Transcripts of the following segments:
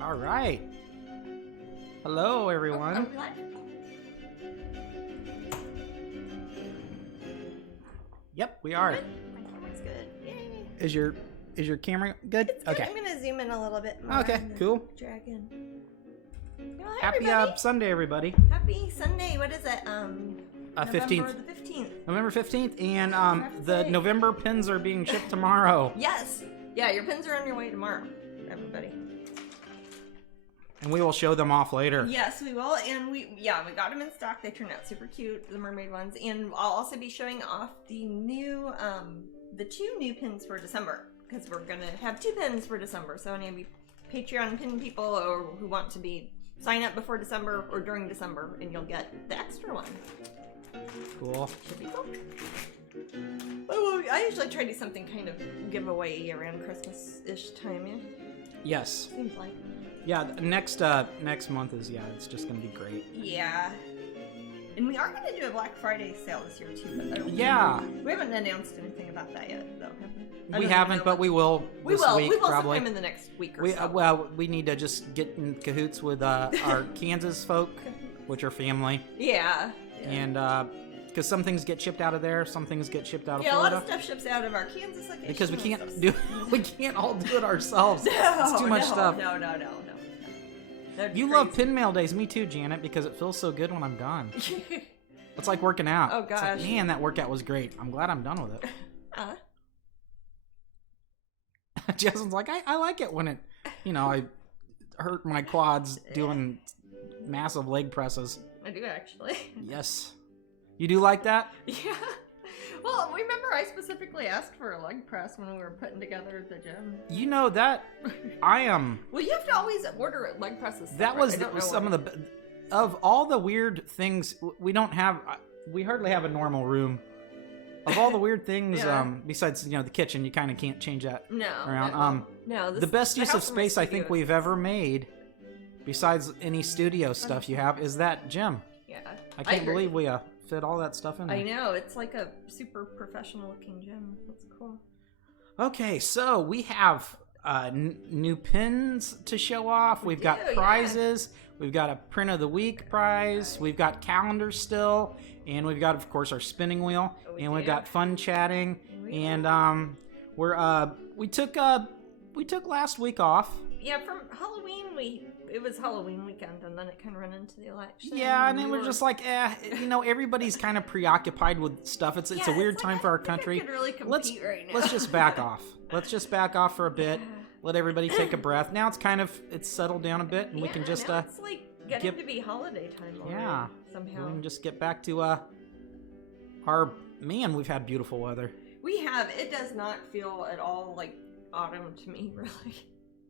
All right. Hello, everyone. Are we live? Yep, we are. Good. My camera's good. Yay. Is your camera good? It's good. Okay. I'm gonna zoom in a little bit more. Okay, cool. Dragon. Well, Happy everybody. Sunday, everybody. Happy Sunday. What is it? 15th. November the 15th. November 15th, and Happy the Day. November pins are being shipped tomorrow. Yes. Yeah, your pins are on your way tomorrow, everybody. And we will show them off later. Yes, we will. And we got them in stock. They turned out super cute, the mermaid ones. And I'll also be showing off the new, the 2 new pins for December. Because we're going to have 2 pins for December. So any of you Patreon pin people or who want to sign up before December or during December, and you'll get the extra one. Cool. Should be cool. Oh, I usually try to do something kind of giveaway around Christmas-ish time, yeah? Yes. Seems like. Yeah, next month is, it's just going to be great. Yeah. And we are going to do a Black Friday sale this year, too. But I don't we haven't announced anything about that yet, though, have we? We haven't, but we will this week, We will probably. sometime in the next week or so. Well, we need to just get in cahoots with our Kansas folk, which are family. Yeah. And, because some things get shipped out of there, some things get shipped out of Yeah, Florida. a lot of stuff ships out of our Kansas location. Because we can't all do it ourselves. It's too much stuff. No. You love pin mail days, me too, Janet, because it feels so good when I'm done. It's like working out. Oh, gosh. It's like, man, that workout was great. I'm glad I'm done with it. Jasmine's like, I like it when it, I hurt my quads doing massive leg presses. I do, actually. Yes. You do like that? Yeah. Well, remember I specifically asked for a leg press when we were putting together the gym. You know that I am. Well, you have to always order leg presses. That was some of the of all the weird things we don't have. We hardly have a normal room. Of all the weird things, besides the kitchen, you kind of can't change that around. No. The best use of space I think we've ever made, besides any studio stuff you have, is that gym. Yeah. I can't believe we fit all that stuff in there. I know, it's like a super professional looking gym. That's cool. Okay, so we have new pins to show off. We've got prizes. Yeah. We've got a print of the week prize. We've got calendars still, and we've got, of course, our spinning wheel. We've got fun chatting. And we took last week off. Yeah, from Halloween it was Halloween weekend, and then it kind of ran into the election. Yeah, and then we're just like, everybody's kind of preoccupied with stuff. It's a weird time for our country. I could really compete right now. Let's just back off. Let's just back off for a bit. Let everybody take a breath. Now it's settled down a bit, and we can just now it's like getting to be holiday time already, somehow. We can just get back to we've had beautiful weather. We have. It does not feel at all like autumn to me, really.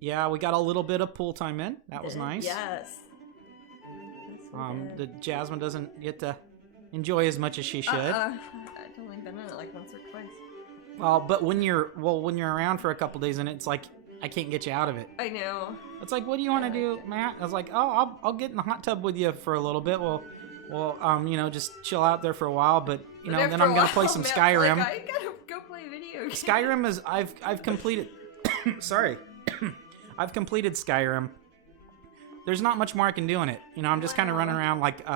Yeah, we got a little bit of pool time in. That was nice. Yes. The Jasmine doesn't get to enjoy as much as she should. I've only been in it like once or twice. Well, but when you're around for a couple days and it's like I can't get you out of it. I know. It's like, what do you want to do, Matt? I was like, I'll get in the hot tub with you for a little bit. We'll just chill out there for a while. But then I'm gonna play some Skyrim. Like, I gotta go play video games. Skyrim is I've completed. Sorry. I've completed Skyrim. There's not much more I can do in it. I'm just kind of running around like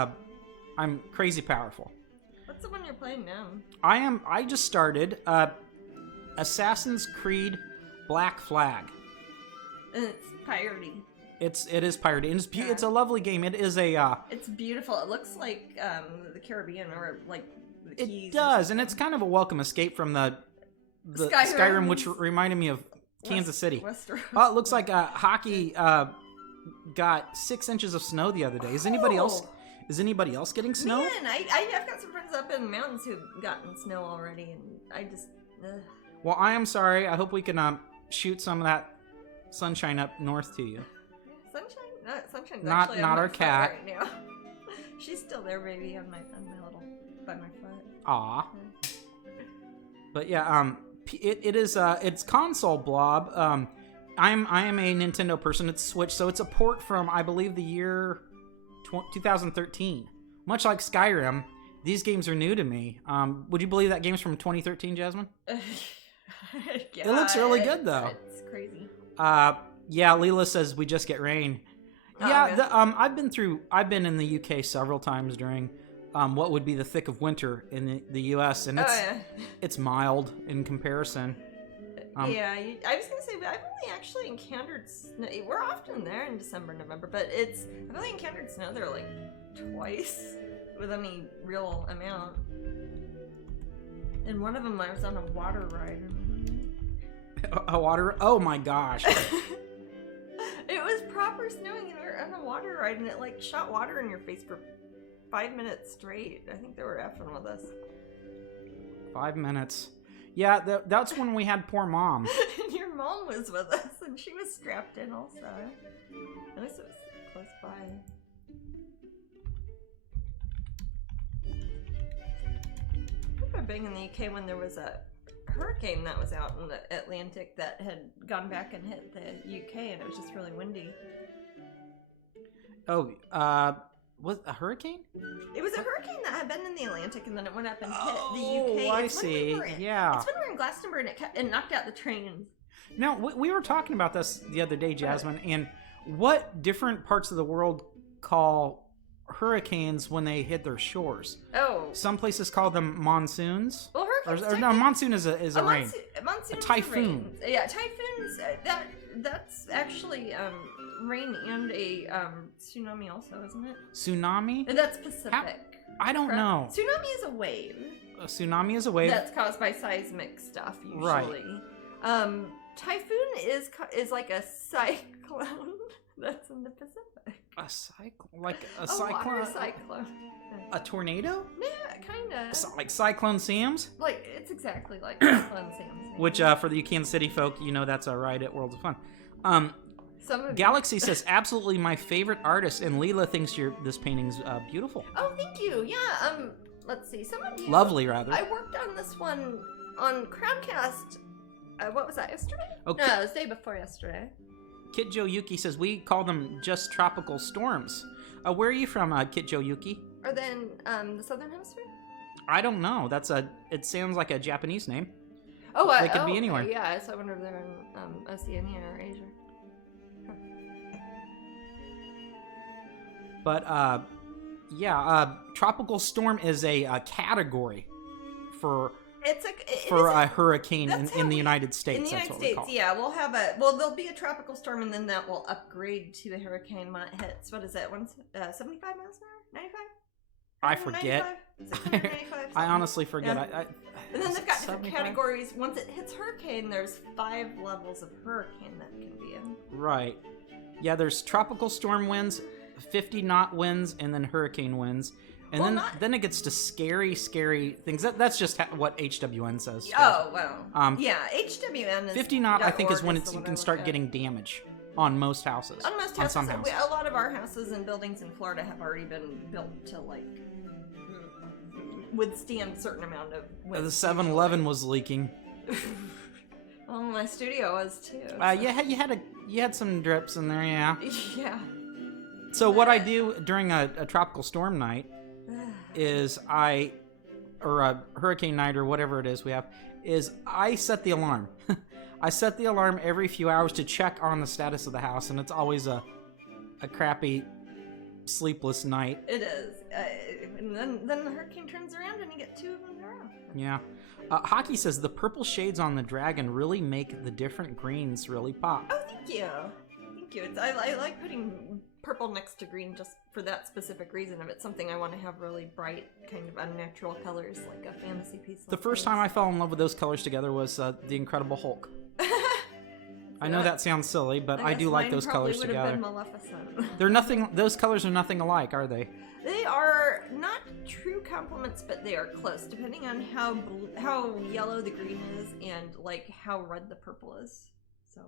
I'm crazy powerful. What's the one you're playing now? I just started Assassin's Creed Black Flag. And it's piratey. It is piratey. And it's a lovely game. It is a it's beautiful. It looks like the Caribbean or like the Keys. It does, and it's kind of a welcome escape from the Skyrim, which reminded me of Kansas City. Oh, it looks like hockey got 6 inches of snow the other day. Is anybody else getting snow? Man, I've got some friends up in the mountains who've gotten snow already, and I just. Well, I am sorry. I hope we can shoot some of that sunshine up north to you. Sunshine? Sunshine's not actually on our my cat foot right now. She's still there, baby, on my little by my foot. Aw. But yeah, it is it's console blob. I am a Nintendo person. It's Switch, so it's a port from I believe the year 2013. Much like Skyrim, these games are new to me. Would you believe that game's from 2013, Jasmine? Yeah, it looks really good though. It's crazy. Yeah, Leela says we just get rain. Oh, Yeah, okay. I've been in the UK several times during what would be the thick of winter in the US, and it's mild in comparison. I was gonna say, but I've only actually encountered snow. We're often there in December, November, but I've only encountered snow there like twice with any real amount. And one of them, I was on a water ride. A water? Oh my gosh! It was proper snowing, and we were on a water ride, and it like shot water in your face for 5 minutes straight. I think they were effing with us. 5 minutes. Yeah, that's when we had poor mom. And your mom was with us, and she was strapped in also. At least it was close by. I remember being in the UK when there was a hurricane that was out in the Atlantic that had gone back and hit the UK, and it was just really windy. Oh, was a hurricane? It was a hurricane that had been in the Atlantic, and then it went up and hit the UK. Oh, I see. Yeah. It's when we were in Glastonbury, and it knocked out the trains. Now, we were talking about this the other day, Jasmine, and what different parts of the world call hurricanes when they hit their shores? Oh. Some places call them monsoons. Well, hurricanes. Or no, monsoon is a rain. Monsoon a typhoon. Is a rain. Yeah, typhoons. That's actually rain and a tsunami also, isn't it? Tsunami? That's Pacific. I don't know. Tsunami is a wave. A tsunami is a wave. That's caused by seismic stuff, usually. Right. Typhoon is like a cyclone that's in the Pacific. A cyclone? Like a cyclone? cyclone? Water cyclone. A tornado? Yeah, kind of. Like Cyclone Sam's? Like, it's exactly like Cyclone Sam's. Which, for the Kansas City folk, that's a ride at Worlds of Fun. Galaxy says, absolutely my favorite artist, and Leela thinks this painting's beautiful. Oh, thank you. Yeah, let's see. Some of you... Lovely, rather. I worked on this one on Crowdcast, what was that, yesterday? Okay. No, it was the day before yesterday. Kit Joe Yuki says, we call them just tropical storms. Where are you from, Kit Joe Yuki? Are they in the Southern Hemisphere? I don't know. It sounds like a Japanese name. Oh, they could be anywhere. Yeah, so I wonder if they're in Oceania or Asia. But, tropical storm is a category for a hurricane in the United States. In the United States, yeah, there'll be a tropical storm, and then that will upgrade to a hurricane when it hits. What is it? 75 miles an hour? 95? I forget. 95, I honestly forget. Yeah. And then they've got different categories. Once it hits hurricane, there's 5 levels of hurricane that can be in. Right. Yeah, there's tropical storm winds, 50-knot winds, and then hurricane winds. And then it gets to scary things. That's just what HWN says. Oh, well. Yeah, HWN is... 50-knot, I think, is when you can start getting damage on most houses. On most houses. Some houses. A lot of our houses and buildings in Florida have already been built to, withstand a certain amount of wind. The 7-Eleven was leaking. Well, my studio was, too. You had some drips in there, yeah. Yeah. So what I do during a tropical storm night is or a hurricane night or whatever it is we have, is I set the alarm. I set the alarm every few hours to check on the status of the house, and it's always a crappy, sleepless night. It is. And then the hurricane turns around and you get 2 of them in a row. Yeah. Hockey says, the purple shades on the dragon really make the different greens really pop. Oh, thank you. Thank you. I like putting purple next to green just for that specific reason. If it's something I want to have really bright, kind of unnatural colors, like a fantasy piece. The first time I fell in love with those colors together was The Incredible Hulk. I know that sounds silly, but I do like those colors together. Those colors are nothing alike, are they? They are not true complements, but they are close, depending on how yellow the green is and how red the purple is. So.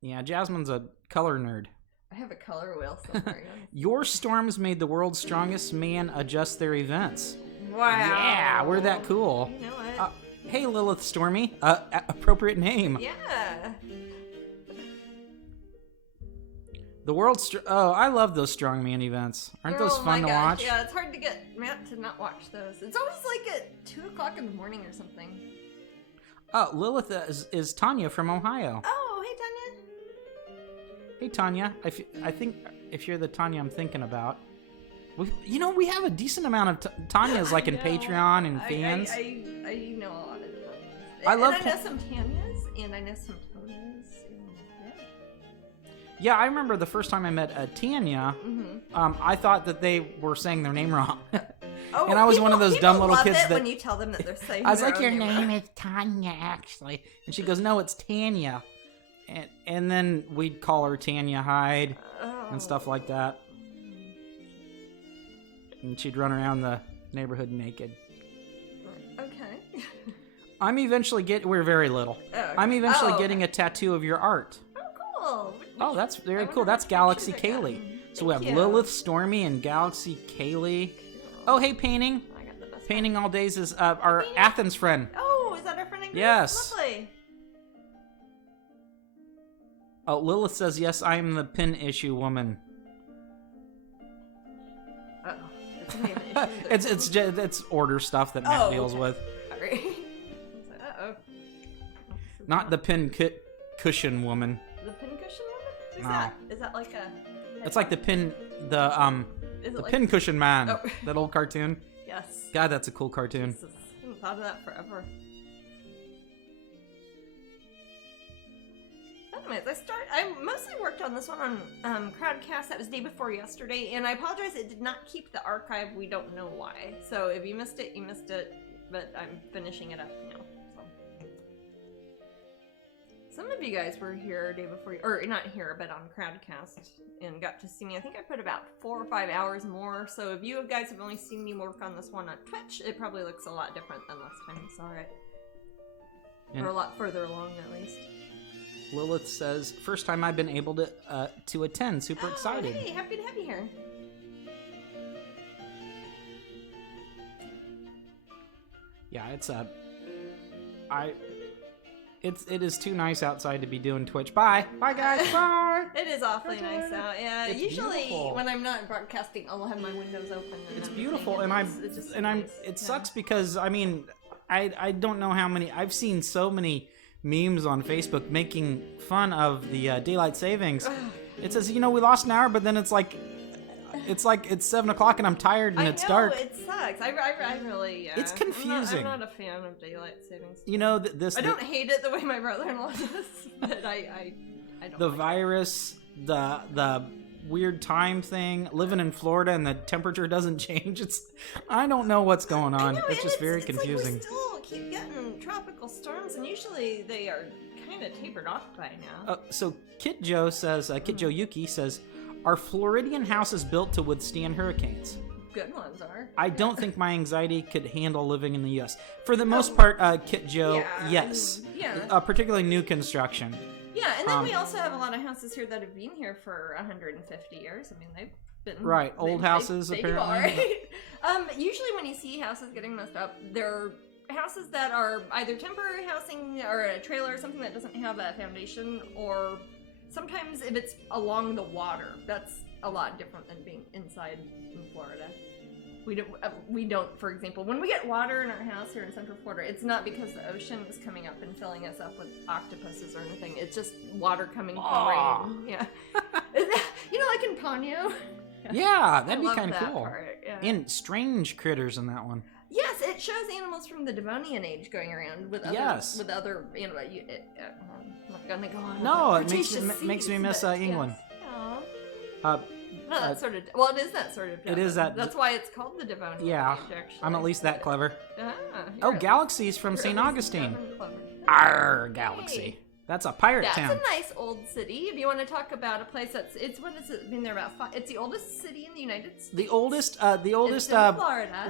Yeah, Jasmine's a color nerd. I have a color wheel somewhere. Your storms made the world's strongest man adjust their events. Wow. Yeah, we're that cool. You know what? Hey, Lilith Stormy. Appropriate name. Yeah. The world's... I love those strongman events. Aren't those fun to watch? Yeah, it's hard to get Matt to not watch those. It's always at 2 o'clock in the morning or something. Oh, Lilith is Tanya from Ohio. Oh, hey, Tanya. Hey, Tanya. I think if you're the Tanya I'm thinking about, we have a decent amount of Tanyas like in Patreon and fans. I know a lot of Tanyas. I know some Tanyas, and I know some Tonyas. Yeah, I remember the first time I met Tanya. I thought that they were saying their name wrong. And I was one of those dumb little kids that when you tell them that they're saying I was like, your name is Tanya, actually. And she goes, no, it's Tanya. And then we'd call her Tanya Hyde and stuff like that. And she'd run around the neighborhood naked. Okay. I'm eventually we're very little. Oh, okay. I'm eventually getting a tattoo of your art. Oh, cool. Oh, that's very cool. That's Galaxy Kaylee. So we have Lilith, Stormy, and Galaxy Kaylee. Oh, hey, Painting. I got the best Painting All Days is our Athens friend. Oh, is that our friend in Greece? Yes. Lovely. Oh, Lilith says, yes, I am the pin issue woman. Uh-oh. It's order stuff that Matt deals with. Sorry. Uh-oh. Not the pin cushion woman. The pin cushion woman? Who's No. that? Is that like a... It's like the pin cushion man. Oh. That old cartoon. Yes. God, that's a cool cartoon. Jesus. I haven't thought of that forever. Anyways, I mostly worked on this one on Crowdcast. That was day before yesterday, and I apologize, it did not keep the archive. We don't know why. So if you missed it, you missed it, but I'm finishing it up now. So. Some of you guys were here day before, or not here, but on Crowdcast, and got to see me. I think I put about 4 or 5 hours more, so if you guys have only seen me work on this one on Twitch, it probably looks a lot different than last time you saw it. Or a lot further along, at least. Lilith says, first time I've been able to attend. Super excited. Hey, happy to have you here. Yeah, it is too nice outside to be doing Twitch. Bye guys. Bye. It is awfully nice out. Yeah, it's usually beautiful. When I'm not broadcasting, I'll have my windows open. It's beautiful, it sucks because I don't know how many. I've seen so many memes on Facebook making fun of the daylight savings. It says, we lost an hour, but then it's like it's 7:00 and I'm tired and it's dark. It sucks. I really. It's confusing. I'm not a fan of daylight savings. I don't hate it the way my brother-in-law does, but I don't. The like virus, the weird time thing, living in Florida and the temperature doesn't change. I don't know what's going on. It's just very confusing. Like we still keep getting tropical storms, and usually they are kind of tapered off by now. So Kit Joe says, Kit Joe Yuki says, are Floridian houses built to withstand hurricanes? Good ones are. I don't think my anxiety could handle living in the U.S. For the most part, Kit Joe, yes. Yeah. Particularly new construction. Yeah, and then we also have a lot of houses here that have been here for 150 years. I mean, they've been... Right, old houses, apparently. Usually when you see houses getting messed up, they're houses that are either temporary housing or a trailer or something that doesn't have a foundation, or sometimes if it's along the water, that's a lot different than being inside in Florida. We don't, for example, when we get water in our house here in Central Florida, it's not because the ocean is coming up and filling us up with octopuses or anything. It's just water coming from rain. Yeah. Like in Ponyo. Yeah, that'd be kind of cool. Yeah. And strange critters in that one. Yes, it shows animals from the Devonian age going around with other I'm not gonna go on. No, it makes me miss England. Yes. It is that sort of. It is that. That's why it's called the Devonian age, actually. I'm at least that clever. Galaxy's from St. Augustine. Arr, Galaxy. Hey. That's a pirate town. That's a nice old city. If you want to talk about a place what has it been there about it's the oldest city in the United States. The oldest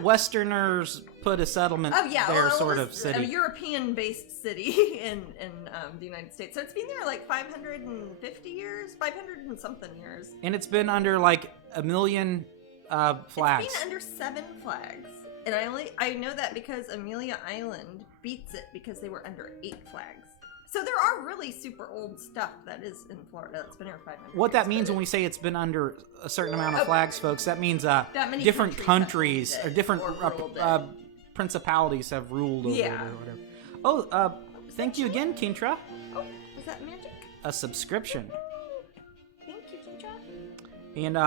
Westerners put a settlement there, sort of city. A European-based city in the United States. So it's been there like 550 years, 500 and something years. And it's been under like a million flags. It's been under 7 flags. And I know that because Amelia Island beats it because they were under 8 flags. So there are really super old stuff that is in Florida that's been here 500 years. What that means when we say it's been under a certain amount of flags, folks, that means different countries or different principalities have ruled over it or whatever. Thank you again, Kintra. Oh, is that magic? A subscription. And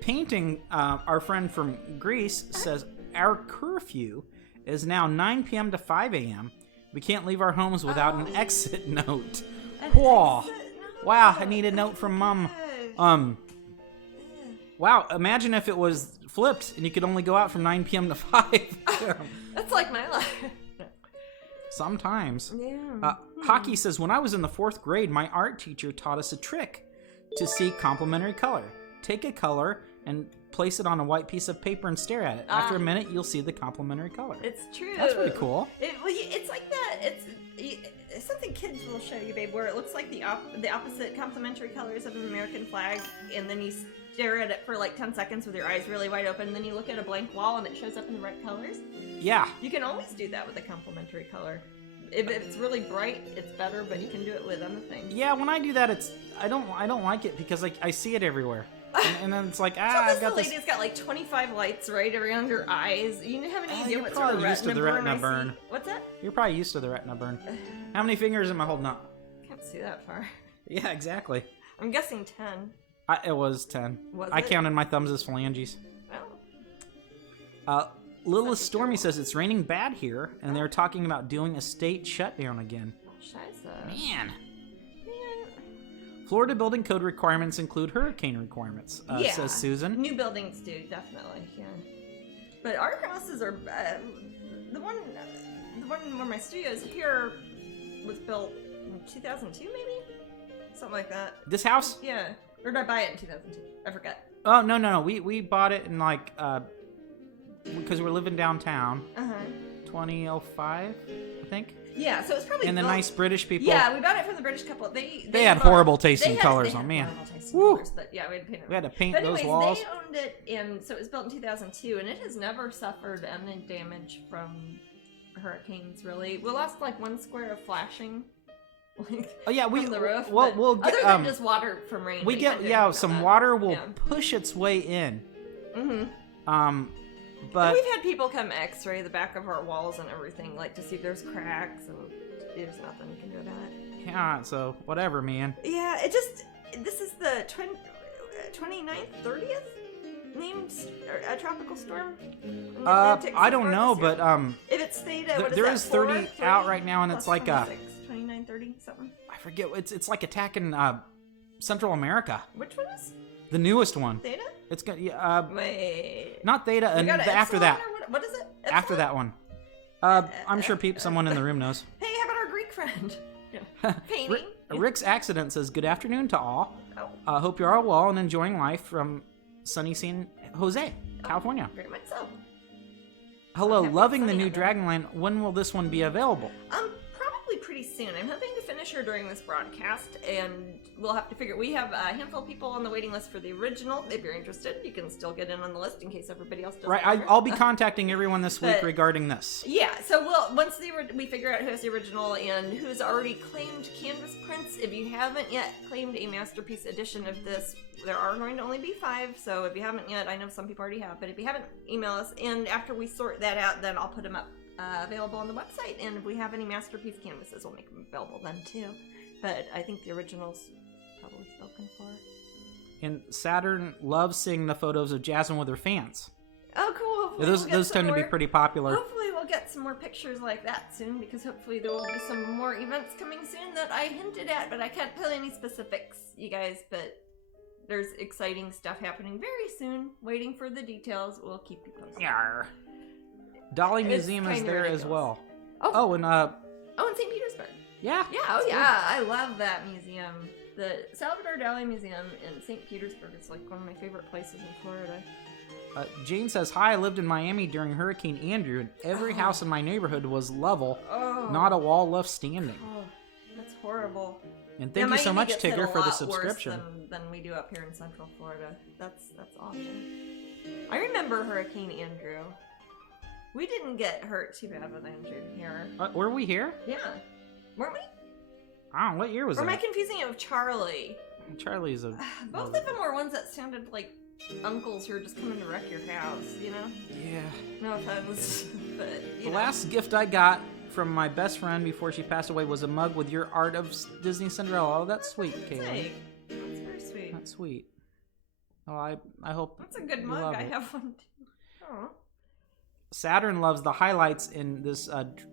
painting, our friend from Greece says, our curfew is now 9 p.m. to 5 a.m. We can't leave our homes without an exit note. Whoa. Wow, I need a note from Mom. Wow, imagine if it was flipped and you could only go out from 9 p.m. to 5 p.m. That's like my life. Sometimes. Yeah. Hockey says, when I was in the 4th grade, my art teacher taught us a trick to see complementary color. Take a color and place it on a white piece of paper and stare at it. After a minute, you'll see the complementary color. It's true. That's pretty cool. It's like that. It's something kids will show you, babe, where it looks like the opposite complementary colors of an American flag, and then you stare at it for like 10 seconds with your eyes really wide open, and then you look at a blank wall and it shows up in the right colors. Yeah. You can always do that with a complementary color. If it's really bright, it's better, but you can do it with other things. Yeah, when I do that, I don't like it because I see it everywhere. And then it's like, I've got this. Lady's got like 25 lights right around her eyes. You have any idea what sort of used to the retina burn? burn. What's that? You're probably used to the retina burn. How many fingers am I holding up? Can't see that far. Yeah, exactly. I'm guessing 10. It was 10. Was I it? counted my thumbs as phalanges. Oh. Lilith Stormy says it's raining bad here, and they're talking about doing a state shutdown again. Scheiße. Man. Florida building code requirements include hurricane requirements, says Susan. New buildings do, definitely, yeah. But our houses are, the one where my studio is here was built in 2002, maybe? Something like that. This house? Yeah. Or did I buy it in 2002? I forget. Oh, no. We bought it in like, because we're living downtown. 2005, I think. Yeah, so it's probably and the nice British people. Yeah, we bought it from the British couple. They had horrible taste in colors, man. Colors, but yeah, we had to paint it. We had to paint but those anyways, walls. They owned it, and so it was built in 2002, and it has never suffered any damage from hurricanes. Really, we lost like 1 square of flashing. Oh yeah, from the roof. We'll get other than just water from rain. We get some water will push its way in. But and we've had people come X-ray the back of our walls and everything, like to see if there's cracks, and there's nothing you can do about it. Yeah, so whatever, man. Yeah, this is the 29th, 30th named a tropical storm. I don't know, but if it stayed, there is 30 out right now, and it's like 29, 30 something. I forget. It's like attacking Central America. Which one is? The newest one. Theta? It's gonna wait. Not Theta, and after that. What is it? Epsilon? After that one. I'm sure someone in the room knows. Hey, how about our Greek friend? Painting. Rick's accident says, "Good afternoon to all. Hope you're all well and enjoying life from sunny San Jose, California." Very much so. Hello, loving the new Dragonland. When will this one be available? Probably pretty soon. I'm hoping to finish her during this broadcast, and we'll have to figure. We have a handful of people on the waiting list for the original. If you're interested, you can still get in on the list in case everybody else doesn't. Right, I'll be contacting everyone this week regarding this. Yeah, so once we figure out who has the original and who's already claimed canvas prints. If you haven't yet claimed a masterpiece edition of this, there are going to only be 5. So if you haven't yet, I know some people already have, but if you haven't, email us. And after we sort that out, then I'll put them up. Available on the website, and if we have any masterpiece canvases, we'll make them available then too. But I think the original's probably spoken for. And Saturn loves seeing the photos of Jasmine with her fans. Oh, cool! Yeah, those tend to be pretty popular. Hopefully, we'll get some more pictures like that soon, because hopefully there will be some more events coming soon that I hinted at, but I can't tell any specifics, you guys. But there's exciting stuff happening very soon. Waiting for the details. We'll keep you posted. Yarr. Dolly Museum is there as well. Oh, and in St. Petersburg. Yeah. Yeah, I love that museum. The Salvador Dali Museum in St. Petersburg is like one of my favorite places in Florida. Jane says, "Hi, I lived in Miami during Hurricane Andrew, and every house in my neighborhood was level, not a wall left standing." Oh, that's horrible. And thank you so much, Tigger, for the subscription. Worse than we do up here in Central Florida. That's awful. I remember Hurricane Andrew. We didn't get hurt too bad with Andrew here. Were we here? Yeah. Weren't we? I don't know. What year was that? Or am I that? confusing it with Charlie? Charlie's a... Both of them were ones that sounded like uncles who were just coming to wreck your house, you know? Yeah. No offense, but, The last gift I got from my best friend before she passed away was a mug with your art of Disney Cinderella. Oh, that's sweet, Kaylee. That's very sweet. That's sweet. Well, I hope that's a good you mug. love I it. have one too. Oh. Saturn loves the highlights in this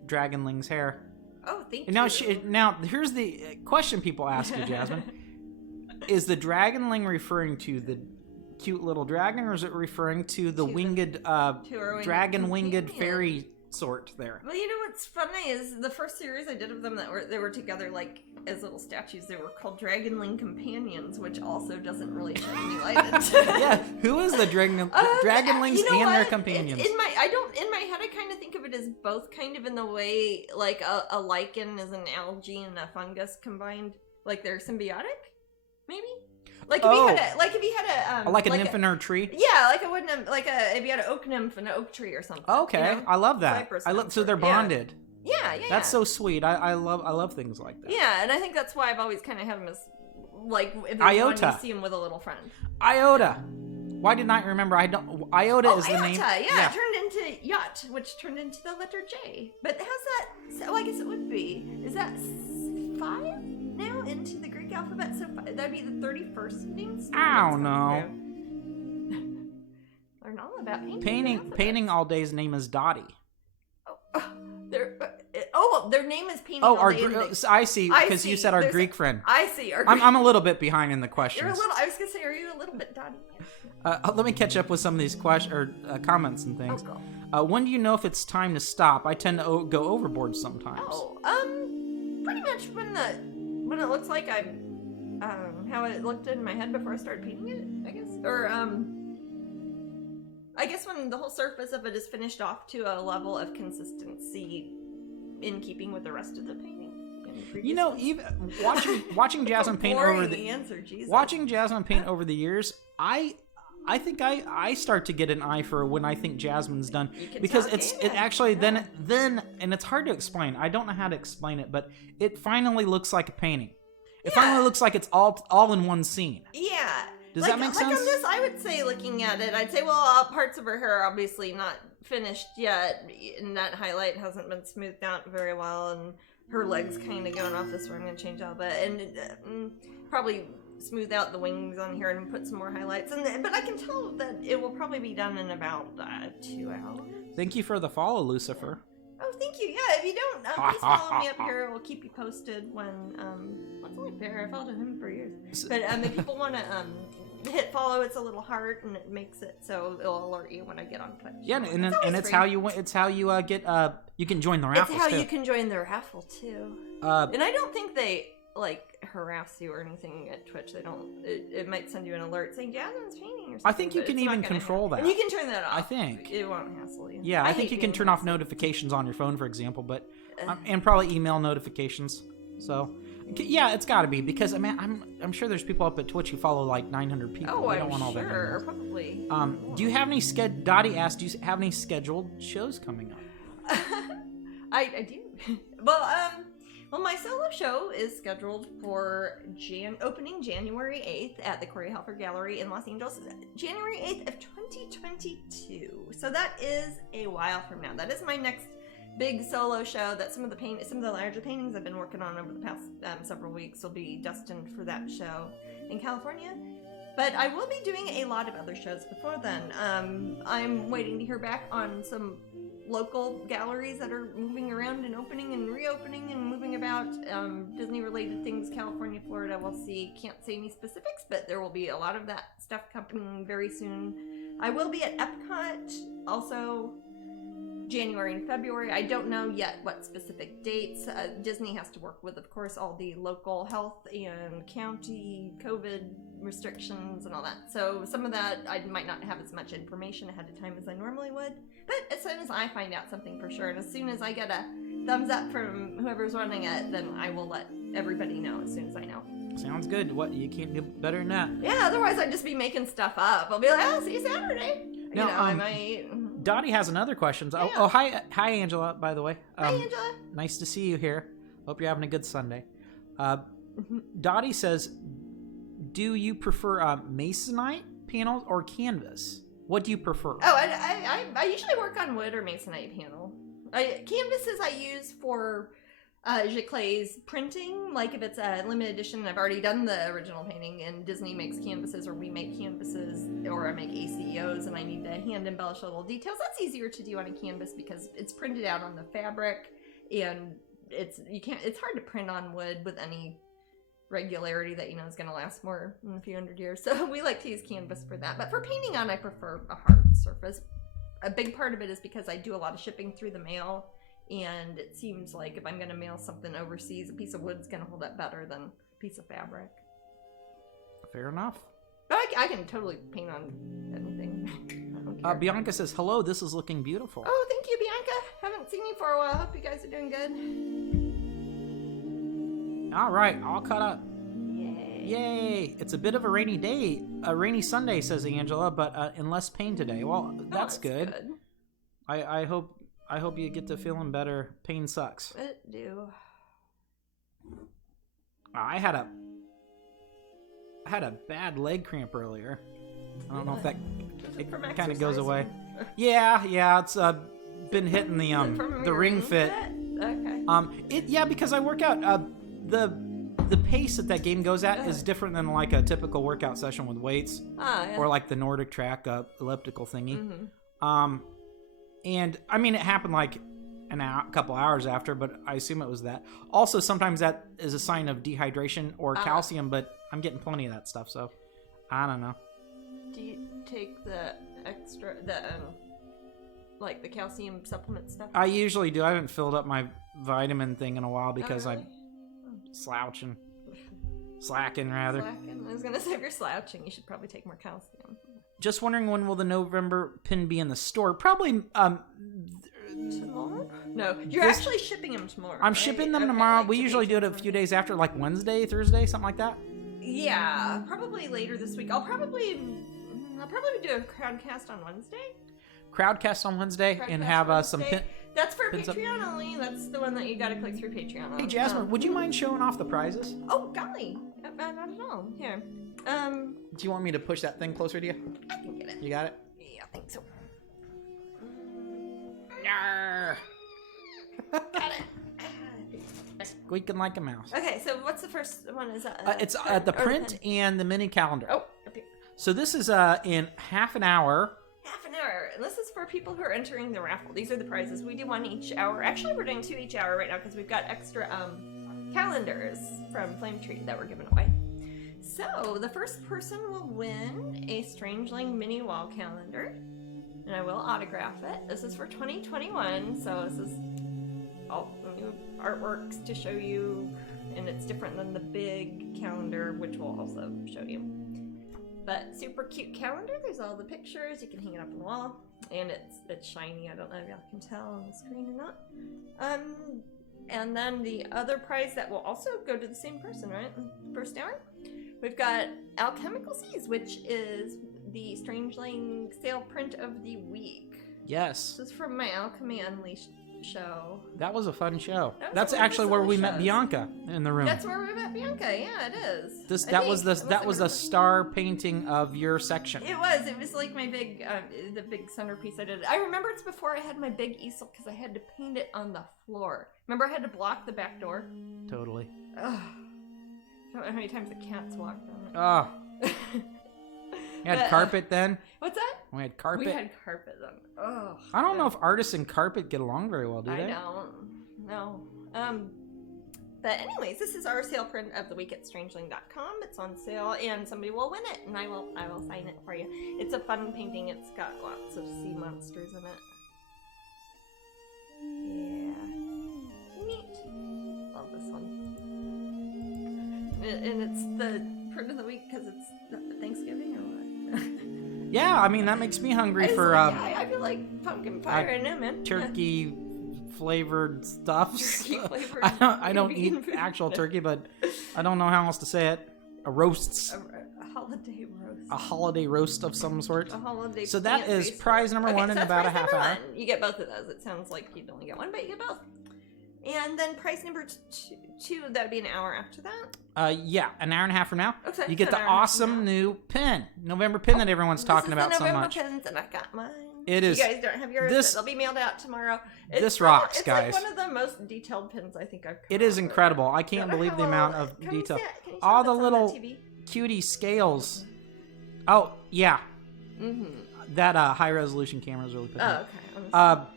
Dragonling's hair. Oh, thank And now you. now here's the question people ask you, Jasmine. Is the Dragonling referring to the cute little dragon, or is it referring to the winged dragon winged fairy sort there? Well, you know what's funny is the first series I did of them they were together like as little statues. They were called Dragonling companions, which also doesn't really shed any light into. Yeah, who is the Dragonlings and their companions? In my head I kind of think of it as both, kind of in the way like a lichen is an algae and a fungus combined, like they're symbiotic, maybe. Like if you had a like a nymph in her tree. Yeah, like a wood nymph, if you had an oak nymph and an oak tree or something. Okay, you know? I love that. So they're bonded. Yeah. That's so sweet. I love things like that. Yeah, and I think that's why I've always kind of had them as like if Iota. you see them with a little friend. Iota. Why didn't I remember? Iota is the Iota, name. Yeah, it turned into yacht, which turned into the letter J. But how's that? So I guess it would be. Is that 5 now into the Greek alphabet? So that'd be the 31st name. I don't know. Learn all about painting. Painting all day's name is Dottie. Their name is Painting. I see, because you said our Greek friend. I see. I'm a little bit behind in the questions. You're a little. I was gonna say, are you a little bit Dottie? Let me catch up with some of these comments and things. Oh, cool. When do you know if it's time to stop? I tend to go overboard sometimes. Pretty much when it looks like how it looked in my head before I started painting it, I guess. Or I guess when the whole surface of it is finished off to a level of consistency in keeping with the rest of the painting. You know, even watching Jasmine paint over Jasmine paint over the years, I think I start to get an eye for when I think Jasmine's done, because it actually then and it's hard to explain. I don't know how to explain it, but it finally looks like a painting. It finally looks like it's all in one scene. Yeah. Does that make sense? Like on this, I would say, looking at it, I'd say, well, parts of her hair are obviously not finished yet, and that highlight hasn't been smoothed out very well, and her legs kind of going off this way. I'm going to change all that, and probably smooth out the wings on here and put some more highlights. But I can tell that it will probably be done in about 2 hours. Thank you for the follow, Lucifer. Oh, thank you. Yeah, if you don't, please follow me up here. We'll keep you posted when, it's only fair. I followed him for years. But if people want to hit follow, it's a little heart, and it makes it so it'll alert you when I get on Twitch. Yeah, and it's how you get you can join the raffle. It's how you can join the raffle too. And I don't think they harass you or anything at Twitch. They don't. It might send you an alert saying Jasmine's painting or something. I think you can even control that. And you can turn that off. I think it won't hassle you. Yeah, I think you can turn off notifications on your phone, for example, but and probably email notifications. So yeah, it's got to be, because I'm sure there's people up at Twitch who follow like 900 people. Oh, I don't want all that. Sure, probably. Do you have any Dottie asked, do you have any scheduled shows coming up? I do. Well, my solo show is scheduled for opening January 8th at the Corey Helfer Gallery in Los Angeles. January 8th of 2022. So that is a while from now. That is my next big solo show. That some of the larger paintings I've been working on over the past several weeks will be destined for that show in California. But I will be doing a lot of other shows before then. I'm waiting to hear back on some local galleries that are moving around and opening and reopening and moving about. Disney-related things, California, Florida, we'll see. Can't say any specifics, but there will be a lot of that stuff coming very soon. I will be at Epcot also January and February. I don't know yet what specific dates. Disney has to work with, of course, all the local health and county COVID restrictions and all that. So some of that I might not have as much information ahead of time as I normally would. But as soon as I find out something for sure, and as soon as I get a thumbs up from whoever's running it, then I will let everybody know as soon as I know. Sounds good. What, you can't do better than that. Yeah, otherwise I'd just be making stuff up. I'll be like, oh, see you Saturday. Now, I might... Dottie has another question. Yeah. Oh, hi Angela, by the way. Hi, Angela. Nice to see you here. Hope you're having a good Sunday. Dottie says, do you prefer masonite panels or canvas? What do you prefer? Oh, I usually work on wood or masonite panel. Canvases I use for Giclées printing, like if it's a limited edition, I've already done the original painting, and Disney makes canvases, or we make canvases, or I make ACOs, and I need to hand embellish little details. That's easier to do on a canvas because it's printed out on the fabric, and it's hard to print on wood with any regularity that is going to last more than a few hundred years. So we like to use canvas for that. But for painting on, I prefer a hard surface. A big part of it is because I do a lot of shipping through the mail. And it seems like if I'm going to mail something overseas, a piece of wood's going to hold up better than a piece of fabric. Fair enough. But I can totally paint on anything. I don't care. Bianca says, hello, this is looking beautiful. Oh, thank you, Bianca. Haven't seen you for a while. Hope you guys are doing good. All right, all caught up. Yay. Yay. It's a bit of a rainy day, a rainy Sunday, says Angela, but in less pain today. Well, that's good. I hope you get to feeling better. Pain sucks. It do. I had a bad leg cramp earlier. I don't know if that it kind of goes away. Yeah, it's been hitting the ring fit. Okay. Because I work out. The pace that game goes at is different than like a typical workout session with weights, or like the Nordic track elliptical thingy. Mm-hmm. And I mean, it happened like a couple hours after, but I assume it was that. Also, sometimes that is a sign of dehydration or calcium, but I'm getting plenty of that stuff, so I don't know. Do you take the extra, like the calcium supplement stuff? I usually do. I haven't filled up my vitamin thing in a while because I'm slouching. Slacking, rather. Slacking? I was going to say, if you're slouching, you should probably take more calcium. Just wondering, when will the November pin be in the store? Probably tomorrow? No, you're actually shipping them tomorrow. I'm shipping them tomorrow. We usually do it a few days after, like Wednesday, Thursday, something like that. Yeah, probably later this week. I'll probably do a crowdcast on Wednesday. Crowdcast on Wednesday and have some pin. That's for Patreon only. That's the one that you got to click through Patreon on. Hey Jasmine, would you mind showing off the prizes? Oh golly, I don't know. Here. Do you want me to push that thing closer to you? I can get it. You got it? Yeah, I think so. Got it. Squeaking like a mouse. Okay, so what's the first one? Is that it's the print and the mini calendar. Oh, okay. So this is in half an hour. Half an hour. And this is for people who are entering the raffle. These are the prizes. We do one each hour. Actually, we're doing two each hour right now because we've got extra calendars from Flame Tree that we're giving away. So the first person will win a Strangeling mini wall calendar, and I will autograph it. This is for 2021, so this is all new artworks to show you, and it's different than the big calendar, which we'll also show you. But super cute calendar. There's all the pictures. You can hang it up on the wall, and it's shiny. I don't know if y'all can tell on the screen or not. And then the other prize that will also go to the same person, right? First hour. We've got Alchemical Seas, which is the Strangeling sale print of the week. Yes. This is from my Alchemy Unleashed show. That was a fun show. That's actually where we met Bianca in the room. That's where we met Bianca. Yeah, it is. That was the star painting of your section. It was like my big the big centerpiece I did. I remember it's before I had my big easel because I had to paint it on the floor. Remember I had to block the back door? Totally. Ugh. I don't know how many times the cats walked on it. Oh. You had carpet then? What's that? We had carpet. We had carpet then. Oh. I don't know if artists and carpet get along very well, do they? I don't. No. But anyways, this is our sale print of the week at Strangeling.com. It's on sale, and somebody will win it, and I will sign it for you. It's a fun painting. It's got lots of sea monsters in it. Yeah. Neat. Love this one. And it's the print of the week because it's Thanksgiving or what? Yeah, I mean, that makes me hungry for I feel like pumpkin pie right now, man. Turkey flavored stuffs. Turkey flavored. I don't eat actual turkey, but I don't know how else to say it. A roast. A holiday roast. A holiday roast of some sort. A holiday. So that is prize number one in about a half hour. You get both of those. It sounds like you'd only get one, but you get both. And then prize number two, that would be an hour after that? Yeah, an hour and a half from now. Okay, you get the awesome new pin. November pin that everyone's talking about so much. November pins, and I got mine. It is. You guys don't have yours, This- but they'll be mailed out tomorrow. This rocks, guys. It's like one of the most detailed pins I think I've come It is up with. incredible. I can't Don't believe have the a amount little- of can you detail. see it? Can you see All it? the That's on little TV? cutie scales. Oh, yeah. Mm-hmm. That high resolution camera is really picking Oh, up. okay.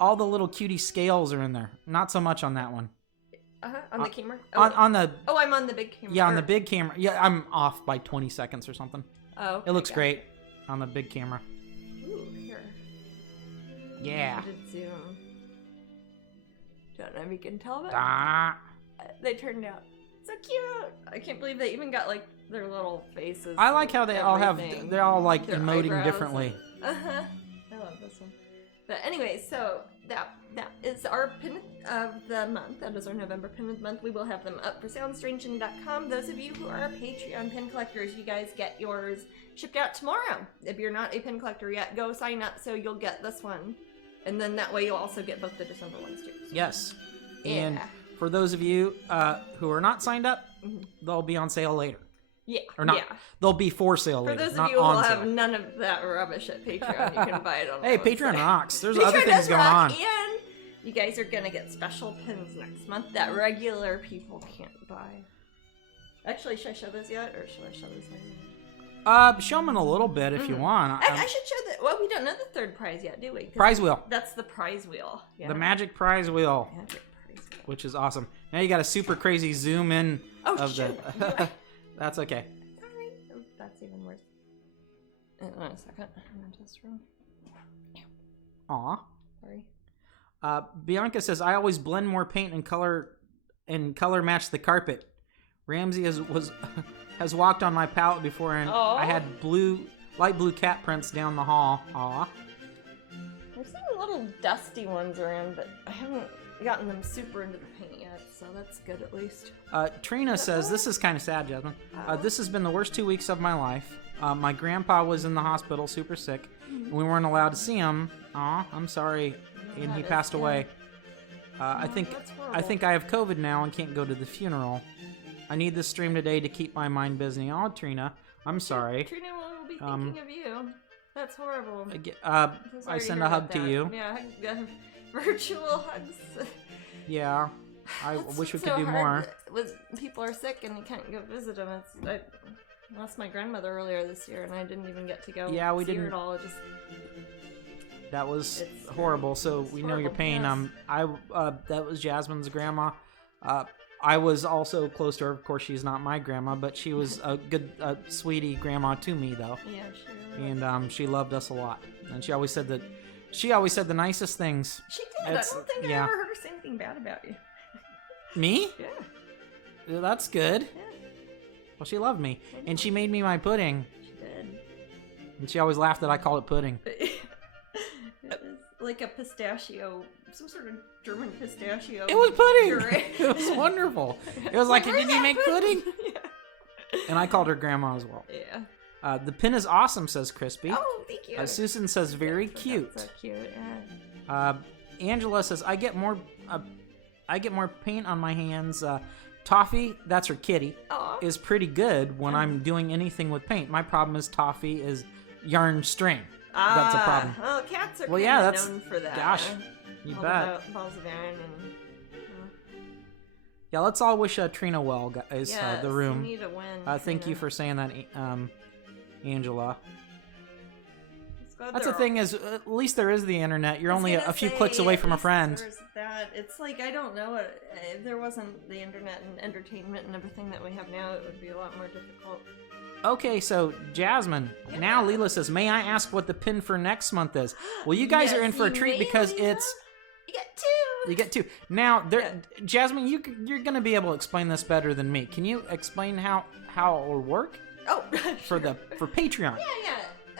All the little cutie scales are in there. Not so much on that one. On the camera? On the Oh, I'm on the big camera. yeah, on the big camera. Yeah, I'm off by 20 seconds or something. Oh, okay, It looks got great on the big camera. Ooh, here. Yeah. I did zoom. Don't know if you can tell, but Ah. they turned out so cute. I can't believe they even got like their little faces. I like how they all have. everything. They're all like Their emoting eyebrows differently. Uh-huh. I love this one. But anyway, so that is our pin of the month. That is our November pin of the month. We will have them up for sale on Strangeling.com. Those of you who are Patreon pin collectors, you guys get yours shipped out tomorrow. If you're not a pin collector yet, go sign up so you'll get this one. And then that way you'll also get both the December ones too. So. Yes. And Yeah. for those of you who are not signed up, Mhm. they'll be on sale later. Yeah. Or not. Yeah. They'll be for sale For later. those of not you who on have sale. none of that rubbish at Patreon, you can buy it on Hey, our Patreon website. rocks. There's Patreon other things does going rock, on. And you guys are gonna get special pins next month that regular people can't buy. Actually, should I show those yet, or should I show those later? Show them in a little bit if you Mhm. want. I should show that. Well, we don't know the third prize yet, do we? 'Cause Prize wheel. That's the prize wheel. Yeah. The magic prize wheel, Magic prize wheel. which is awesome. Now you got a super crazy zoom in Oh, of shoot. the. That's okay. Sorry. Oh, that's even worse. Hold on a second. I'm gonna just room. Aw. Sorry. Bianca says I always blend more paint and color match the carpet. Ramsey has walked on my palette before, and Aw. I had light blue cat prints down the hall. Aw. There's some little dusty ones around, but I haven't gotten them super into the paint yet, so that's good at least. Trina says this is kind of sad, Jasmine. This has been the worst 2 weeks of my life. My grandpa was in the hospital, super sick. And we weren't allowed to see him. Aw, I'm sorry, and he That is passed sad. away. I Aw, think that's I horrible. think I have COVID now and can't go to the funeral. I need this stream today to keep my mind busy. Oh, Trina, I'm sorry. Trina will be thinking of you. That's horrible. I I'm sorry send hear a hug about to that. you. Yeah, virtual hugs. Yeah, I That's wish we so could do hard more. When people are sick and you can't go visit them. I lost my grandmother earlier this year, and I didn't even get to go. Yeah, we see her didn't- at all. It just That was It's horrible. So it's we know your horrible, pain. yes. That was Jasmine's grandma. I was also close to her. Of course, she's not my grandma, but she was a good, sweetie grandma to me, though. yeah, sure. And she loved us a lot. And she always said the nicest things. She did. It's- I don't think yeah. I ever heard her say anything bad about you. Me? Yeah. Yeah, that's good. Yeah. Well, she loved me, and she made me my pudding. She did. And she always laughed that I called it pudding. It was like a pistachio, some sort of German pistachio. It was pudding. puree. It was wonderful. It was like, Where's did you that make pudding? yeah. And I called her grandma as well. Yeah. The pin is awesome, says Crispy. Oh, thank you. Susan says very That's cute. so cute. Yeah. Angela says I get more paint on my hands. Toffee, that's her kitty, Aw. is pretty good when I'm doing anything with paint. My problem is Toffee is yarn string. That's a problem. Well, cats are Well, kinda yeah, that's- known for that. gosh, You All bet. about balls of iron and. Yeah, let's all wish Trina well, guys. Yes, The room. You need a win. Thank you Trina. for saying that, Angela. It's glad That's the they're thing is, at least there is the internet. You're I was only a gonna few say, clicks away at from a least friend. there's that. It's like, I don't know, if there wasn't the internet and entertainment and everything that we have now, it would be a lot more difficult. Okay, so Jasmine. Yeah. Now Leela says, "May I ask what the pin for next month is?" Well, you guys are Yes, in for a you treat may, because Leela. it's You get two! you get two. Now, there, Yeah. Jasmine, you're gonna be able to explain this better than me. Can you explain how it will work Oh, for Patreon? Yeah.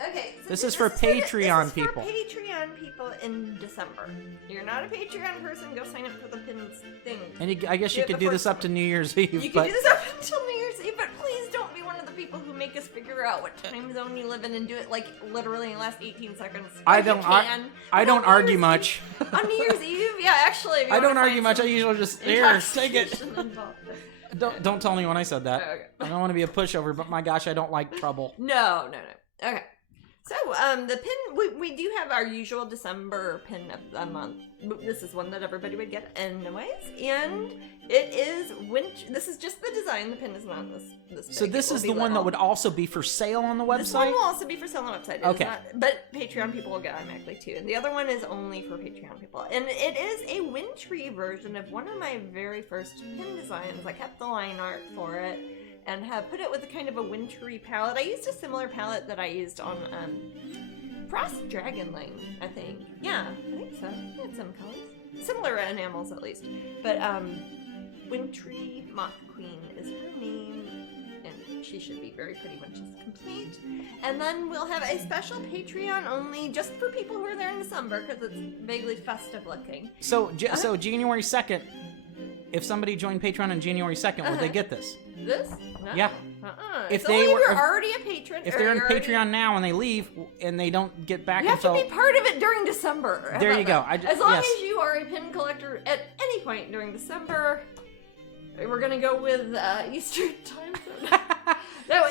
Okay. So This is for Patreon this is people. For Patreon people in December. You're not a Patreon person, go sign up for the pins thing. And I guess you Do it could do before this up to New Year's Eve, You can but do this up until New Year's Eve, but please don't be one of the people who make us figure out what time zone you live in and do it like literally in the last 18 seconds. I If you don't. can. I don't On New argue Year's much. Eve- on New Year's Eve, yeah, actually. If you I don't wanna argue find much. I some usually just here, take it. intoxication involved. Don't tell anyone I said that. Okay. I don't want to be a pushover, but my gosh, I don't like trouble. No. Okay. So, the pin, we do have our usual December pin of the month. This is one that everybody would get anyways. And it is winter. This is just the design. The pin is not this big. So this is the one that would also be for sale on the website? This one will also be for sale on the website. Okay. But Patreon people will get automatically too. And the other one is only for Patreon people. And it is a wintry version of one of my very first pin designs. I kept the line art for it. And have put it with a kind of a wintry palette. I used a similar palette that I used on Frost Dragonling, I think. Yeah, I think so. It had some colors. Similar enamels, at least. But Wintry Moth Queen is her name. And she should be very pretty when she's complete. And then we'll have a special Patreon only just for people who are there in December because it's vaguely festive looking. So January 2nd, if somebody joined Patreon on January 2nd, would they get this? This? No. Yeah. If you're already a patron. If they're in Patreon now and they leave and they don't get back until... You have to be part of it during December. There you go. As long as you are a pin collector at any point during December, we're going to go with Easter time zone. No,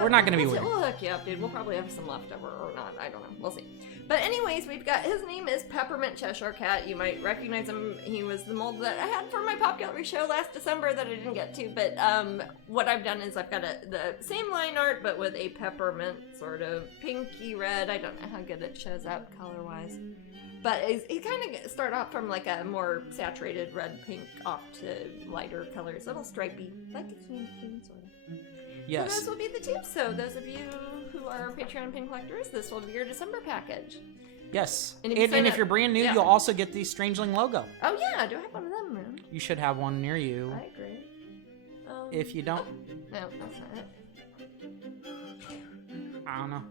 we're not going to be weird. We'll hook you up, dude. We'll probably have some leftover or not. I don't know. We'll see. But anyways, we've got, his name is Peppermint Cheshire Cat. You might recognize him. He was the mold that I had for my Pop Gallery show last December that I didn't get to. But what I've done is I've got the same line art, but with a peppermint sort of pinky red. I don't know how good it shows up color-wise. But he kind of started off from like a more saturated red-pink off to lighter colors. A little stripey, like a King sort of. Yes. So those will be the two. So those of you who are Patreon pin collectors, this will be your December package. Yes. And if you're brand new, you'll also get the Strangeling logo. Oh, yeah. Do I have one of them, man? You should have one near you. I agree. If you don't... No, that's not it. I don't know.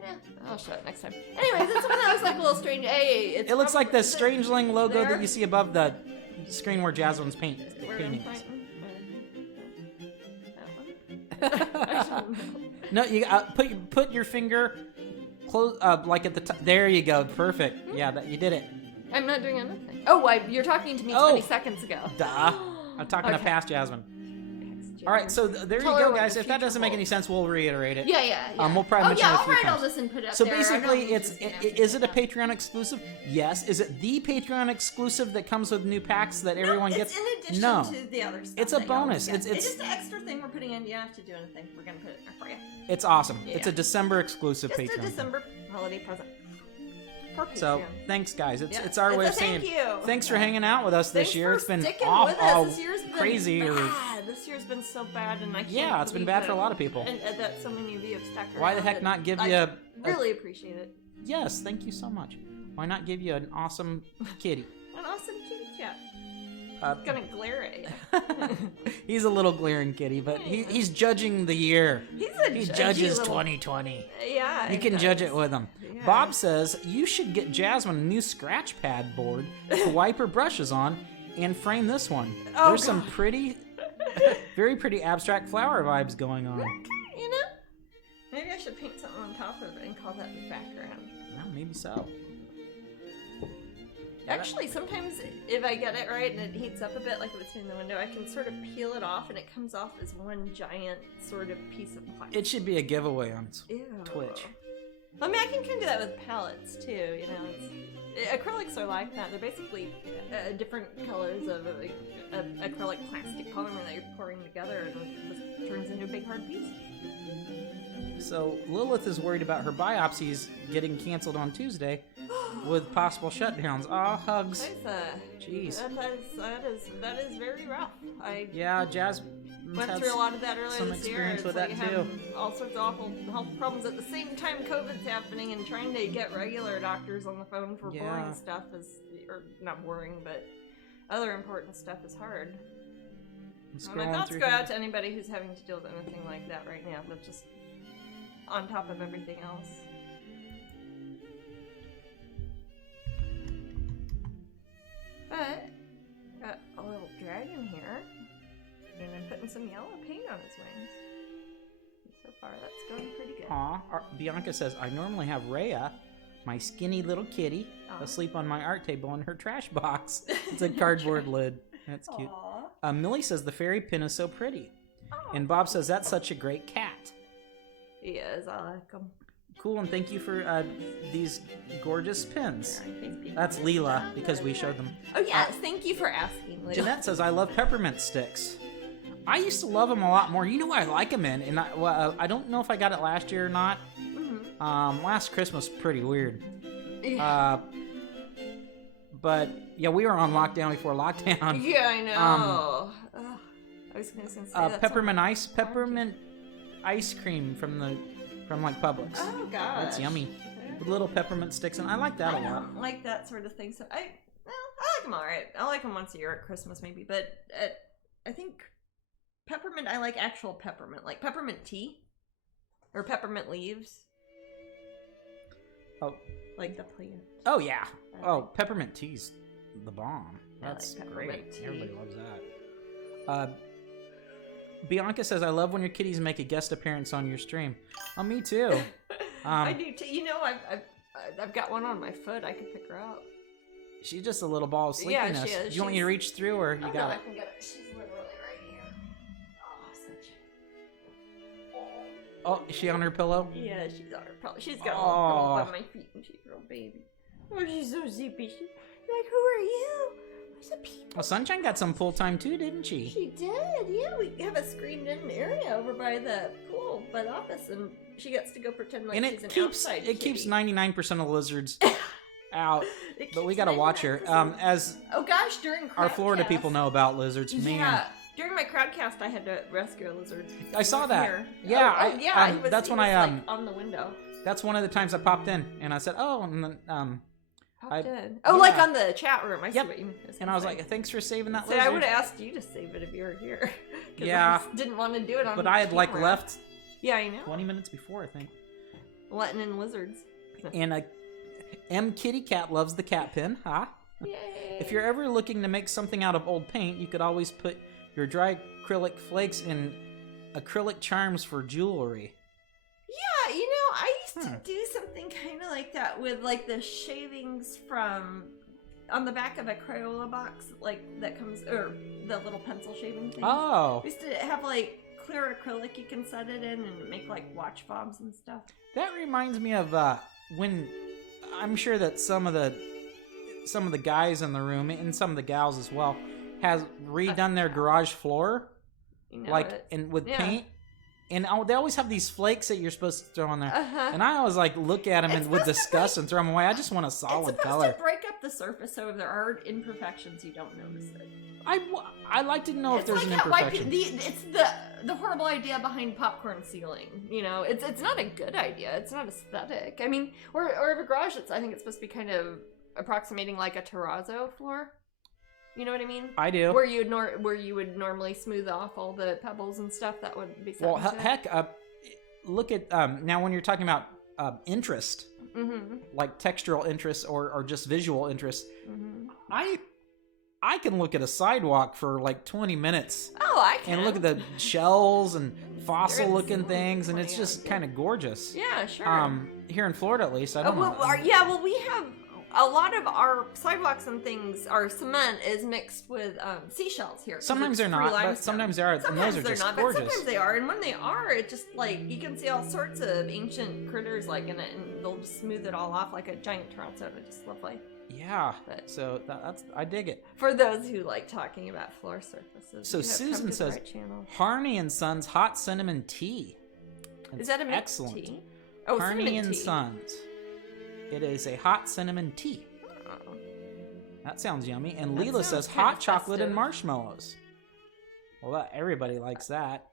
Yeah, I'll show it next time. Anyways, it's one that looks like a little strange... Hey, it looks like the Strangeling logo that you see above the screen where Jasmine's painting. No, you put your finger close, like at the top. There you go. Perfect. Yeah, you did it. I'm not doing anything. Oh, you're talking to me 20 seconds ago. Duh. I'm talking to past Jasmine. All right, so there you go, guys. If that doesn't make any sense, we'll reiterate it. Yeah. We'll probably mention it a few I'll write times. all this and put it up so there. Basically, is it a Patreon exclusive? Yes. Is it the Patreon exclusive that comes with new packs that everyone gets? It's in addition to the other stuff. It's a bonus. It's just an extra thing we're putting in. You don't have to do anything. We're going to put it in there for you. It's awesome. Yeah. It's a December exclusive just Patreon. Just a December holiday present. So thanks, guys. It's our way of saying thanks for hanging out with us this year. It's been crazy. This year's been so bad, and I can't. Yeah, it's been bad for a lot of people. And that so many of you have stuck around. Why the heck not give you? Really appreciate it. Yes, thank you so much. Why not give you an awesome kitty? An awesome kitty cat. He's gonna glare at you. He's a little glaring kitty, but he's judging the year. He judges 2020. Yeah, you can judge it with him. Yeah. Bob says you should get Jasmine a new scratch pad board to wipe her brushes on and frame this one. There's some pretty, very pretty abstract flower vibes going on. You know, maybe I should paint something on top of it and call that the background. Well, maybe so. Actually, sometimes if I get it right and it heats up a bit, like if it's in the window, I can sort of peel it off and it comes off as one giant sort of piece of plastic. It should be a giveaway on Twitch. I mean, I can kind of do that with palettes too, you know. Acrylics are like that. They're basically different colors of acrylic plastic polymer that you're pouring together and it just turns into a big hard piece. So Lilith is worried about her biopsies getting canceled on Tuesday with possible shutdowns. Aw, hugs. Jeez. That is very rough. Jazz went through a lot of that earlier some this year. Experience with that too. All sorts of awful health problems at the same time COVID's happening, and trying to get regular doctors on the phone for boring stuff or not boring, but other important stuff is hard. My thoughts go out to anybody who's having to deal with anything like that right now. That's just on top of everything else. But got a little dragon here, and I'm putting some yellow paint on his wings. And so far, that's going pretty good. Aw, Bianca says, I normally have Rhea, my skinny little kitty, asleep on my art table in her trash box. It's a cardboard lid. That's cute. Millie says, the fairy pin is so pretty. And Bob says, that's such a great cat. He is. I like him. cool, and thank you for these gorgeous pins. Yeah, That's Leela, because we showed them. Oh, yes, thank you for asking, Leela. Jeanette says, I love peppermint sticks. I used to love them a lot more. You know what I like them in? And I don't know if I got it last year or not. Mm-hmm. Last Christmas, pretty weird. Yeah. But, yeah, we were on lockdown before lockdown. Yeah, I know. I was going to say that. Peppermint ice cream from like Publix. Oh, gosh. That's yummy. With little peppermint sticks, and I like that a lot. I don't like that sort of thing, so I like them all right. I like them once a year at Christmas, maybe, but I think peppermint, I like actual peppermint, like peppermint tea or peppermint leaves. Oh. Like the plant. Oh, yeah. Peppermint tea's the bomb. That's like great. Tea. Everybody loves that. Bianca says, I love when your kitties make a guest appearance on your stream. Oh, me too. I do too. You know, I've got one on my foot. I could pick her up. She's just a little ball of sleepiness. Yeah, she is. You want me to reach through, or you got no, it? I can get it. She's literally right here. Oh, is she on her pillow? Yeah, she's on her pillow. She's got a little pillow by my feet, and she's a little baby. Oh, she's so zippy. She's like, who are you? Where's the people? Well, Sunshine got some full time too, didn't she? She did. Yeah, we have a screened-in area over by the pool, by the office, and she gets to go pretend like she's an outside kitty. It keeps 99% of lizards out, but we gotta watch her. As gosh, during our Florida people know about lizards, man. Yeah. During my crowdcast, I had to rescue a lizard. I saw that. Here. Yeah, that's when I like on the window. That's one of the times I popped in, and I said, "Oh," and then like on the chat room. I see what you mean. And I was like, "Thanks for saving that See, lizard." I would have asked you to save it if you were here. Yeah, I didn't want to do it on. But I had camera. left. Yeah, I know. 20 minutes before, I think. Letting in lizards. And M Kitty Cat loves the cat pin, huh? Yay! If you're ever looking to make something out of old paint, you could always put your dry acrylic flakes in acrylic charms for jewelry. Yeah, you know, I used to do something kind of like that with like the shavings from on the back of a Crayola box, like that comes, or the little pencil shaving thing. Oh. We used to have like clear acrylic you can set it in and make like watch fobs and stuff. That reminds me of when I'm sure that some of the guys in the room and some of the gals as well has redone their garage floor, you know, like with paint, and they always have these flakes that you're supposed to throw on there, and I always like look at them and with disgust and throw them away. I just want a solid color. It's supposed to break up the surface, so if there are imperfections, you don't notice it. I like to know if there's an imperfection. It's the horrible idea behind popcorn ceiling. You know, it's not a good idea. It's not aesthetic. I mean, or a garage. I think it's supposed to be kind of approximating like a terrazzo floor. You know what I mean? I do. Where you would normally smooth off all the pebbles and stuff. That would be. Well, heck, look at now when you're talking about interest, like textural interest or just visual interest. I can look at a sidewalk for like 20 minutes. Oh, I can. And look at the shells and fossil-looking things, and it's just kind of gorgeous. Yeah, sure. Here in Florida, at least, I don't know. Well, we have a lot of our sidewalks and things. Our cement is mixed with seashells here. Sometimes they're not, but sometimes they are. And those are just gorgeous. But sometimes they are, and when they are, it just like you can see all sorts of ancient critters like in it, and they'll just smooth it all off like a giant terrazzo. It's just lovely. Yeah, so that's I dig it. For those who like talking about floor surfaces. So Susan says, Harney and Sons hot cinnamon tea. Is that a mixed excellent tea? Oh, Harney and tea. Sons. It is a hot cinnamon tea. Oh. That sounds yummy. And Leela says hot chocolate and marshmallows. Well, everybody likes that.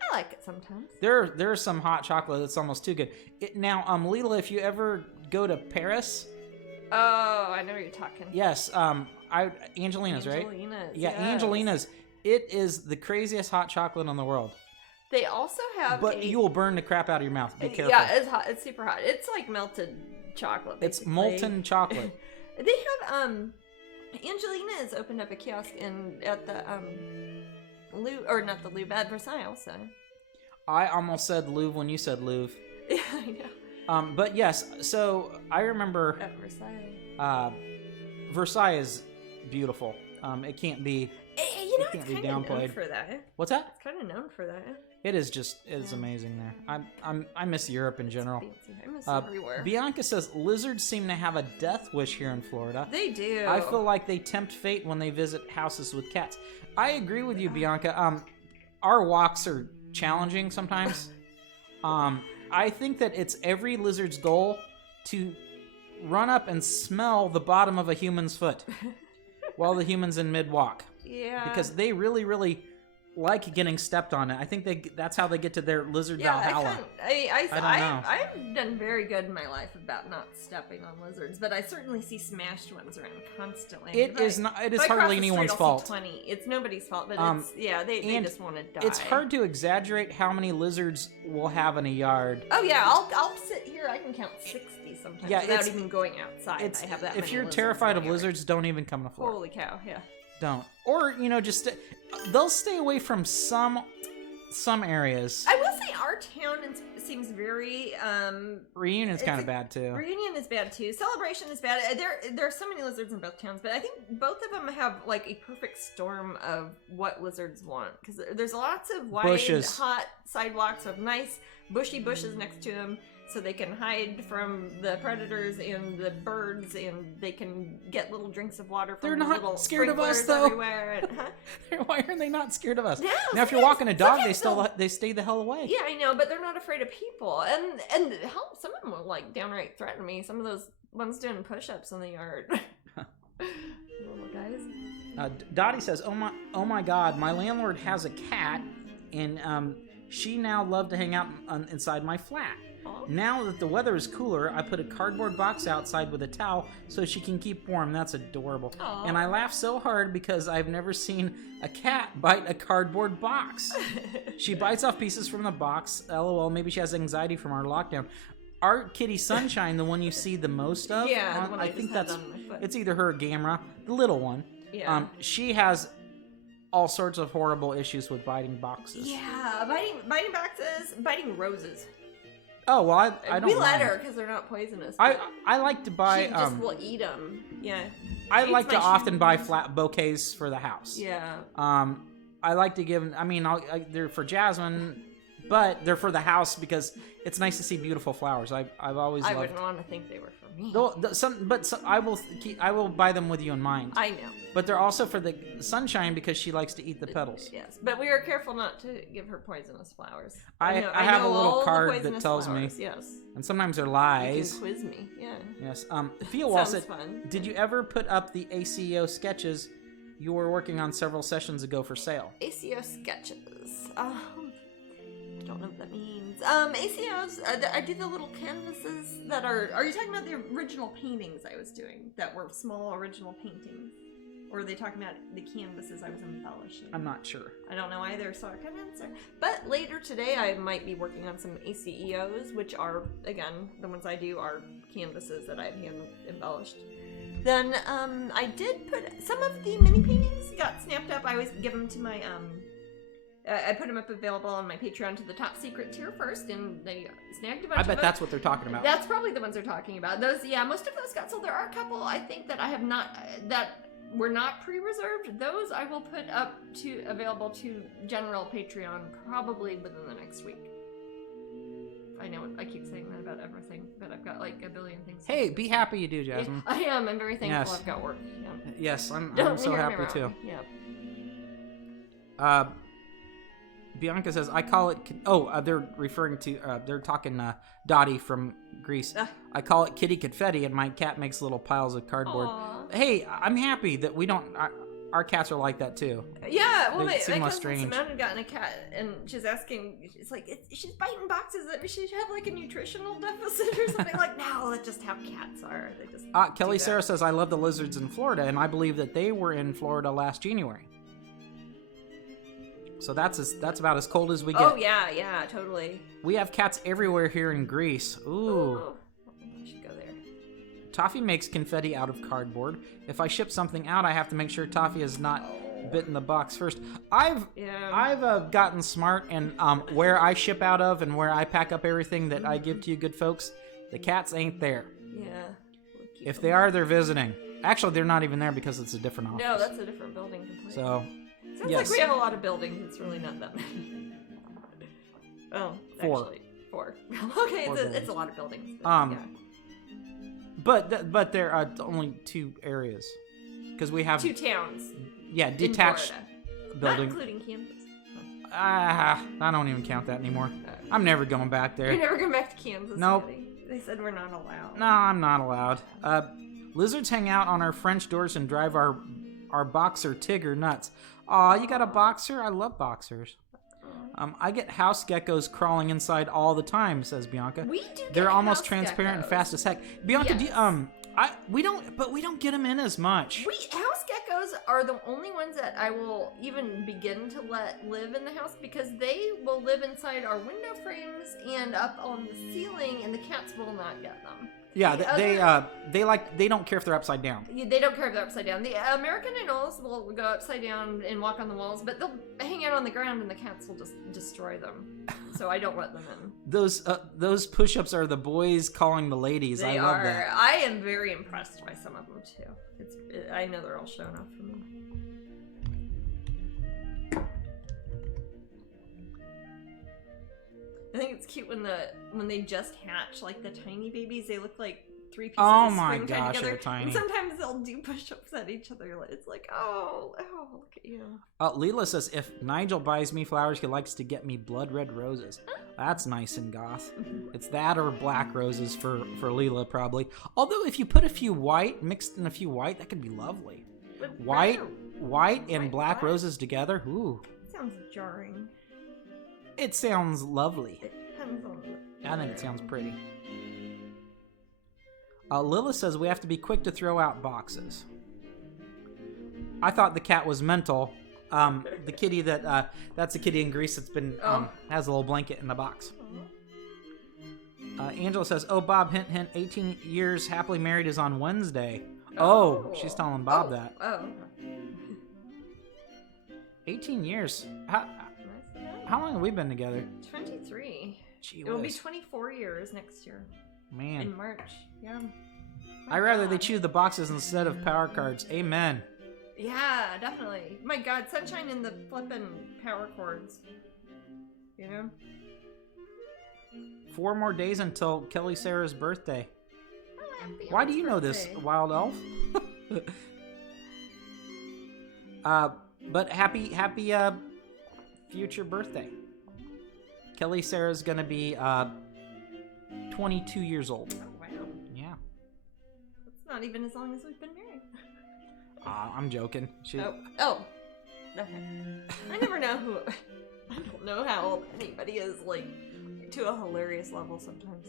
I like it sometimes. There's some hot chocolate that's almost too good. Now, Leela, if you ever go to Paris. Oh, I know what you're talking. Yes, Angelina's, right? Angelina's, yeah, yes. Angelina's. It is the craziest hot chocolate in the world. They also have But you will burn the crap out of your mouth. Be careful. Yeah, it's hot. It's super hot. It's like melted chocolate, basically. It's molten chocolate. They have, Angelina's opened up a kiosk at the, Louvre, or not the Louvre, at Versailles also. I almost said Louvre when you said Louvre. Yeah, I know. But yes, so I remember at Versailles. Versailles is beautiful. It can't be. You know, can't it's be kind of known downplayed. for that. What's that? It's kind of known for that. It is amazing there. I miss Europe in general. Fancy. I miss everywhere. Bianca says lizards seem to have a death wish here in Florida. They do. I feel like they tempt fate when they visit houses with cats. I agree with you, Bianca. Our walks are challenging sometimes. I think that it's every lizard's goal to run up and smell the bottom of a human's foot while the human's in mid-walk. Yeah. Because they really, really like getting stepped on it. I think that's how they get to their lizard Valhalla. I don't know. I've done very good in my life about not stepping on lizards, but I certainly see smashed ones around constantly. It is hardly anyone's fault. 20, it's nobody's fault, but they just want to die. It's hard to exaggerate how many lizards we'll have in a yard. Oh yeah, I'll sit here. I can count 60 sometimes without even going outside. I have that. If you're terrified of lizards, don't even come to Florida. Holy cow! Yeah. Don't. Or just they'll stay away from some areas. I will say our town seems very Reunion's kind of bad too. Reunion is bad too. Celebration is bad. There are so many lizards in both towns, but I think both of them have like a perfect storm of what lizards want, because there's lots of wide, bushes. Hot sidewalks with nice bushy bushes next to them, so they can hide from the predators and the birds, and they can get little drinks of water from They're the not little scared of us, sprinklers though. everywhere. And, Why are they not scared of us? No, now, if you're walking a dog, sometimes they stay the hell away. Yeah, I know, but they're not afraid of people. And hell, some of them will like downright threaten me. Some of those ones doing push-ups in the yard. Little guys. Dottie says, "Oh my God, my landlord has a cat, and she now loves to hang out inside my flat. Now that the weather is cooler, I put a cardboard box outside with a towel so she can keep warm." That's adorable. Aww. And I laugh so hard because I've never seen a cat bite a cardboard box. She bites off pieces from the box. LOL, maybe she has anxiety from our lockdown. Our kitty Sunshine, the one you see the most of, yeah, the one I think that's on my foot. it's either her or Gamera, the little one. Yeah. She has all sorts of horrible issues with biting boxes. Yeah, biting boxes, biting roses. Oh, well, I don't We let mind. her because they're not poisonous. I like to buy... She just will eat them. Yeah. I like to often buy flat bouquets for the house. Yeah. I like to give... I mean, they're for Jasmine, but they're for the house because it's nice to see beautiful flowers. I've always loved... I wouldn't want to think they were for me. I will buy them with you in mind. I know. But they're also for the Sunshine because she likes to eat the petals. Yes, but we are careful not to give her poisonous flowers. I have a little card that tells flowers, me. Yes. And sometimes they're You lies. can quiz me. Yeah. Yes. Thea Wall said, fun. "Did you ever put up the ACO sketches you were working on several sessions ago for sale?" ACO sketches. I don't know what that means. ACOs, I do the little canvases that are you talking about the original paintings I was doing that were small original paintings? Or are they talking about the canvases I was embellishing? I'm not sure. I don't know either, so I couldn't answer. But later today, I might be working on some ACEOs, which are, again, the ones I do are canvases that I've hand embellished. Then I did put some of the mini paintings got snapped up. I always give them to my I put them up available on my Patreon to the top secret tier first, and they snagged a bunch. I bet that's what they're talking about. That's probably the ones they're talking about. Those, yeah, most of those got sold. There are a couple I think that I have not that were not pre-reserved. Those I will put up to available to general Patreon probably within the next week. I know I keep saying that about everything, but I've got like a billion things. Hey, be happy you do, Jasmine. I am. I'm very thankful Yes. I've got work. Yeah. Yes, I'm Don't so hear me happy wrong. too. Yeah. Bianca says, "I call it." They're referring to. They're talking Dottie from Greece. I call it kitty confetti, and my cat makes little piles of cardboard. Aww. Hey, I'm happy that we don't. Our cats are like that too. Yeah, well, They my seem less cousin strange. Simone had gotten a cat, and she's asking, she's like, she's biting boxes. That she should have like a nutritional deficit or something. Like, no, that's just how cats are. They just Kelly do that. Sarah says, "I love the lizards in Florida, and I believe that they were in Florida last January. So that's about as cold as we get. Oh yeah, totally. We have cats everywhere here in Greece. Ooh." Oh, I should go there. Toffee makes confetti out of cardboard. If I ship something out, I have to make sure Toffee has not bitten the box first. I've gotten smart, and where I ship out of and where I pack up everything that I give to you good folks, the cats ain't there. Yeah. We'll If they are, they're visiting. Actually, they're not even there because it's a different office. No, that's a different building completely. So Sounds like we have a lot of buildings. It's really not that many. Oh, 4. Actually, 4. Okay, it's a lot of buildings. But there are only 2 areas because we have 2 towns. Yeah, detached building. Not including campus. I don't even count that anymore. I'm never going back there. You're never going back to Kansas. Nope. City. They said we're not allowed. No, I'm not allowed. Lizards hang out on our French doors and drive our boxer Tigger nuts. Aw, you got a boxer? I love boxers. I get house geckos crawling inside all the time, says Bianca. We do. They're almost transparent and fast as heck. Bianca, yes. we don't get them in as much. House geckos are the only ones that I will even begin to let live in the house because they will live inside our window frames and up on the ceiling, and the cats will not get them. Yeah, they don't care if they're upside down. They don't care if they're upside down. The American Anoles will go upside down and walk on the walls, but they'll hang out on the ground, and the cats will just destroy them. So I don't let them in. Those push-ups are the boys calling the ladies. I love that. I am very impressed by some of them too. I know they're all showing off for me. I think it's cute when they just hatch, like the tiny babies. They look like 3 pieces of string tied together. They're tiny. And sometimes they'll do push-ups at each other. It's like, oh, look at you. Leela says if Nigel buys me flowers, he likes to get me blood red roses. That's nice and goth. It's that or black roses for Leela probably. Although if you put mixed in a few white, that could be lovely. White and black roses together. Ooh. Sounds jarring. It sounds lovely. It depends on I think it sounds pretty. Lila says we have to be quick to throw out boxes. I thought the cat was mental. The kitty that's a kitty in Greece that's been has a little blanket in the box. Angela says, "Oh, Bob, hint, hint. 18 years happily married is on Wednesday." Oh, she's telling Bob that. Oh. 18 years. How long have we been together? 23. Gee It will be whiz. 24 years next year. Man. In March. Yeah. I'd rather they chew the boxes instead of power cards. Amen. Yeah, definitely. My God, sunshine in the flippin' power cords. You know? 4 more days until Kelly Sarah's birthday. Oh, happy Why do you know this, birthday. Wild Elf? But happy future birthday. Kelly Sarah's gonna be 22 years old. Oh, wow. Yeah. That's not even as long as we've been married. I'm joking. Oh. Okay. I never know who... I don't know how old anybody is, like, to a hilarious level sometimes.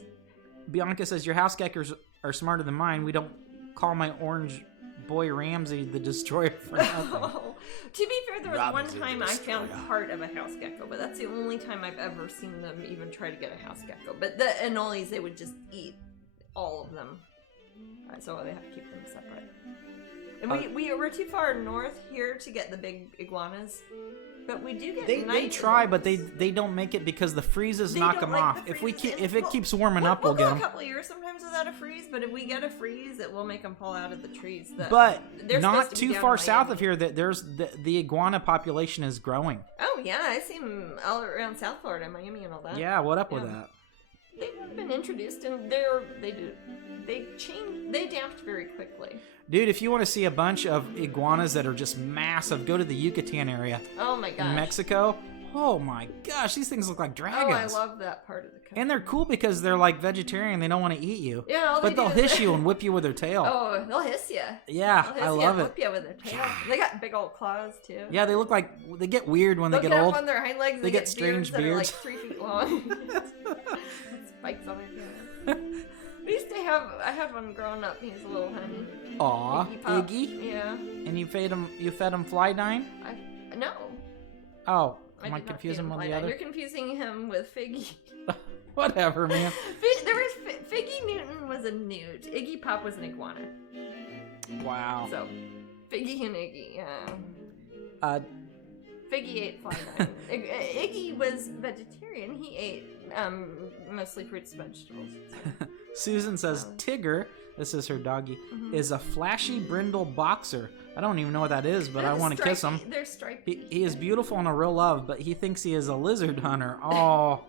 Bianca says, your house geckos are smarter than mine. We don't call my orange boy Ramsey the destroyer for nothing. To be fair, there was one time I found part of a house gecko, but that's the only time I've ever seen them even try to get a house gecko. But the anoles, they would just eat all of them. So they have to keep them separate. And we were too far north here to get the big iguanas. But we do get They try, but they don't make it because the freezes knock them off. If it keeps warming up, we'll get them. We'll go a couple of years sometimes without a freeze, but if we get a freeze, it will make them fall out of the trees. But not too far south of here, there's the iguana population is growing. Oh yeah, I see them all around South Florida, Miami, and all that. Yeah, what up with that? They've been introduced, and they adapt very quickly. Dude, if you want to see a bunch of iguanas that are just massive, go to the Yucatan area. Oh my gosh. In Mexico. Oh my gosh, these things look like dragons. Oh, I love that part of the country. And they're cool because they're like vegetarian. They don't want to eat you. Yeah, but they'll hiss you and whip you with their tail. Oh, they'll hiss you. Yeah, I love it. Whip you with their tail. They got big old claws too. Yeah, they look like they get weird when they get old. Up on their hind legs. They get strange beards. That are like 3 feet long. Spikes on their tail. I had one growing up. He was a little honey. Aw, Iggy? Yeah. And you fed him Fly Dine? No. Oh, am I confusing him with the other? You're confusing him with Figgy. Whatever, man. Figgy Newton was a newt. Iggy Pop was an iguana. Wow. So, Figgy and Iggy, yeah. Figgy ate Fly Dine. Iggy was vegetarian. He ate mostly fruits and vegetables. So. Susan says, Tigger, This is her doggy. Is a flashy brindle boxer. I don't even know what that is, but I want to kiss him. They're stripy. He is beautiful and a real love, but he thinks he is a lizard hunter. Oh.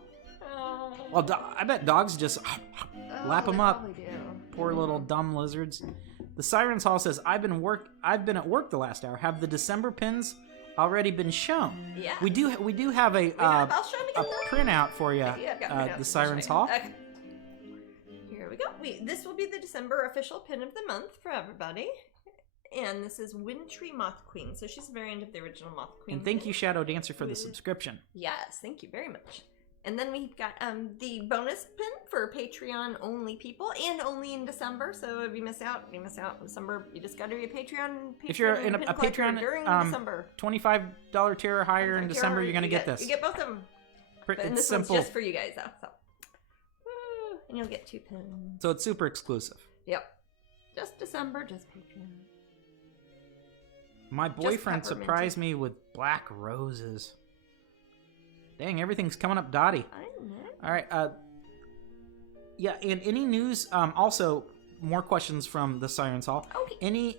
Well, I bet dogs just lap him up. Do. Poor little dumb lizards. The Sirens Hall says, I've been at work the last hour. Have the December pins already been shown? Yeah. We do have a I'll show 'em again now. printout for you. Yeah, I've got printouts. The Sirens Hall. Okay. Here we go. This will be the December official pin of the month for everybody. And this is Wintry Moth Queen. So she's a variant of the original Moth Queen. And thank you, Shadow Dancer, for the subscription. Yes, thank you very much. And then we've got the bonus pin for Patreon only people, and only in December. So if you miss out in December. You just got to be a Patreon. If you're in a Patreon during December, $25 tier or higher in December, you're gonna get this. You get both of them. And this simple. one's just for you guys, though. So. And you'll get 2 pins. So it's super exclusive. Yep. Just December, just Patreon. My boyfriend surprised me with black roses. Dang, everything's coming up dotty. I know. All right. Yeah, and any news? Also, more questions from the Sirens Hall. Okay. Any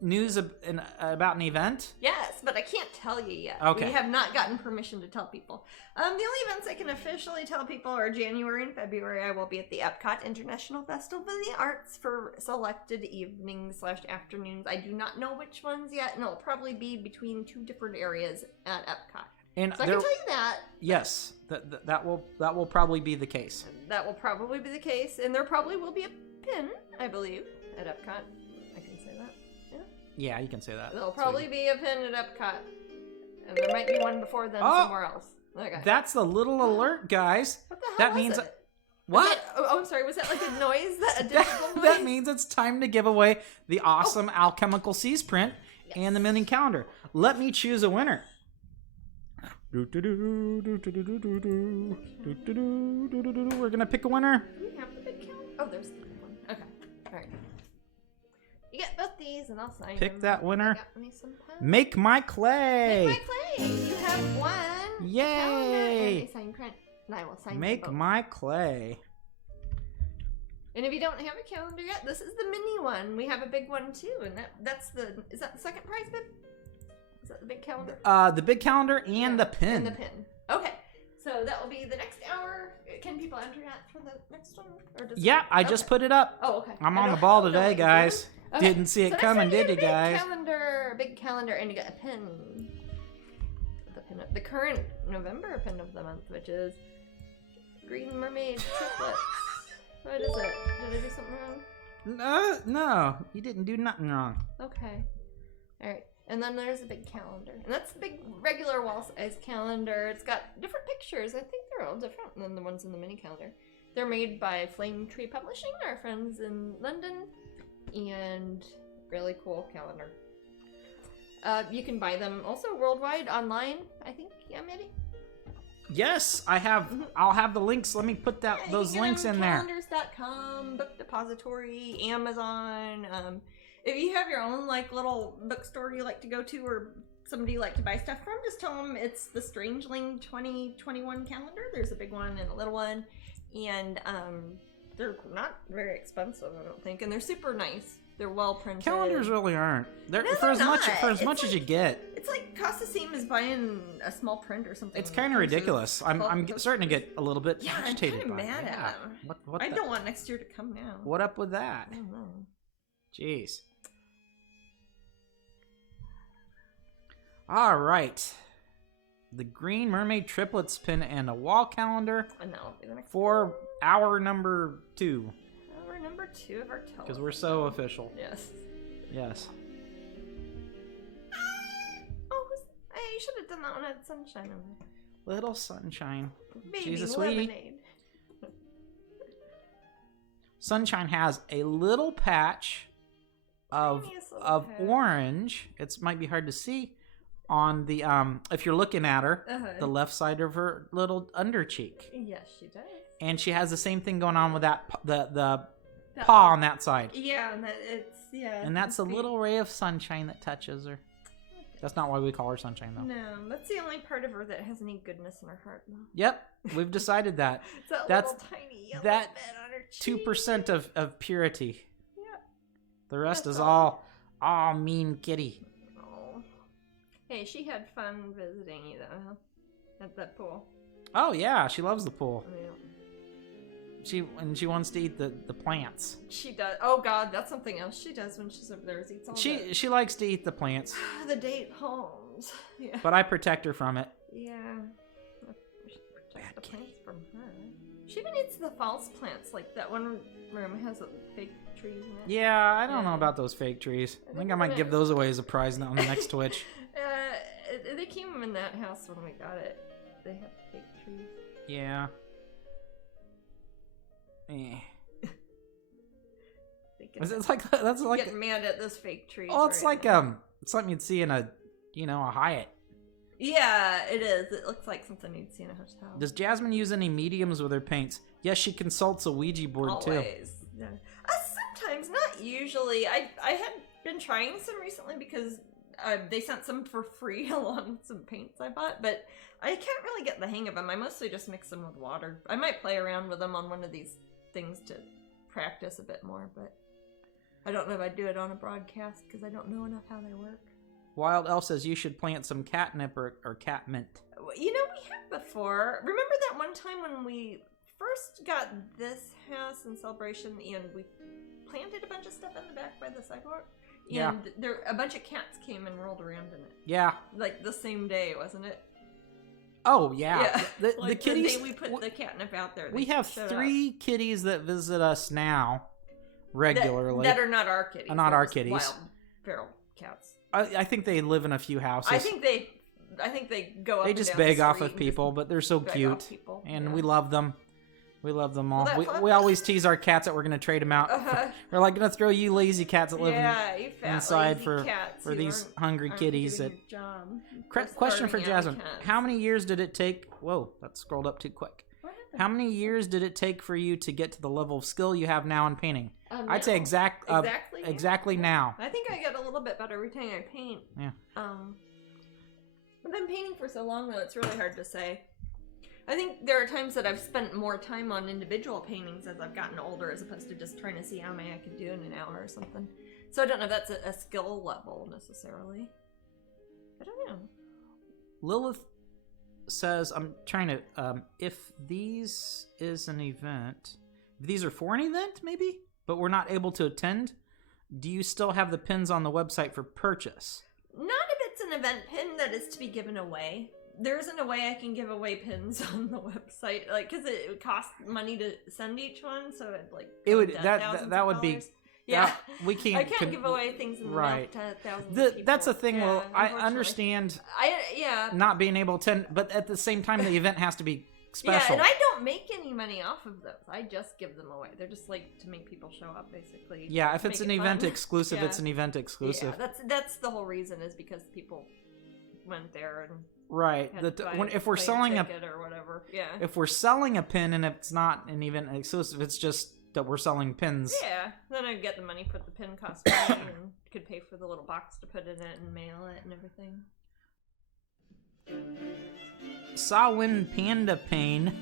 news about an event? Yes, but I can't tell you yet. Okay. We have not gotten permission to tell people. The only events I can officially tell people are January and February. I will be at the Epcot International Festival of the Arts for selected evenings/afternoons. I do not know which ones yet, and it'll probably be between 2 different areas at Epcot. And so I can tell you that. Yes, that will probably be the case. That will probably be the case, and there probably will be a pin, I believe, at Epcot. I can say that. Yeah. Yeah, you can say that. There'll probably be a pin at Epcot, and there might be one before then somewhere else. Okay. That's the little alert, guys. What the hell that was means it? What? I'm sorry. Was that like a noise? A digital noise? That means it's time to give away the awesome Alchemical Seas print and the mini calendar. Let me choose a winner. We're gonna pick a winner. Do we have the big calendar? Oh, there's the big one. Okay. All right. You get both these, and I'll sign Pick them. that winner. Got me some pens. Make my clay. Make my clay. You have one. Yay! And a signed print, and I will sign Make them both. my clay. And if you don't have a calendar yet, this is the mini one. We have a big one too, and that's the. Is that the second prize, babe? Is that the big calendar? The big calendar and the pin. And the pin. Okay. So that will be the next hour. Can people enter that for the next one? Or does I just put it up. Oh, okay. I'm on the ball today, guys. Okay. Didn't see it coming, did you guys? Big calendar, and you get a pin. The current November pin of the month, which is Green Mermaid Triplets. What is it? Did I do something wrong? No, you didn't do nothing wrong. Okay. All right. And then there's a big calendar. And that's the big regular wall-size calendar. It's got different pictures. I think they're all different than the ones in the mini calendar. They're made by Flame Tree Publishing, our friends in London. And really cool calendar. You can buy them also worldwide online, I think. Yeah, maybe? Yes, I have. I'll have the links. Let me put those links in there. Calendars.com, Book Depository, Amazon. If you have your own like little bookstore you like to go to, or somebody you like to buy stuff from, just tell them it's the Strangeling 2021 calendar. There's a big one and a little one, and they're not very expensive, I don't think, and they're super nice. They're well printed. Calendars really aren't. They're for as much as you get. It's like cost the same as buying a small print or something. It's kind of ridiculous. I'm starting to get a little bit agitated. I'm kind of by mad it. at them. What I don't want next year to come now. What up with that? I don't know. Jeez. All right. The Green Mermaid Triplets pin and a wall calendar for hour number 2. Hour number 2 of our tour. Because we're so official. Yes. Yes. Oh, you should have done that one at Sunshine over there. Little Sunshine. Baby She's a sweetie. lemonade. Sunshine has a little patch of orange. It might be hard to see on the if you're looking at her, the left side of her little under cheek. Yes, she does. And she has the same thing going on with that the paw on that side. Yeah, and And that's a little ray of sunshine that touches her. That's not why we call her Sunshine, though. No, that's the only part of her that has any goodness in her heart, though. Yep, we've decided that. That's little tiny yellow that bit on her cheek. 2% of purity. The rest is all mean kitty. Oh. Hey, she had fun visiting you though, huh? At that pool. Oh yeah, she loves the pool. Yeah. She wants to eat the plants. She does. Oh God, that's something else she does when she's over there. Is eats all She likes to eat the plants. the date palms. Yeah. But I protect her from it. Yeah. We should protect the plants from her. She even eats the false plants. Like that one room has a fake trees in it. Yeah, I don't know about those fake trees. I think I might give those away as a prize on the next Twitch. They came in that house when we got it. They have fake trees. Yeah. It's like that's like getting mad at those fake trees. Oh, it's like it's something you'd see in a Hyatt. Yeah, it is. It looks like something you'd see in a hotel. Does Jasmine use any mediums with her paints? Yes, she consults a Ouija board too. Always. Yeah. Sometimes, not usually. I had been trying some recently because they sent some for free along with some paints I bought, but I can't really get the hang of them. I mostly just mix them with water. I might play around with them on one of these things to practice a bit more, but I don't know if I'd do it on a broadcast because I don't know enough how they work. Wild Elf says you should plant some catnip or cat mint. You know, we have before. Remember that one time when we first got this house in Celebration and we planted a bunch of stuff in the back by the sidewalk? Yeah. And a bunch of cats came and rolled around in it. Yeah. Like the same day, wasn't it? Oh, yeah. The like kitties... the day we put the catnip out there. We have 3 kitties that visit us now regularly. That are not our kitties. Not our kitties. Wild feral cats. I think they live in a few houses. I think they go up They and just down beg the off street of people, but they're so cute. And we love them. We love them all. Well, we always tease our cats that we're going to trade them out. We're like going to throw you lazy cats that live inside for these hungry kitties. Question for Jasmine. How many years did it take? Whoa, that scrolled up too quick. How many years did it take for you to get to the level of skill you have now in painting? I'd say exactly now. I think I get a little bit better every time I paint. Yeah. I've been painting for so long though, it's really hard to say. I think there are times that I've spent more time on individual paintings as I've gotten older as opposed to just trying to see how many I could do in an hour or something. So I don't know if that's a skill level necessarily. I don't know. Lilith says, I'm trying to, if these is an event, if these are for an event maybe, but we're not able to attend, do you still have the pins on the website for purchase? Not if it's an event pin that is to be given away. There isn't a way I can give away pins on the website, like, because it would cost money to send each one, so it would that would be we can't. I can't give away things in the mail to thousands of people. That's a thing. Well, I understand. Not being able to, but at the same time, the event has to be special. Yeah, and I don't make any money off of those. I just give them away. They're just like to make people show up, basically. Yeah, if it's an event exclusive, it's an event exclusive. Yeah, that's the whole reason is because people went there and. Right. If we're selling or whatever. Yeah. If we're selling a pin and it's not an event exclusive, it's just that we're selling pins. Yeah. Then I'd get the money, put the pin cost money, and could pay for the little box to put in it and mail it and everything. Sawin Panda Pain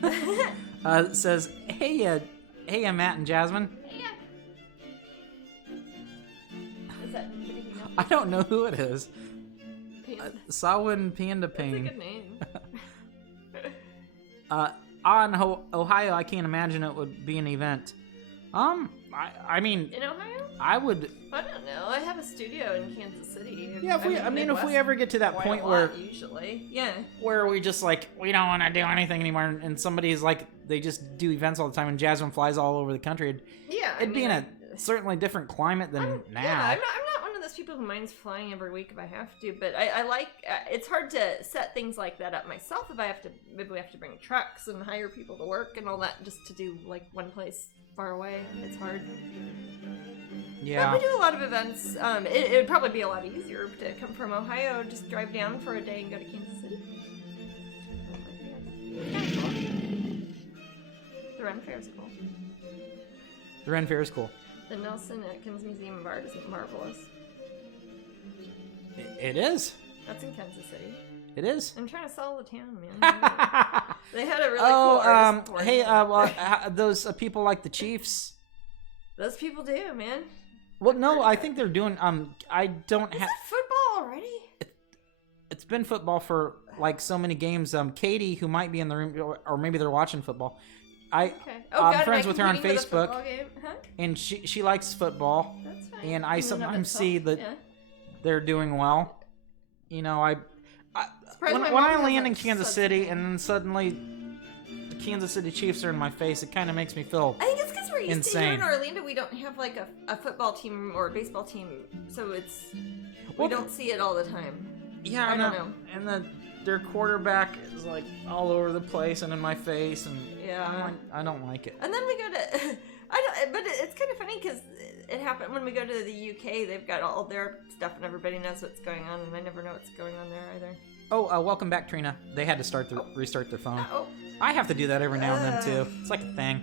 says, "Hey, Matt and Jasmine." Hey. Is that anybody? I don't know who it is. Sawin Panda Pain. That's a good name. On Ohio, I can't imagine it would be an event. I mean, in Ohio, I would. I don't know. I have a studio in Kansas City. Yeah, if we ever get to that point where usually, where we just like we don't want to do anything anymore, and somebody's like they just do events all the time, and Jasmine flies all over the country. It'd be in a certainly different climate than now. Yeah, I'm not one of those people who minds flying every week if I have to, but I like. It's hard to set things like that up myself if maybe we have to bring trucks and hire people to work and all that just to do like one place far away. It's hard. Yeah. But we do a lot of events. It would probably be a lot easier to come from Ohio, just drive down for a day and go to Kansas City. The Ren Fair is cool. The Ren Fair is cool. The Nelson Atkins Museum of Art is marvelous. It is. That's in Kansas City. It is. I'm trying to sell the town, man. They had a really cool artist. Hey, those people like the Chiefs. Those people do, man. Well, no, I think they're doing. I don't have. Is it football already? It's been football for like so many games. Katie, who might be in the room, or maybe they're watching football. I'm friends with her on Facebook, and she likes football. That's fine. And I sometimes see that they're doing well. You know, when I land in Kansas City and then suddenly the Kansas City Chiefs are in my face, it kind of makes me feel I think it's because we're used insane. to here in Orlando, we don't have like a football team or a baseball team, so we don't see it all the time. Yeah, I don't know. And their quarterback is like all over the place and in my face, and I don't like it. And then we go to, but it's kind of funny because it happened when we go to the UK. They've got all their stuff, and everybody knows what's going on, and I never know what's going on there either. Oh, welcome back, Trina. They had to restart their phone. I have to do that every now and then too. It's like a thing.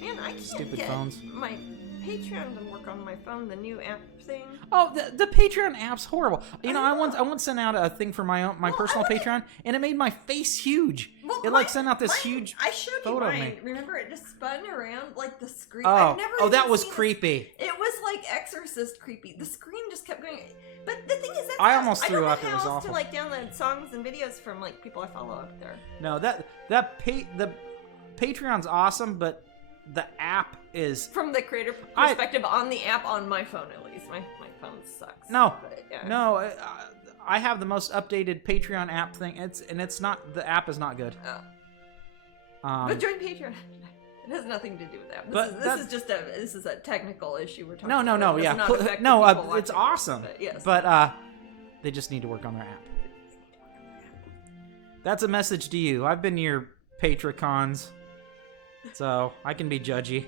Man, I can't Stupid get phones. My Patreon to work on my phone, the new app thing. Oh, the Patreon app's horrible. You know, I once sent out a thing for my personal Patreon, and it made my face huge. Well, it sent out this huge I showed you photo mine. of me. Remember, it just spun around like the screen. That was creepy. It was like Exorcist creepy. The screen just kept going. But the thing is, I almost threw up. It was awful. To like download songs and videos from like people I follow up there. No, the Patreon's awesome, but the app is from the creator perspective on the app on my phone at least. My phone sucks. No, I have the most updated Patreon app thing. It's not, the app is not good. But join Patreon. It has nothing to do with that. This is a technical issue we're talking about. No, it's awesome. Yes. But they just need to work on their app. That's a message to you. I've been to your Patricons, so I can be judgy.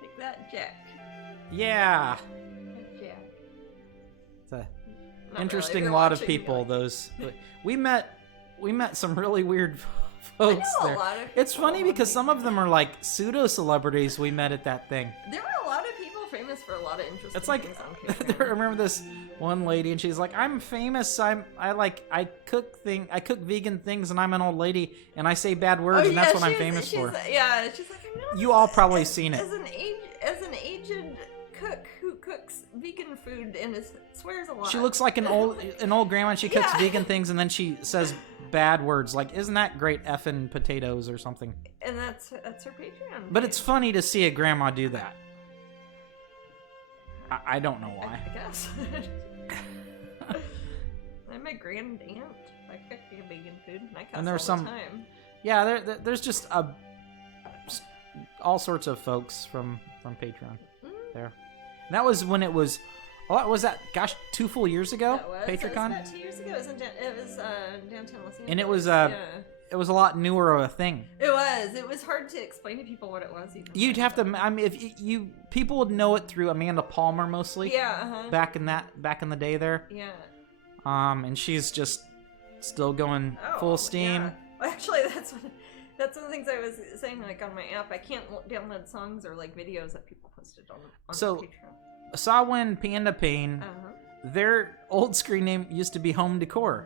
Take that, Jack. Yeah. Jack. It's a interesting lot of people. We met some really weird folks there. It's funny because some of them are like pseudo celebrities we met at that thing. There are a lot of people famous for a lot of interesting things on Patreon. I remember this one lady, and she's like, "I'm famous. I cook vegan things, and I'm an old lady, and I say bad words, and that's what I'm famous for." Yeah, she's like, you all probably seen it. As an aged cook who cooks vegan food and swears a lot. She looks like an old grandma, and she cooks vegan things, and then she says bad words like, "Isn't that great effing potatoes" or something. And that's her Patreon. But it's funny to see a grandma do that. I don't know why. I guess. I'm a grand aunt. I cook vegan food, and I cuss all the time. Yeah, there's just all sorts of folks from Patreon there. And that was when it was. Oh, was that? Gosh, 2 full years ago. Patreon. About 2 years ago. It was downtown Los Angeles. And it was a lot newer of a thing. It was. It was hard to explain to people what it was. You'd have to. I mean, people would know it through Amanda Palmer mostly. Yeah. Back in the day there. Yeah. And she's just still going full steam. Yeah. Well, actually, that's one of the things I was saying. Like on my app, I can't download songs or like videos that people posted on Patreon. Saw when Panda Pain, their old screen name used to be Home Decor.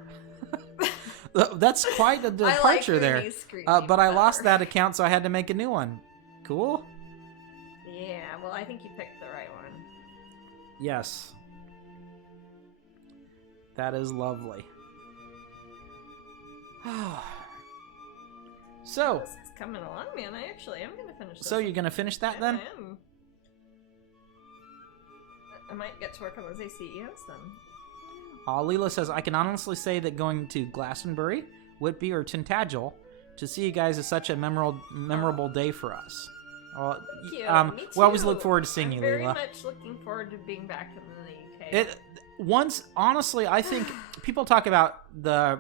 That's quite a departure there. But I lost that account, so I had to make a new one. Cool? Yeah, well, I think you picked the right one. Yes. That is lovely. So. This is coming along, man. I actually am going to finish this. So you're going to finish that then? I am. I might get to work on those ACEOs then. Leela says, I can honestly say that going to Glastonbury, Whitby, or Tintagel to see you guys is such a memorable day for us. Thank you. Me too. We always look forward to seeing you, Leela. Very much looking forward to being back in the UK. Honestly, I think people talk about the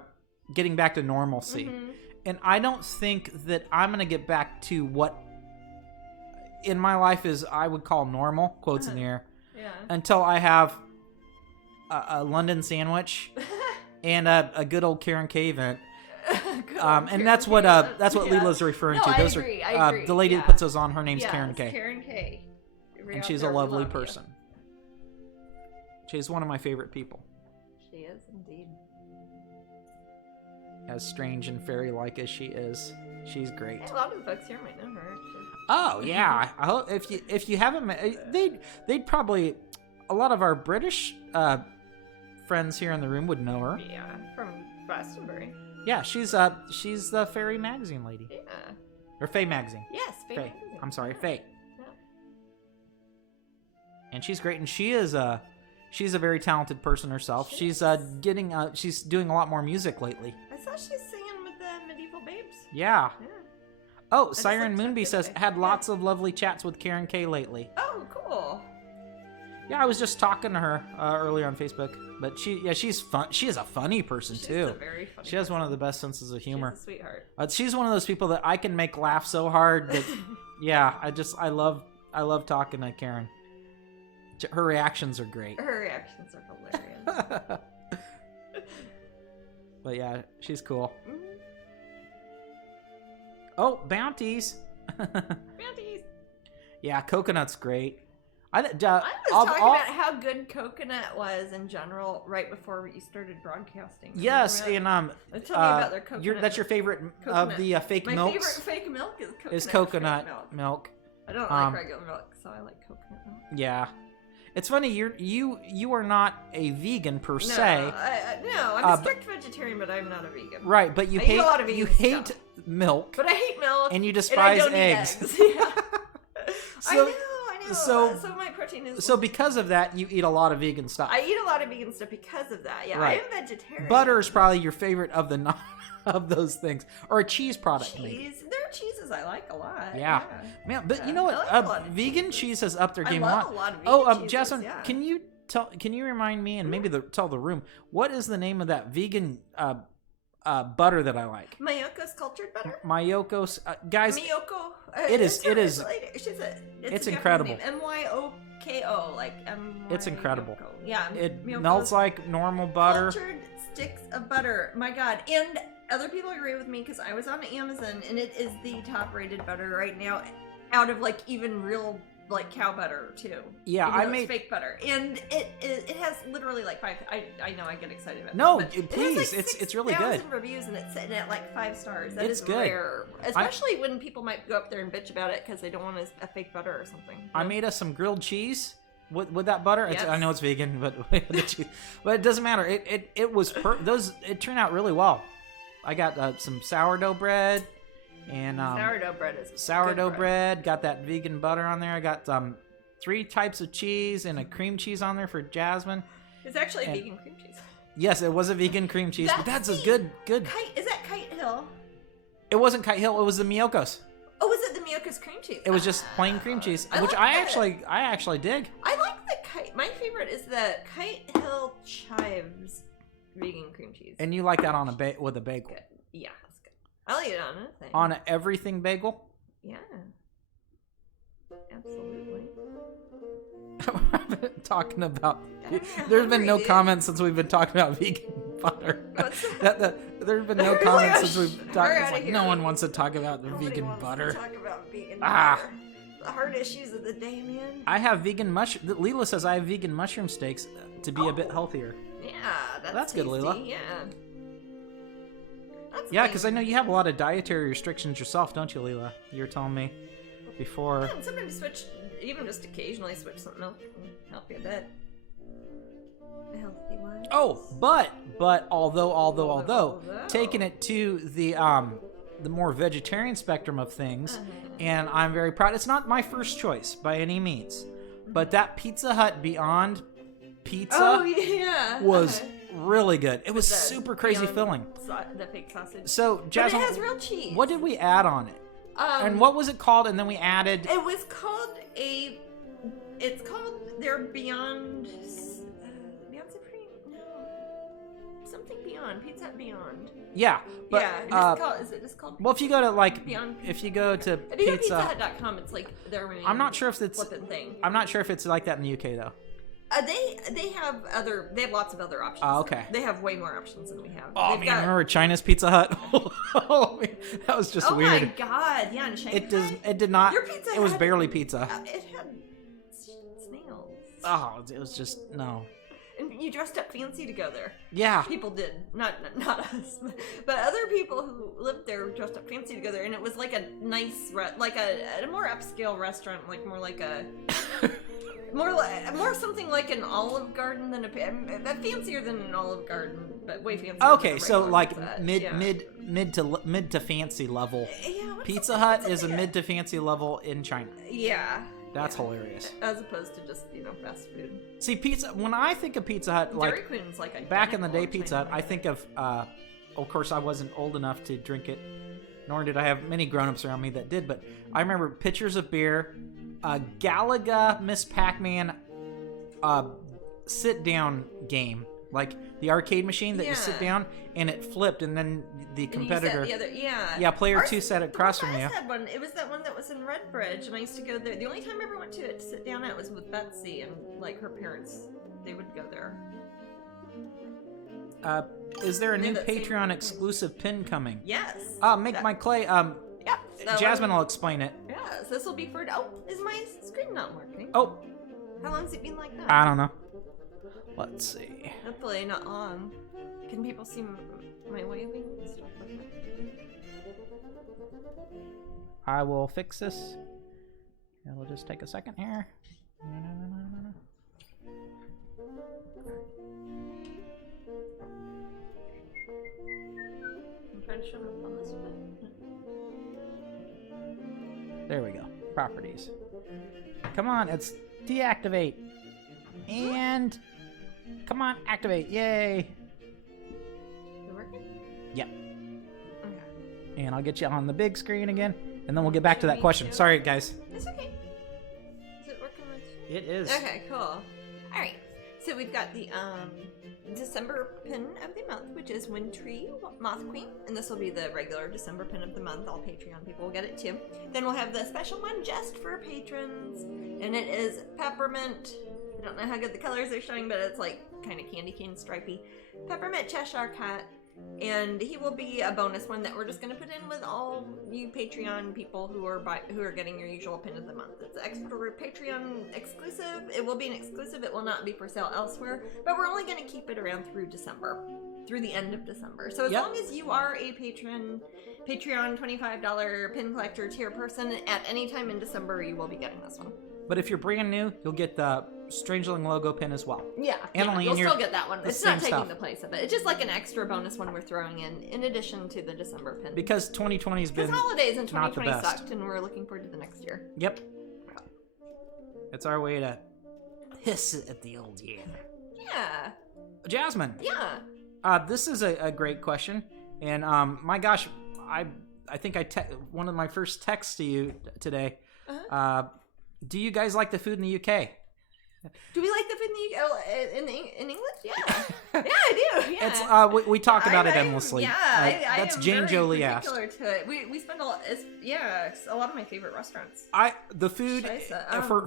getting back to normalcy. Mm-hmm. And I don't think that I'm going to get back to what in my life is I would call normal, quotes in the air, until I have a London sandwich and a good old Karen K event. And that's what Leela's referring to. I agree. The lady that puts those on, her name's Karen K. Karen K. And she's a lovely person. She's one of my favorite people. She is indeed. As strange and fairy-like as she is, she's great. A lot of the folks here might know her. Oh yeah, I hope if you haven't met, they'd probably, a lot of our British friends here in the room would know her. Yeah, from Glastonbury. Yeah, she's the Fairy magazine lady. Yeah. Or Fae magazine. Yes, Fae Fae. magazine. I'm sorry, Yeah. Fae. Yeah. And she's great, and she's a very talented person herself. She's she's doing a lot more music lately. I saw she's singing with the Medieval Babes. Yeah. Yeah. Oh, just Siren looked up Moonbee the says other day. had lots of lovely chats with Karen K lately. Oh, cool. Yeah, I was just talking to her earlier on Facebook, but she's fun. She is a funny person She's too. a very funny She has one of the best senses of humor. She's a sweetheart. She's one of those people that I can make laugh so hard that, yeah, I love talking to Karen. Her reactions are great. Her reactions are hilarious. But yeah, she's cool. Mhm. Oh, bounties. Bounties. Yeah, coconut's great. I was talking about how good coconut was in general right before you started broadcasting. Yes, and Tell me about their coconut. that's your favorite coconut. of the fake My milks. favorite fake milk is Is fake coconut milk. milk. I don't like regular milk, so I like coconut milk. Yeah, it's funny. You are not a vegan per se, No, I'm a strict vegetarian, but I'm not a vegan. right? But you I eat a lot of hate vegan stuff. milk, But I hate milk, and you and despise I don't eggs. Eat eggs. Yeah. So- I know. so- So my protein is. So because of that, you eat a lot of vegan stuff. I eat a lot of vegan stuff because of that. Yeah, Right. I am vegetarian. Butter is probably your favorite of the of those things, or a cheese product. Maybe. Cheese. There are cheeses I like a lot. Yeah. Man, but Yeah. you know what? I like a lot of Vegan cheeses. cheese has upped their I game love a lot. a lot of Oh, vegan cheeses, Jasmine, yeah. can you remind me and maybe tell the room what is the name of that vegan butter that I like? Mayoko's cultured butter. Mayokos, guys. Miyoko. It is- it's it is- It's incredible. Myoko, like It's incredible. Yeah. It Miyoko's melts like normal butter. Cultured sticks of butter. My God. And other people agree with me because I was on Amazon and it is the top-rated butter right now, out of like even real like cow butter too. Yeah, Even I though it's made. fake butter, and it has literally like five. I know I get excited about No, this, but please, it has like it's really good. 6,000 reviews and it's sitting at like 5 stars. That It's is good. rare, especially when people might go up there and bitch about it because they don't want a fake butter or something. I made us some grilled cheese with that butter. Yes. I know it's vegan, but the cheese, but it doesn't matter. It was it turned out really well. I got some sourdough bread and sourdough bread is sourdough good bread. Got that vegan butter on there. I got 3 types of cheese and a cream cheese on there for Jasmine. It's actually and- vegan cream cheese. Yes, it was a vegan cream cheese, but that's a the good. Is that Kite Hill? It wasn't Kite Hill. It was the Miyokos. Oh, was it the Miyoko's cream cheese? It was just plain cream cheese, which like I that. actually dig. I like the Kite. My favorite is the Kite Hill Chives vegan cream cheese. And you like that on with a bagel. Good. Yeah, that's good. I'll eat it on anything. On an everything bagel. Yeah. Absolutely. I've been talking about. I'm There's been no hungry, dude. comments since we've been talking about vegan butter. What's There's been no We're comments like, since we've we're talked. It's outta like here. no one wants to talk about the Nobody vegan wants butter. To talk about vegan Ah. butter. The hard issues of the day, man. I have vegan mushroom. Leela says I have vegan mushroom steaks to be a bit healthier. Yeah, that's That's good, tasty. Leela. Yeah. That's Yeah, because I know you have a lot of dietary restrictions yourself, don't you, Leela? You were telling me before. Yeah, and sometimes switch, even just occasionally switch something else can help you a bit. Healthy one. Oh, but although taking it to the more vegetarian spectrum of things, and I'm very proud. It's not my first choice by any means, but that Pizza Hut Beyond Pizza Oh yeah. was really good. It was The super crazy Beyond filling. The fake sausage. So, But it Jasmine, has real cheese. what did we add on it? And what was it called? And then we added. It was called a. It's called their Beyond. Beyond Supreme? No. Something Beyond. Pizza Hut Beyond. Yeah, but yeah. Is it just called? well, if you go to like, Beyond if you go to If you go to Pizza, PizzaHut.com, it's like their main. I'm not sure if it's. flippin' thing. I'm not sure if it's like that in the UK though. They have lots of other options. Oh, okay. They have way more options than we have. Oh They've man, got- remember China's Pizza Hut? Oh, man, that was just Oh weird. my god! Yeah, in Shanghai. It did not. Your pizza It was had- barely pizza. It had snails. Oh, it was just no. And you dressed up fancy to go there. Yeah. People did. Not us. But other people who lived there dressed up fancy to go there. And it was like a nice, like a more upscale restaurant, like more like a... more something like an Olive Garden than fancier than an Olive Garden, but way fancier. Okay, so like Pizza mid to fancy level. Yeah, Pizza Hut is a mid to fancy level in China. Yeah. That's hilarious. As opposed to just, fast food. See, pizza, when I think of Pizza Hut, Dairy Queen's like back in the day, Pizza Hut, I think of course, I wasn't old enough to drink it, nor did I have many grown-ups around me that did, but I remember pitchers of beer, Galaga Miss Pac-Man sit-down game, like the arcade machine that you sit down and it flipped, and then the competitor, player 2 sat across from you. Had one. It was that one that was in Redbridge, and I used to go there. The only time I ever went to it to sit down at was with Betsy, and like her parents, they would go there. Is there a new Patreon exclusive pin coming? Yes. Make my clay. Jasmine will explain it. Yes, this will be for. Oh, is my screen not working? Oh. How long's it been like that? I don't know. Let's see. Hopefully not long. Can people see my waving and stuff like that? I will fix this. It'll just take a second here. I'm trying to show them on this one. There we go. Properties. Come on, it's deactivate. And come on, activate. Yay. Is it working? Yep. Okay. And I'll get you on the big screen again, and then we'll get back to that question. Sorry, guys. It's okay. Is it working with you? It is. Okay, cool. All right. So we've got the December pin of the month, which is Wintry Moth Queen, and this will be the regular December pin of the month. All Patreon people will get it too. Then we'll have the special one just for patrons, and it is Peppermint. I don't know how good the colors are showing, but it's like kind of candy cane stripey. Peppermint Cheshire Cat, and he will be a bonus one that we're just going to put in with all you Patreon people who are getting your usual pin of the month. It's extra Patreon exclusive. It will be an exclusive. It will not be for sale elsewhere, but we're only going to keep it around through December, through the end of December. So as long as you are a Patreon $25 pin collector tier person, at any time in December, you will be getting this one. But if you're brand new, you'll get the Strangeling logo pin as well. Yeah, and you'll still get that one. It's not taking stuff. the place of it. It's just like an extra bonus one we're throwing in addition to the December pin. Because 2020's been holidays in 2020 not the best. sucked, and we're looking forward to the next year. Yep. It's our way to hiss at the old year. Yeah. Jasmine. Yeah. This is a great question, and my gosh, I think one of my first texts to you today. Do you guys like the food in the UK? Do we like the food in England? Yeah. Yeah, I do. Yeah. It's we talk about it endlessly. That's Jane Jolie asked. To it. We spend a lot. It's a lot of my favorite restaurants. The food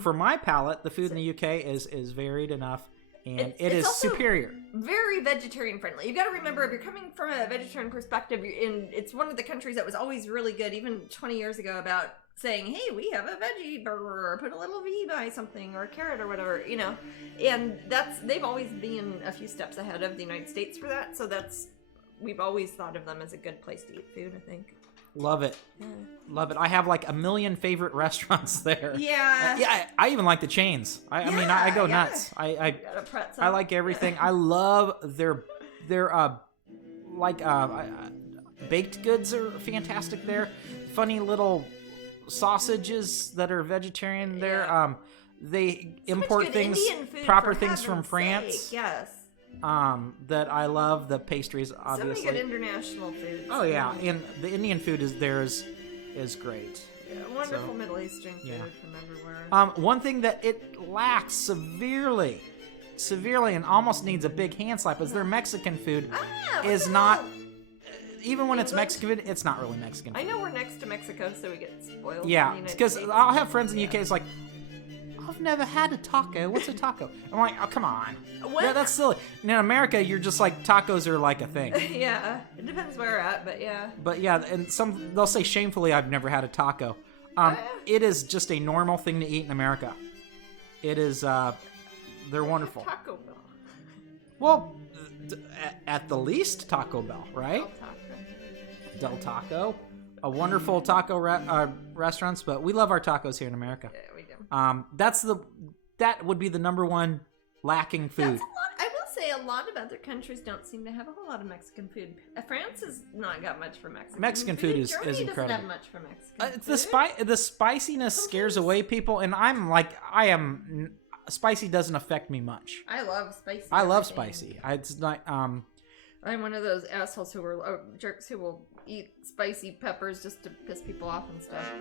for my palate, the food in the UK is varied enough, and it is superior. Very vegetarian friendly. You got to remember, if you're coming from a vegetarian perspective, it's one of the countries that was always really good, even 20 years ago, about saying, hey, we have a veggie burger, or put a little V by something, or a carrot, or whatever, and they've always been a few steps ahead of the United States for that, so we've always thought of them as a good place to eat food, I think. Love it. Yeah. Love it. I have like a million favorite restaurants there. Yeah. I even like the chains. I mean, I go nuts. I like everything. I love their baked goods are fantastic there. Funny little sausages that are vegetarian there. They import proper things from France. Yes. That I love. The pastries, obviously. So many good international foods. Oh yeah, and the Indian food is great. Yeah, wonderful Middle Eastern food from everywhere. One thing that it lacks severely, and almost needs a big hand slap is their Mexican food is not. Even when it's Mexican food, it's not really Mexican food. I know we're next to Mexico, so we get spoiled. Yeah, because I'll have friends in the UK. It's like, I've never had a taco. What's a taco? I'm like, oh, come on. Yeah, that's silly. In America, you're just like, tacos are like a thing. Yeah, it depends where we're at, but yeah. But yeah, and they'll say shamefully, I've never had a taco. It is just a normal thing to eat in America. It is, they're wonderful. Taco Bell. Well, at the least, Taco Bell, right? Del Taco. Del Taco. A wonderful taco restaurants, but we love our tacos here in America. Yeah, we do. That would be the number one lacking food. That's a lot. I will say a lot of other countries don't seem to have a whole lot of Mexican food. France has not got much for Mexican. Mexican food is Germany incredible. Doesn't have much for Mexican food. The spiciness scares away people, and spicy doesn't affect me much. I love spicy. I love spicy. It's not I'm one of those assholes who are jerks who will eat spicy peppers just to piss people off and stuff.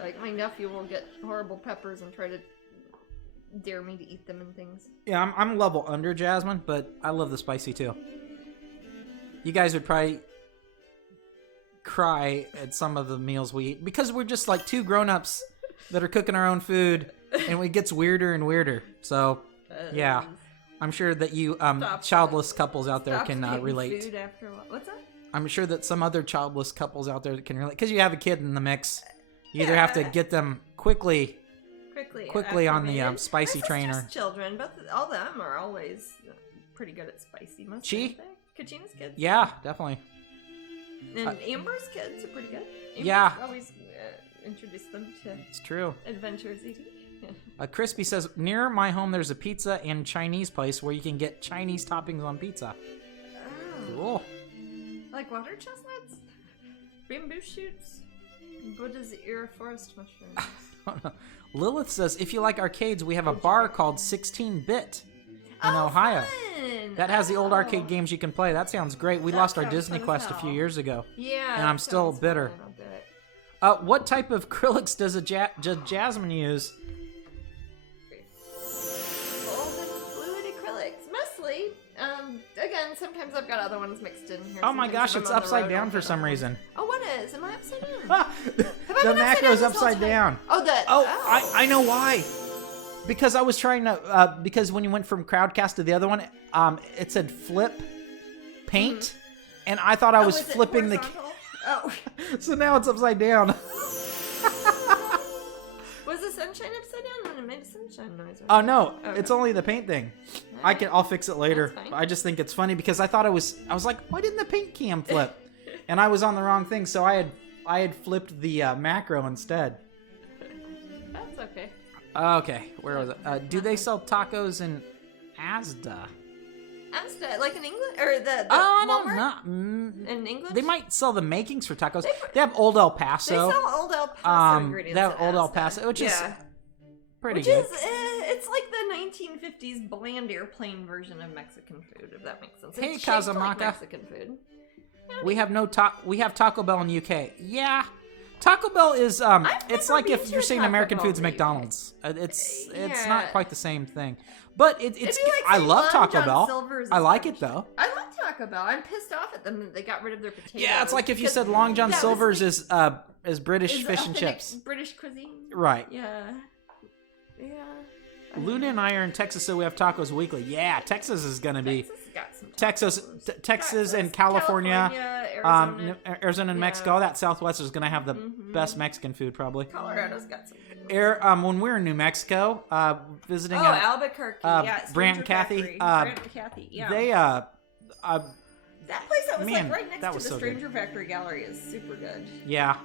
Like my nephew will get horrible peppers and try to dare me to eat them and things. Yeah, I'm level under Jasmine, but I love the spicy too. You guys would probably cry at some of the meals we eat because we're just like two grown-ups that are cooking our own food, and it gets weirder and weirder. So, yeah. I'm sure that you childless couples out there can relate. Food after what? What's that? I'm sure that some other childless couples out there can relate because you have a kid in the mix. You either have to get them quickly on the spicy train, or children. But all of them are always pretty good at spicy. Kachina's kids. Yeah, definitely. And Amber's kids are pretty good. Yeah. Always introduce them to. It's true. Adventures eating. Crispy says, near my home there's a pizza and Chinese place where you can get Chinese toppings on pizza. Oh. Cool. Like water chestnuts? Bamboo shoots? Buddha's ear forest mushrooms. Lilith says, if you like arcades, we have a bar called 16-Bit in Ohio. Fun. That has the old arcade games you can play. That sounds great. We lost our Disney Quest a few years ago. Yeah. And I'm still bitter. What type of acrylics does Jasmine use? Again, sometimes I've got other ones mixed in here. Oh my gosh, it's upside down for some reason. Oh, what is? Am I upside down? The macro's upside down. Oh, I know why. Because I was trying to, because when you went from Crowdcast to the other one, it said flip paint, and I thought I was flipping the. Oh. So now it's upside down. Was the sunshine upside down when it made a sunshine noise? Oh no, it's only the paint thing. I'll fix it later. I just think it's funny because I thought I was like, why didn't the paint cam flip? And I was on the wrong thing, so I had flipped the macro instead. That's okay. Okay, where was it? Do they sell tacos in Asda? Asda, like in England, or the Walmart? Not in England. They might sell the makings for tacos. They have Old El Paso. They sell Old El Paso ingredients. They have Old El Paso, which is pretty good. It's like the 1950s bland airplane version of Mexican food, if that makes sense. Hey, it's Kazamaka. like Mexican food. We have we have Taco Bell in UK. Yeah. Taco Bell is it's like if you're saying American food's McDonald's. It's not quite the same thing. But it's like I love Taco Bell. Silver's I like it though. I love Taco Bell. I'm pissed off at them that they got rid of their potatoes. Yeah, it's like if you said Long John Silver's is British fish and chips. British cuisine. Right. Yeah. Yeah. Luna and I are in Texas, so we have tacos weekly. Yeah, Texas is gonna be Texas and California, Arizona and Mexico. That Southwest is gonna have the best Mexican food probably. Colorado's got some. When we were in New Mexico, visiting Albuquerque, Brant and Kathy, yeah. They that place that was like right next to the so Stranger Factory Gallery is super good. Yeah,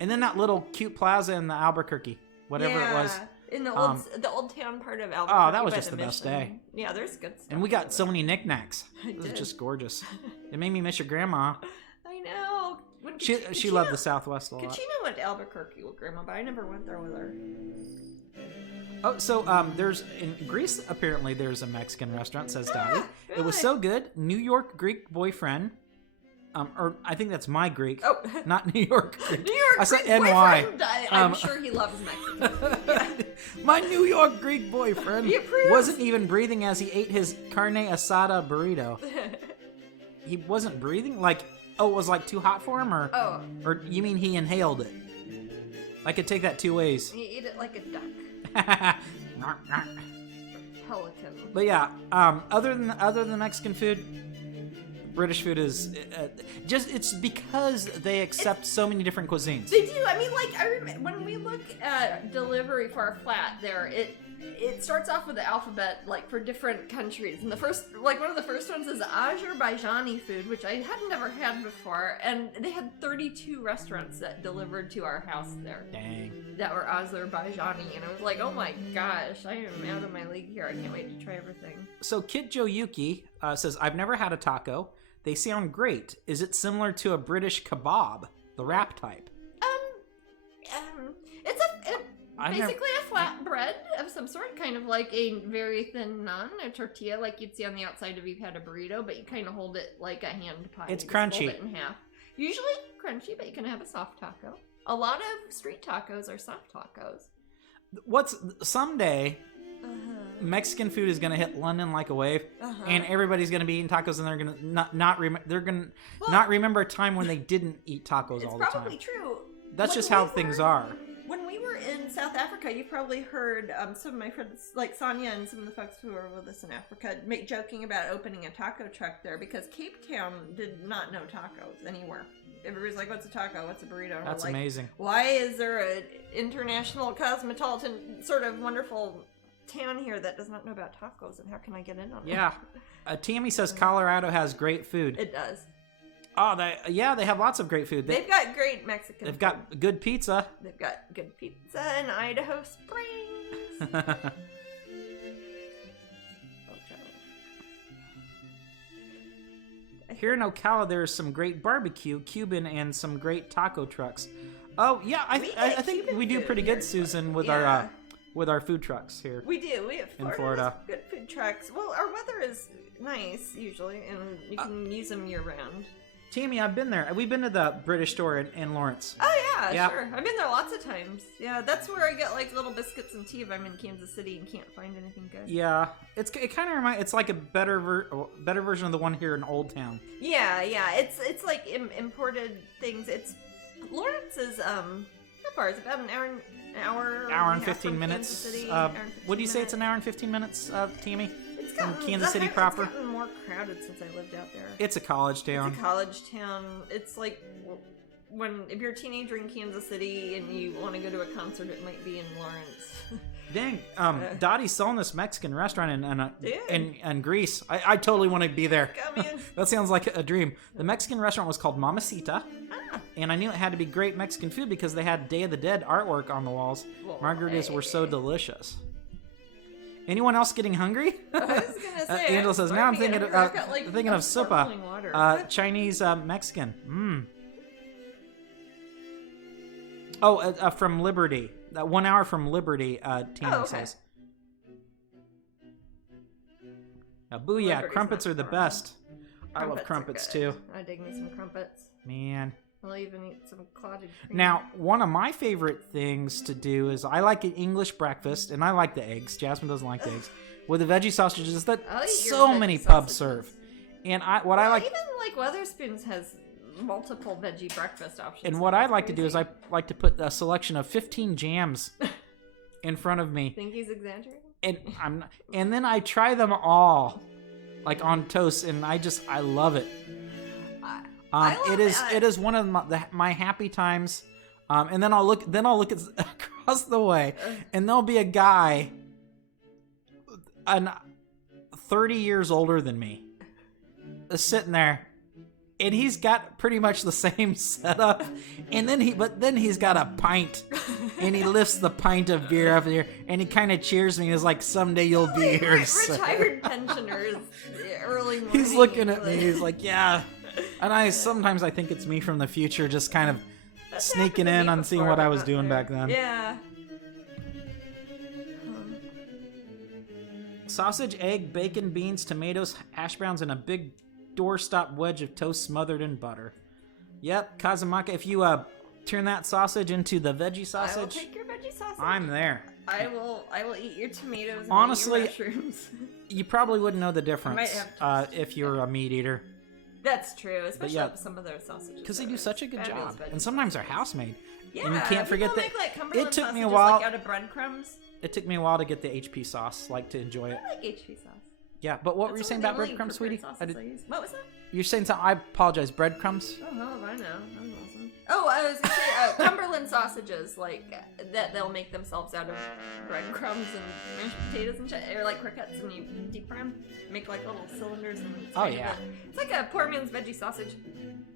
and then that little cute plaza in the Albuquerque, whatever it was. In the old town part of Albuquerque. Oh, that was just the best day. Yeah, there's good stuff. And we got so many knickknacks. It was just gorgeous. It made me miss your grandma. I know. She loved the Southwest a lot. Katrina went to Albuquerque with Grandma, but I never went there with her. Oh, so there's in Greece apparently there's a Mexican restaurant, says Dottie. Really? It was so good. New York Greek boyfriend. Or I think that's my Greek. Oh, not New York Greek. New York I said Greek NY. I'm sure he loves Mexican. Yeah. My New York Greek boyfriend He approves. wasn't even breathing as he ate his carne asada burrito. He wasn't breathing? It was like too hot for him, or you mean he inhaled it? I could take that two ways. He ate it like a duck. Pelican. But yeah, other than Mexican food, British food is it's because they accept so many different cuisines. They do. I mean, I remember when we look at delivery for our flat there, it starts off with the alphabet, like, for different countries. And the first, like, one of the first ones is Azerbaijani food, which I had never had before. And they had 32 restaurants that delivered to our house there. Dang. That were Azerbaijani. And I was like, oh my gosh, I am out of my league here. I can't wait to try everything. So Kid Joe Yuki says, I've never had a taco. They sound great. Is it similar to a British kebab, the wrap type? It's basically a flat bread of some sort, kind of like a very thin naan, a tortilla, like you'd see on the outside if you've had a burrito, but you kind of hold it like a hand pie. It's you crunchy. Hold it in half. Usually crunchy, but you can have a soft taco. A lot of street tacos are soft tacos. Someday Mexican food is gonna hit London like a wave, and everybody's gonna be eating tacos, and they're gonna not remember a time when they didn't eat tacos all the time. It's probably true. That's just how things are. When we were in South Africa, you've probably heard some of my friends, like Sonia and some of the folks who were with us in Africa, joking about opening a taco truck there because Cape Town did not know tacos anywhere. Everybody's like, what's a taco? What's a burrito? And That's like, amazing. Why is there an international cosmopolitan sort of wonderful town here that does not know about tacos, and how can I get in on it? Yeah. Tammy says Colorado has great food. It does. Oh, they have lots of great food. They've got great Mexican They've food. got good pizza. They've got good pizza in Idaho Springs. Here in Ocala, there's some great barbecue, Cuban, and some great taco trucks. Oh yeah, I think we do pretty good, Susan, with our food trucks here. We do. We have in Florida. Good food trucks. Well, our weather is nice usually, and you can use them year round. Tammy, I've been there. We've been to the British store in Lawrence. Oh yeah, sure. I've been there lots of times. Yeah, that's where I get like little biscuits and tea if I'm in Kansas City and can't find anything good. Yeah, it kind of reminds. It's like a better version of the one here in Old Town. Yeah. It's like imported things. Lawrence is how far? It's about an hour and 15 minutes. Would you say it's an hour and 15 minutes, Tammy? From Kansas City proper? It's gotten more crowded since I lived out there. It's a college town. It's a college town. It's like if you're a teenager in Kansas City and you want to go to a concert, it might be in Lawrence. Dang, Dottie's selling this Mexican restaurant in Greece. I totally want to be there. Come in. That sounds like a dream. The Mexican restaurant was called Mamacita. And I knew it had to be great Mexican food because they had Day of the Dead artwork on the walls. Margaritas were so delicious. Anyone else getting hungry? I was gonna say. Angela says, now I'm thinking of sopa. Chinese Mexican. Oh, from Liberty. 1 hour from Liberty, Tina says. Booyah, Liberty's crumpets are the not far. best. I love crumpets too. I dig me some crumpets. Man. I'll even eat some clotted cream. Now, one of my favorite things to do is I like an English breakfast, and I like the eggs. Jasmine doesn't like the eggs. With the veggie sausages that so many pubs serve. And I even like Weatherspoons has multiple veggie breakfast options. And what I like to do is I like to put a selection of 15 jams in front of me. Think he's exaggerating? And then I try them all, like on toast, and I love it. It is one of my happy times, and then I'll look at across the way, and there'll be a guy, 30 years older than me, sitting there, and he's got pretty much the same setup, and then he's got a pint, and he lifts the pint of beer up there, and he kind of cheers me. He's like, "Someday you'll be here." Retired pensioners, early morning. He's looking at me. He's like, "Yeah." And sometimes I think it's me from the future, just kind of sneaking in on seeing what I was doing back then. Yeah. Sausage, egg, bacon, beans, tomatoes, hash browns, and a big doorstop wedge of toast smothered in butter. Yep, Kazamaka, if you turn that sausage into the veggie sausage, I will take your veggie sausage. I'm there. I will eat your tomatoes and honestly, eat your mushrooms. You probably wouldn't know the difference if you're a meat eater. That's true, especially with some of their sausages. Because they do such a good job, and sometimes they're house made. Yeah, and you can't forget that. Like it took me a while. Like out of breadcrumbs. It took me a while to get the HP sauce, to enjoy it. I like HP sauce. Yeah, but what were you saying about breadcrumbs, sweetie? What was that? You're saying something. I apologize. Breadcrumbs. Oh hell if I know. That was awesome. Oh, I was gonna say Cumberland sausages, like that they'll make themselves out of breadcrumbs and mashed potatoes and shit, or like croquettes, and you deep fry them, make like little cylinders, and it's it's like a poor man's veggie sausage.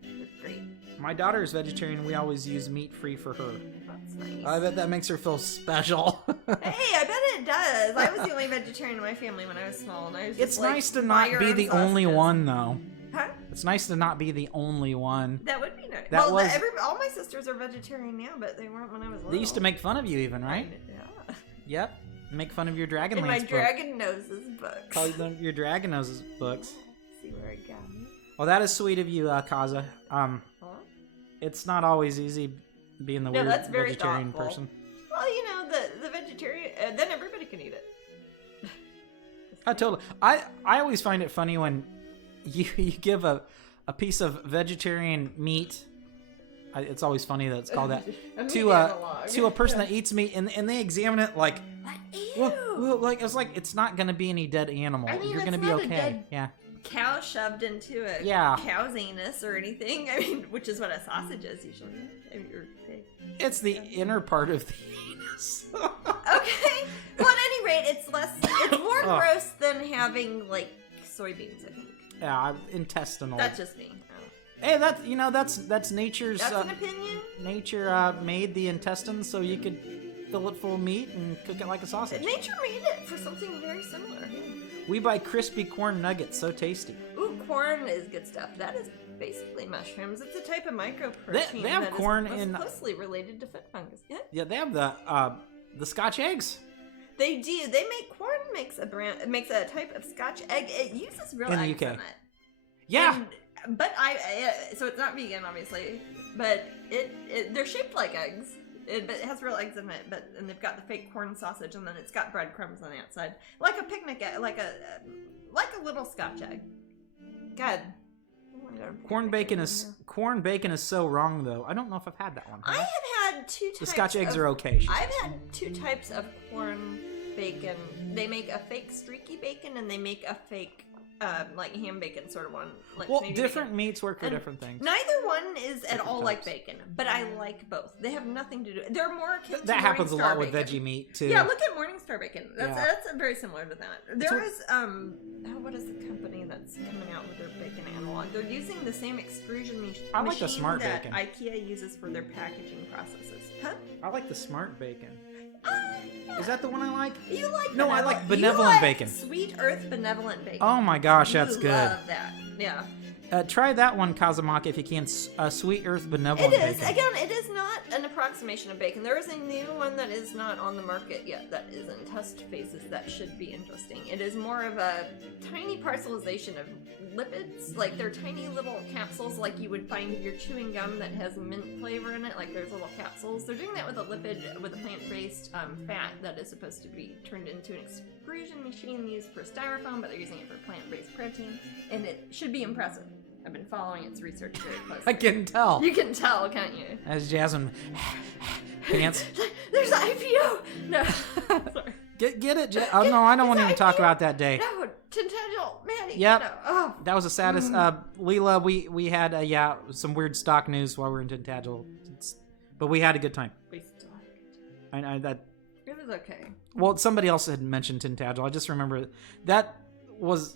They're great. My daughter is vegetarian. We always use meat-free for her. That's nice. I bet that makes her feel special. Hey, I bet it does. I was the only vegetarian in my family when I was small, and I was just It's nice to not be the only one, though. Huh? It's nice to not be the only one. That would be nice. That was... all my sisters are vegetarian now, but they weren't when I was little. They used to make fun of you even, right? Yeah. Yep. Make fun of your Dragonlance In my book. Dragon Noses books. Call them your Dragon Noses books. See where it got me. Well, that is sweet of you, Kaza. Huh? It's not always easy being the weird that's very vegetarian thoughtful. person. Well, you know, the vegetarian, then everybody can eat it. I totally. I always find it funny when you give a piece of vegetarian meat. It's always funny that it's called that to a person that eats meat, and they examine it like, well, like it's not going to be any dead animal. I mean, You're going to it's be not a okay. dead Yeah. Cow shoved into a Yeah. cow's anus or anything. I mean, which is what a sausage is usually. Or pig. It's the inner part of the anus. Okay. Well, at any rate, it's more gross than having like soybeans, I think. Yeah, intestinal. That's just me. Hey, that's nature's. That's an opinion. Nature made the intestines so you could fill it full of meat and cook it like a sausage. Nature made it for something very similar. Yeah. We buy crispy corn nuggets, so tasty. Ooh, corn is good stuff. That is basically mushrooms. It's a type of microprotein They have that corn is in closely related to foot fungus. Yeah. Yeah, they have the Scotch eggs They do. They make corn makes a type of Scotch egg. It uses real In the eggs UK. in it. Yeah. But so it's not vegan, obviously. But they're shaped like eggs. But it has real eggs in it. And they've got the fake corn sausage, and then it's got breadcrumbs on the outside, like a picnic egg, like a little Scotch egg. God. Corn bacon is so wrong though. I don't know if I've had that one. I have had two types. The Scotch eggs are okay. I've had two types of corn bacon. They make a fake streaky bacon, and they make a fake like ham bacon sort of one. Like well, Canadian different bacon. meats work for different things. Neither one is at all like types. bacon, but I like both. They have nothing to do. They're more akin to That happens a lot with bacon. veggie meat too. Yeah, look at Morningstar bacon. That's Yeah. that's very similar to that. There is what is the company that's coming out with their bacon analog? They're using the same extrusion machine I like the Smart that bacon. IKEA uses for their packaging processes. Huh? I like the Smart bacon. Is that the one I like? You like No, I like you benevolent like bacon. Sweet Earth benevolent bacon. Oh my gosh, that's You good. love that. Yeah. Try that one, Kazamaka, if you can. Sweet Earth Benevolent It is. Bacon. Again, it is not an approximation of bacon. There is a new one that is not on the market yet that is in test phases that should be interesting. It is more of a tiny parcelization of lipids. Like they're tiny little capsules like you would find if you're chewing gum that has mint flavor in it. Like there's little capsules. They're doing that with a lipid, with a plant-based fat that is supposed to be turned into an extrusion machine used for styrofoam, but they're using it for plant-based protein. And it should be impressive. I've been following its research very closely. I can tell. You can tell, can't you? As Jasmine pants. There's an IPO! No. Sorry. Get it, oh no, I don't want to even talk about that day. No, Tintagel, Maddie. Yep. No. Oh. That was the saddest. Leela, we had some weird stock news while we were in Tintagel, but we had a good time. We still have a good time. I that. It was okay. Well, somebody else had mentioned Tintagel. I just remember that was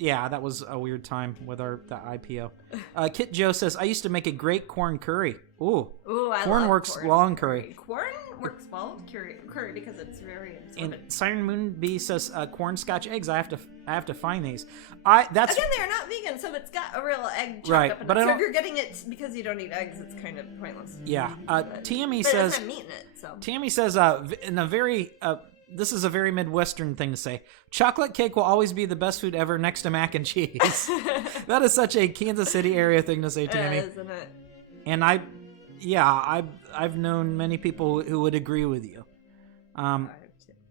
a weird time with the IPO. Kit Joe says, I used to make a great corn curry. Ooh, I corn love works corn. well in curry. Corn works well in curry because it's very And absorbent. Siren Moon B says corn Scotch eggs. I have to find these. That's Again, they're not vegan, so it's got a real egg chopped Right, up in but it. I So don't- if you're getting it because you don't eat eggs, it's kind of pointless. yeah. Tammy But it says. doesn't have meat in it, so. Tammy says, in a very, this is a very Midwestern thing to say. Chocolate cake will always be the best food ever next to mac and cheese. That is such a Kansas City area thing to say, Tammy. Isn't it? And I've known many people who would agree with you.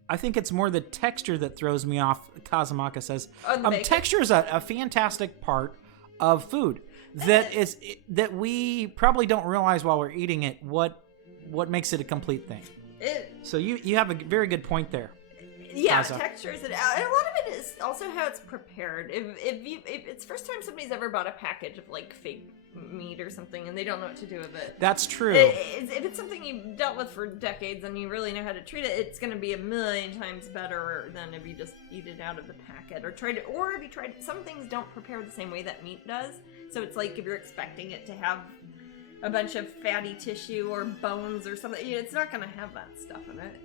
I think it's more the texture that throws me off, Kazamaka says. On the bacon? Texture is a fantastic part of food that we probably don't realize while we're eating it what makes it a complete thing. So you have a very good point there. Yeah, Kaza. textures and a lot of it is also how it's prepared. If it's the first time somebody's ever bought a package of like fake meat or something, and they don't know what to do with it. That's true. If it's something you've dealt with for decades and you really know how to treat it, it's going to be a million times better than if you just eat it out of the packet or if you tried. Some things don't prepare the same way that meat does. So it's like if you're expecting it to have a bunch of fatty tissue or bones or something, it's not going to have that stuff in it.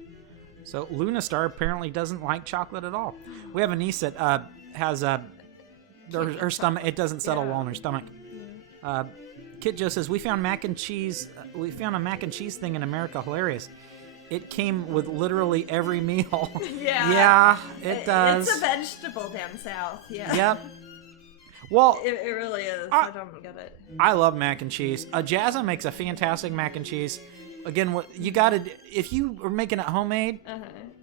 So Luna Star apparently doesn't like chocolate at all. We have a niece that has her stomach. It doesn't settle well in her stomach. Kit Joe says we found mac and cheese. We found a mac and cheese thing in America. Hilarious. It came with literally every meal. Yeah, it does. It's a vegetable down south. Yeah. Yep. Well, it really is. I don't get it. I love mac and cheese. Jasmine makes a fantastic mac and cheese. Again, what you got to if you are making it homemade.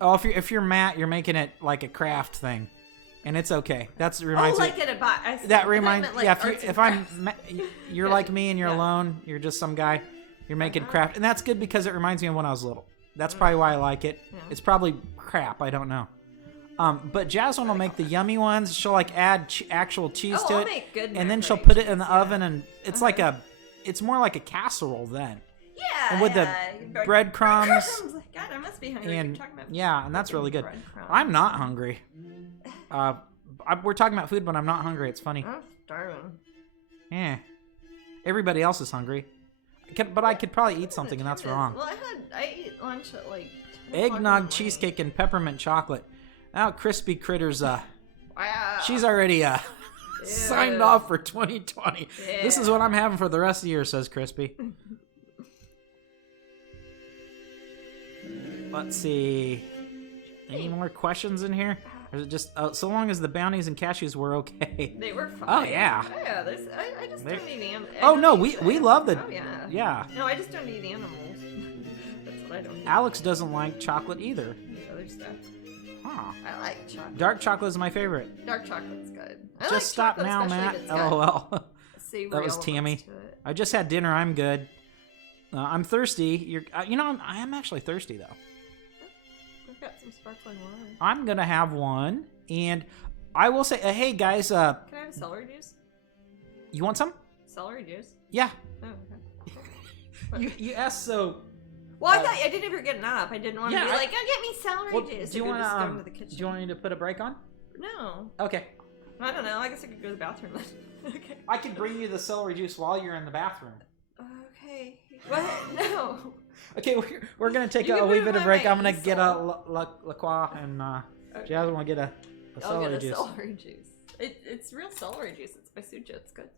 If you're Matt, you're making it like a craft thing. And it's okay. That reminds me. That reminds me. Yeah, you're like me and you're alone. You're just some guy. You're making craft, and that's good because it reminds me of when I was little. That's probably why I like it. Yeah. It's probably crap. I don't know. But Jasmine will make the yummy ones. She'll like add actual cheese to it, make good and then she'll put it in the oven, and it's like it's more like a casserole then. Yeah. And with the breadcrumbs. God, I must be hungry. And and that's really good. I'm not hungry. We're talking about food, but I'm not hungry. It's funny. I'm starving. Yeah. Everybody else is hungry. But I could probably eat something, and that's wrong. Well, I ate lunch at like eggnog, cheesecake, and peppermint chocolate. Now, Crispy Critters, wow. She's already signed off for 2020. Yeah. This is what I'm having for the rest of the year, says Crispy. Let's see. Any more questions in here? Or is it just so long as the bounties and cashews were okay? They were fine. Oh yeah. Yeah, I just don't eat animals. Oh no, we love the. Oh, yeah. No, I just don't eat animals. That's what I don't eat. Alex doesn't like chocolate either. Other stuff. Huh. I like chocolate. Dark chocolate is my favorite. Dark chocolate's good. Just stop now, Matt. LOL. That was Tammy. I just had dinner. I'm good. I'm thirsty. I am actually thirsty though. I've got some sparkling water. I'm gonna have one, and I will say, hey guys. Can I have celery juice? You want some? Celery juice? Yeah. Oh, okay. you asked so. Well, I thought I didn't ever get up. I didn't want to be like, "Oh, get me celery juice." Do you want to go to the kitchen? Do you want me to put a break on? No. Okay. I don't know. I guess I could go to the bathroom then. Okay. I could bring you the celery juice while you're in the bathroom. Okay. What? No. Okay, we're gonna take a wee bit of break. I'm gonna get a La Croix, and Jasmine will get a celery juice. Celery juice. It's real celery juice. It's by Suja. It's good.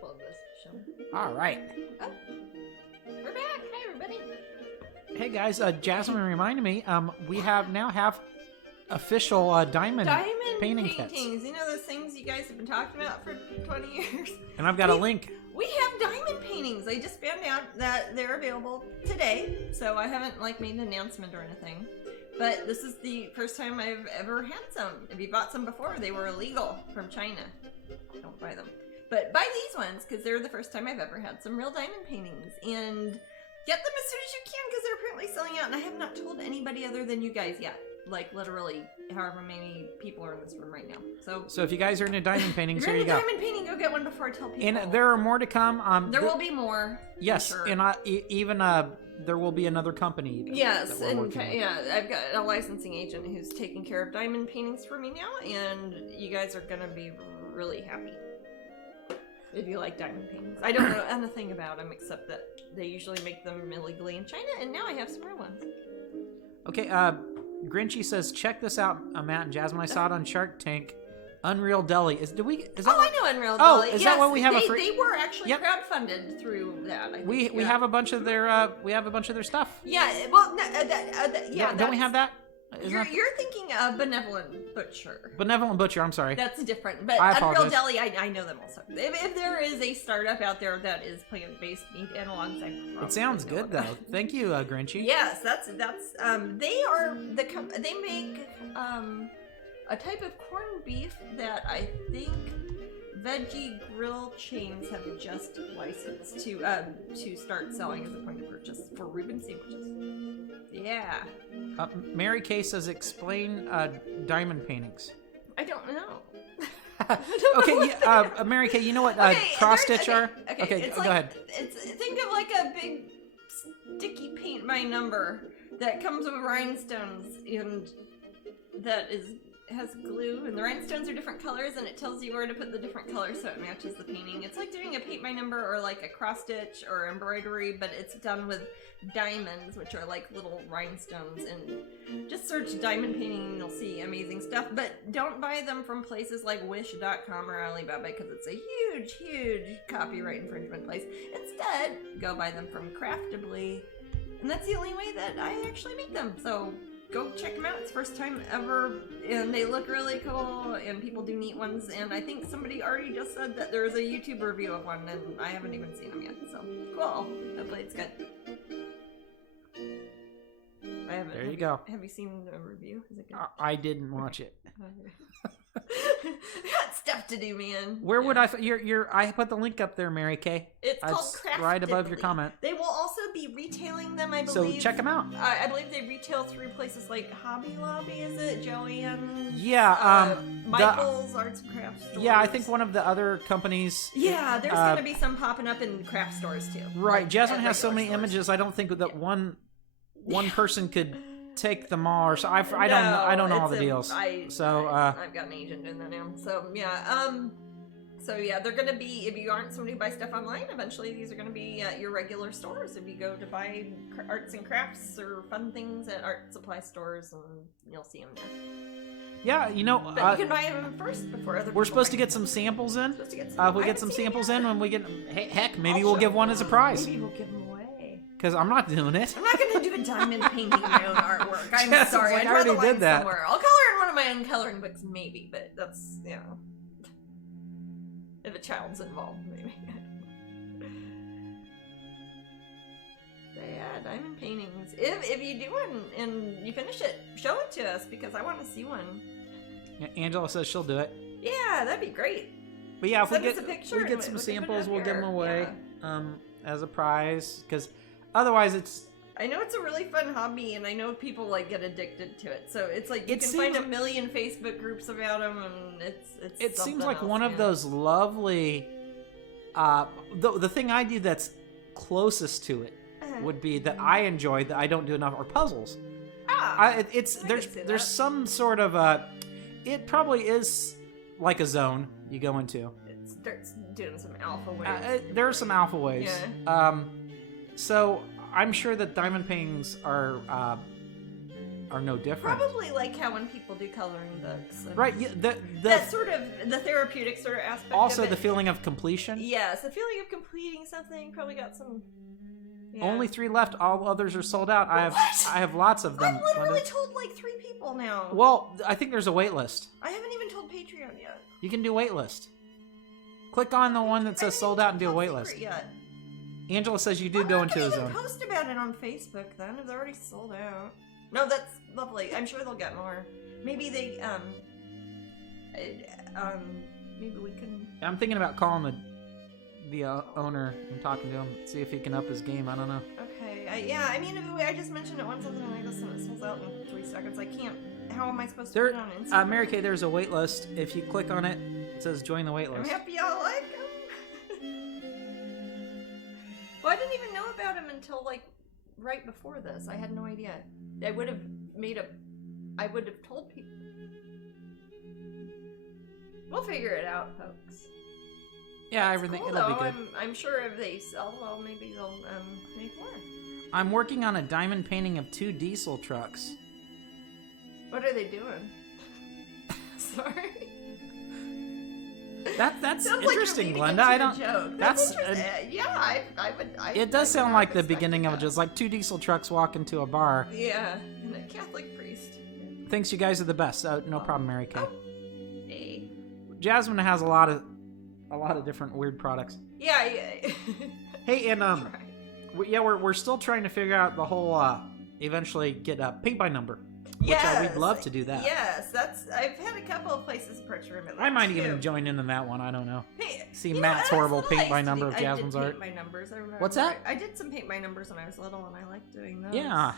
pull this to show. All right. Oh. We're back. Hi, everybody. Hey guys, Jasmine reminded me, we now have official diamond painting paintings. kits. You know those things you guys have been talking about for 20 years? And I've got a link. We have diamond paintings. I just found out that they're available today, so I haven't made an announcement or anything. But this is the first time I've ever had some. If you bought some before, they were illegal from China. Don't buy them. But buy these ones, because they're the first time I've ever had some real diamond paintings. And get them as soon as you can, because they're apparently selling out, and I have not told anybody other than you guys yet. Literally, however many people are in this room right now. So if you guys are into diamond paintings, here you go. If you're into diamond painting, go get one before I tell people. And there are more to come. There will be more. Yes, sure. and even there will be another company. Yes, and I've got a licensing agent who's taking care of diamond paintings for me now, and you guys are gonna be really happy if you like diamond paintings. I don't know anything about them except that they usually make them illegally in China, and now I have some real ones. Okay, Grinchy says, check this out, Matt and Jasmine. I saw it on Shark Tank. Unreal Deli. I know Unreal Deli. Oh, is that what we have? They were actually crowdfunded through that. I think. We have a bunch of their stuff. Yeah. Well, yeah. Don't we have that? You're thinking of Benevolent Butcher. Benevolent Butcher. I'm sorry. That's different. But Unreal Deli, I know them also. If there is a startup out there that is plant-based meat analogs, it sounds good though. Thank you, Grinchy. Yes, that's they make a type of corned beef that I think veggie grill chains have just licensed to start selling as a point of purchase for Reuben sandwiches. Yeah. Mary Kay says, explain diamond paintings. I don't know. Okay, Mary Kay, you know what cross stitch are? Okay, go ahead. Think of like a big sticky paint by number that comes with rhinestones and that has glue, and the rhinestones are different colors, and it tells you where to put the different colors so it matches the painting. It's like doing a paint by number or like a cross stitch or embroidery, but it's done with diamonds, which are like little rhinestones. And just search diamond painting and you'll see amazing stuff. But don't buy them from places like Wish.com or Alibaba, because it's a huge copyright infringement place. Instead, go buy them from Craftably, and that's the only way that I actually make them. So go check them out. It's first time ever, and they look really cool, and people do neat ones, and I think somebody already just said that there's a YouTube review of one, and I haven't even seen them yet, so cool. Hopefully it's good. I haven't. There you go. Have you seen the review? Is it good? I didn't watch it. Got stuff to do, man. Where would I? I put the link up there, Mary Kay. It's called Craftably. Right above your comment. They will also be retailing them, I believe. So check them out. I believe they retail through places like Hobby Lobby. Is it Joann's? Yeah. Michael's Arts and Crafts stores. Yeah, I think one of the other companies. Yeah, there's gonna be some popping up in craft stores too. Right. Jasmine has so many stores. images. I don't think that one person could take them all, or so I don't know all the deals. I've got an agent doing that now. So yeah, they're gonna be, if you aren't somebody who buys stuff online, eventually these are gonna be at your regular stores. If you go to buy arts and crafts or fun things at art supply stores, and you'll see them there. Yeah, but you can buy them first before other people. We're supposed to get some samples in. If we get some samples in, when we get, heck, maybe we'll give one as a prize. Maybe we'll give them away. Because I'm not doing it. I'm not going to do a diamond painting of my own artwork. I'm sorry. Like, I already did that. Somewhere. I'll color in one of my own coloring books, maybe, but that's, if a child's involved, maybe. But yeah, diamond paintings. If you do one and you finish it, show it to us, because I want to see one. Yeah, Angela says she'll do it. Yeah, that'd be great. But yeah, if we get some we samples, we'll give them away as a prize, because otherwise it's... I know it's a really fun hobby, and I know people get addicted to it. So it's like you can find a million Facebook groups about them, and it's. It seems like one of those lovely. The thing I do that's closest to it would be that I enjoy that I don't do enough are puzzles. There's some sort of it probably is like a zone you go into. It starts doing some alpha waves. There are some alpha waves. Yeah. So I'm sure that diamond paintings are are no different. Probably like how when people do coloring books. And Right. Yeah, that sort of the therapeutic sort of aspect. also of it. the feeling of completion. Yes, the feeling of completing something. Probably got some. Yeah. Only 3 left. All others are sold out. I have lots of them. I've literally told like 3 people now. Well, I think there's a wait list. I haven't even told Patreon yet. You can do wait list. Click on the one that says sold out and do a wait list. Yet. Angela says you do go into a I'm zone. not gonna post about it on Facebook then if they're already sold out. No, that's lovely. I'm sure they'll get more. Maybe they maybe we can. I'm thinking about calling the owner and talking to him, see if he can up his game. I don't know. Okay. I mean, I just mentioned it once something and I just it sells out in 3 seconds. I can't. How am I supposed to put it on Instagram? Mary Kay, there's a wait list. If you click on it, it says join the wait I'm list. happy y'all like them. Well, I didn't even know about him until like right before this. I had no idea. I would have told people. We'll figure it out, folks. Yeah, That's everything. cool, It'll be though. good. I'm sure if they sell well, maybe they'll make more. I'm working on a diamond painting of 2 diesel trucks. What are they doing? Sorry. That's Sounds interesting, like Glenda. I don't. Joke. That's yeah. I would. It does sound like the beginning of just like 2 diesel trucks walk into a bar. Yeah, and a Catholic priest. Thinks you guys are the best. No problem, Mary Kay. Oh. Hey. Jasmine has a lot of different weird products. Yeah. Hey, and Right. we're still trying to figure out the whole eventually get a paint by number. Which Yes, we'd love to do that. Yes, I've had a couple of places approach room. I might even join in on that one. I don't know. Hey, See you Matt's know, horrible as a little, paint by I used to number do- of Jasmine's I did art. paint by numbers. I remember. What's that? I did some paint by numbers when I was little, and I liked doing those. Yeah.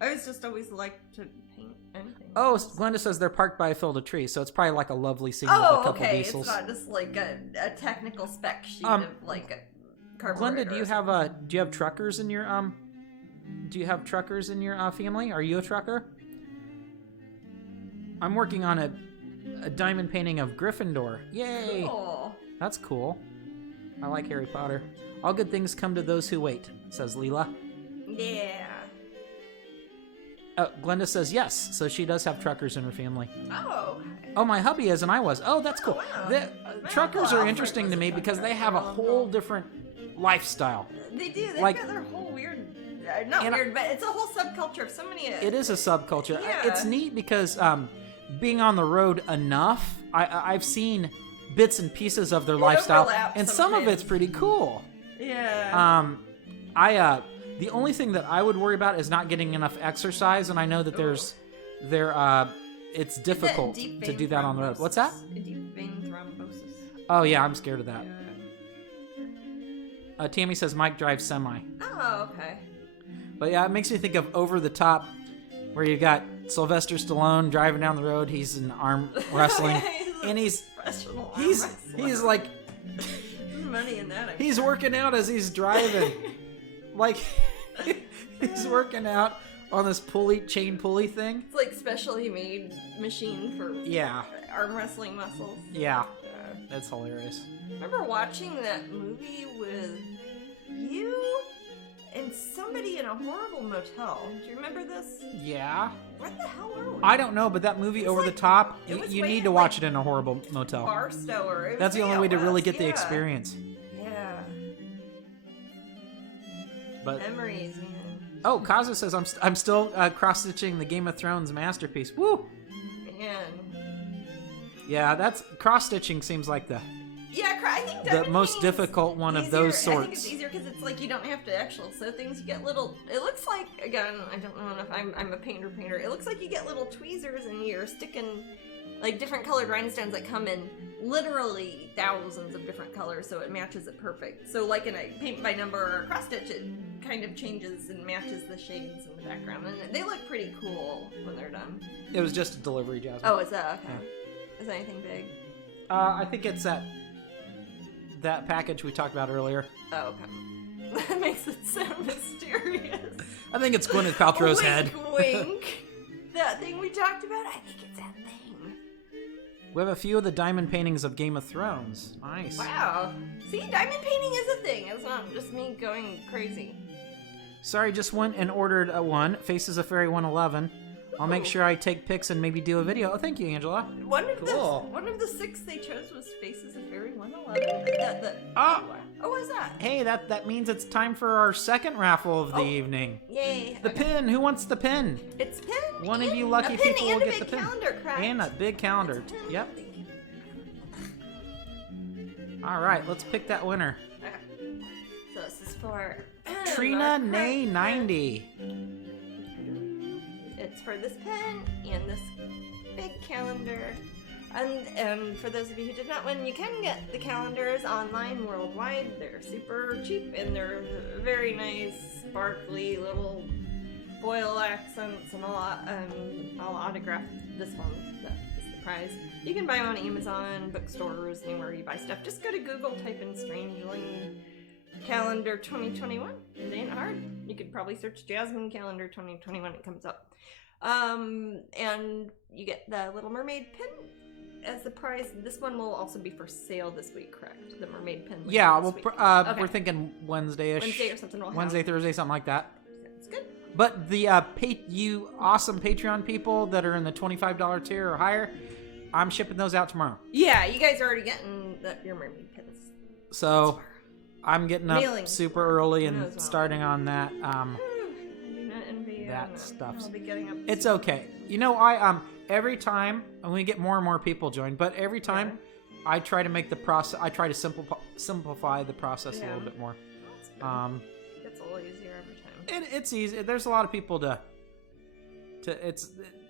I was just always liked to paint anything. Oh, Glenda says they're parked by a field of trees, so it's probably like a lovely scene with a couple okay. diesels. It's not just like a technical spec sheet of like a cardboard. Glenda, do you have truckers in your family? Are you a trucker? I'm working on a diamond painting of Gryffindor. Yay! Cool. That's cool. I like Harry Potter. All good things come to those who wait, says Leela. Yeah. Glenda says yes, so she does have truckers in her family. Oh. Oh, my hubby is, and I was. Oh, that's cool. wow. The My truckers uncle are Alfred interesting was to a me trucker. because they have a whole different lifestyle. They do. They've Like- got their whole weird. Not And weird, but it's a whole subculture of so many. It is a subculture. Yeah. It's neat because being on the road enough, I've seen bits and pieces of their lifestyle, overlaps and some of sometimes. it's pretty cool. Yeah. The only thing that I would worry about is not getting enough exercise, and I know that it's difficult to do that on the road. What's that? Deep vein thrombosis. Oh yeah, I'm scared of that. Yeah. Tammy says Mike drives semi. Oh, okay. But yeah, it makes me think of Over the Top, where you got Sylvester Stallone driving down the road. He's in arm wrestling, and he's like money in that. he's working out as he's driving, like he's working out on this chain pulley thing. It's like specially made machine for Yeah, arm wrestling muscles. yeah, that's hilarious. Remember watching that movie with you and somebody in a horrible motel? Do you remember this? Yeah, What the hell are we? I don't know, but that movie Over the Top, it was you way need to at, watch like, it in a horrible motel. Barstow or it was That's the only way to out really west, get the yeah. experience. Yeah. But Memories, man. oh, Kaza says I'm still cross stitching the Game of Thrones masterpiece. Woo! Man. Yeah, that's cross stitching seems like the Yeah, I think the diamond most painting's difficult one of easier. those I think it's sorts. easier because it's like you don't have to actually sew things. You get little. It looks like, again, I don't know if I'm a painter. It looks like you get little tweezers and you're sticking like different colored rhinestones that come in literally thousands of different colors, so it matches it perfect. So like in a paint by number or a cross stitch, it kind of changes and matches the shades in the background, and they look pretty cool when they're done. It was just a delivery, Jasmine. Oh, is that okay? Is that anything big? I think it's that package we talked about earlier. Oh, okay. That makes it sound mysterious. I think it's Gwyneth Paltrow's wink, head. Wink. That thing we talked about, I think it's that thing. We have a few of the diamond paintings of Game of Thrones. Nice. Wow. See, diamond painting is a thing. It's not just me going crazy. Sorry, just went and ordered one. Faces of Fairy 111. I'll make sure I take pics and maybe do a video. Oh, thank you, Angela. One of Cool. the 6 they chose was Faces of Fairy 111. Oh, what was that? hey, that means it's time for our second raffle of the evening. Yay. The pin. Who wants the pin? It's a pin. One of and you lucky a pin people will and get a the big pin. calendar, correct? And a big calendar. It's a pin. Yep. All right, let's pick that winner. Okay. So this is for Trina Mark Nay Wright. 90. It's for this pen and this big calendar. And for those of you who did not win, you can get the calendars online worldwide. They're super cheap and they're very nice, sparkly little foil accents, and I'll autograph this one. That is the prize. You can buy them on Amazon, bookstores, anywhere you buy stuff. Just go to Google, type in Strangeling Calendar 2021. It ain't hard. You could probably search Jasmine Calendar 2021. It comes up. And you get the Little Mermaid pin as the prize. This one will also be for sale this week, correct? The mermaid pin. Yeah, this well, week. Okay. we're thinking Wednesday-ish. Wednesday or something. We'll have. Wednesday, Thursday, something like that. It's good. But the you awesome Patreon people that are in the $25 tier or higher, I'm shipping those out tomorrow. Yeah, you guys are already getting your mermaid pins. So I'm getting up Mailing. super early Who and knows what? starting on that. I do not envy you. That No. stuff's- I'll be getting up. It's okay. You know, I every time, and we get more and more people join, but every time I try to make the process. I try to simplify the process a little bit more. That's good. It's a little easier every time. It's easy. There's a lot of people to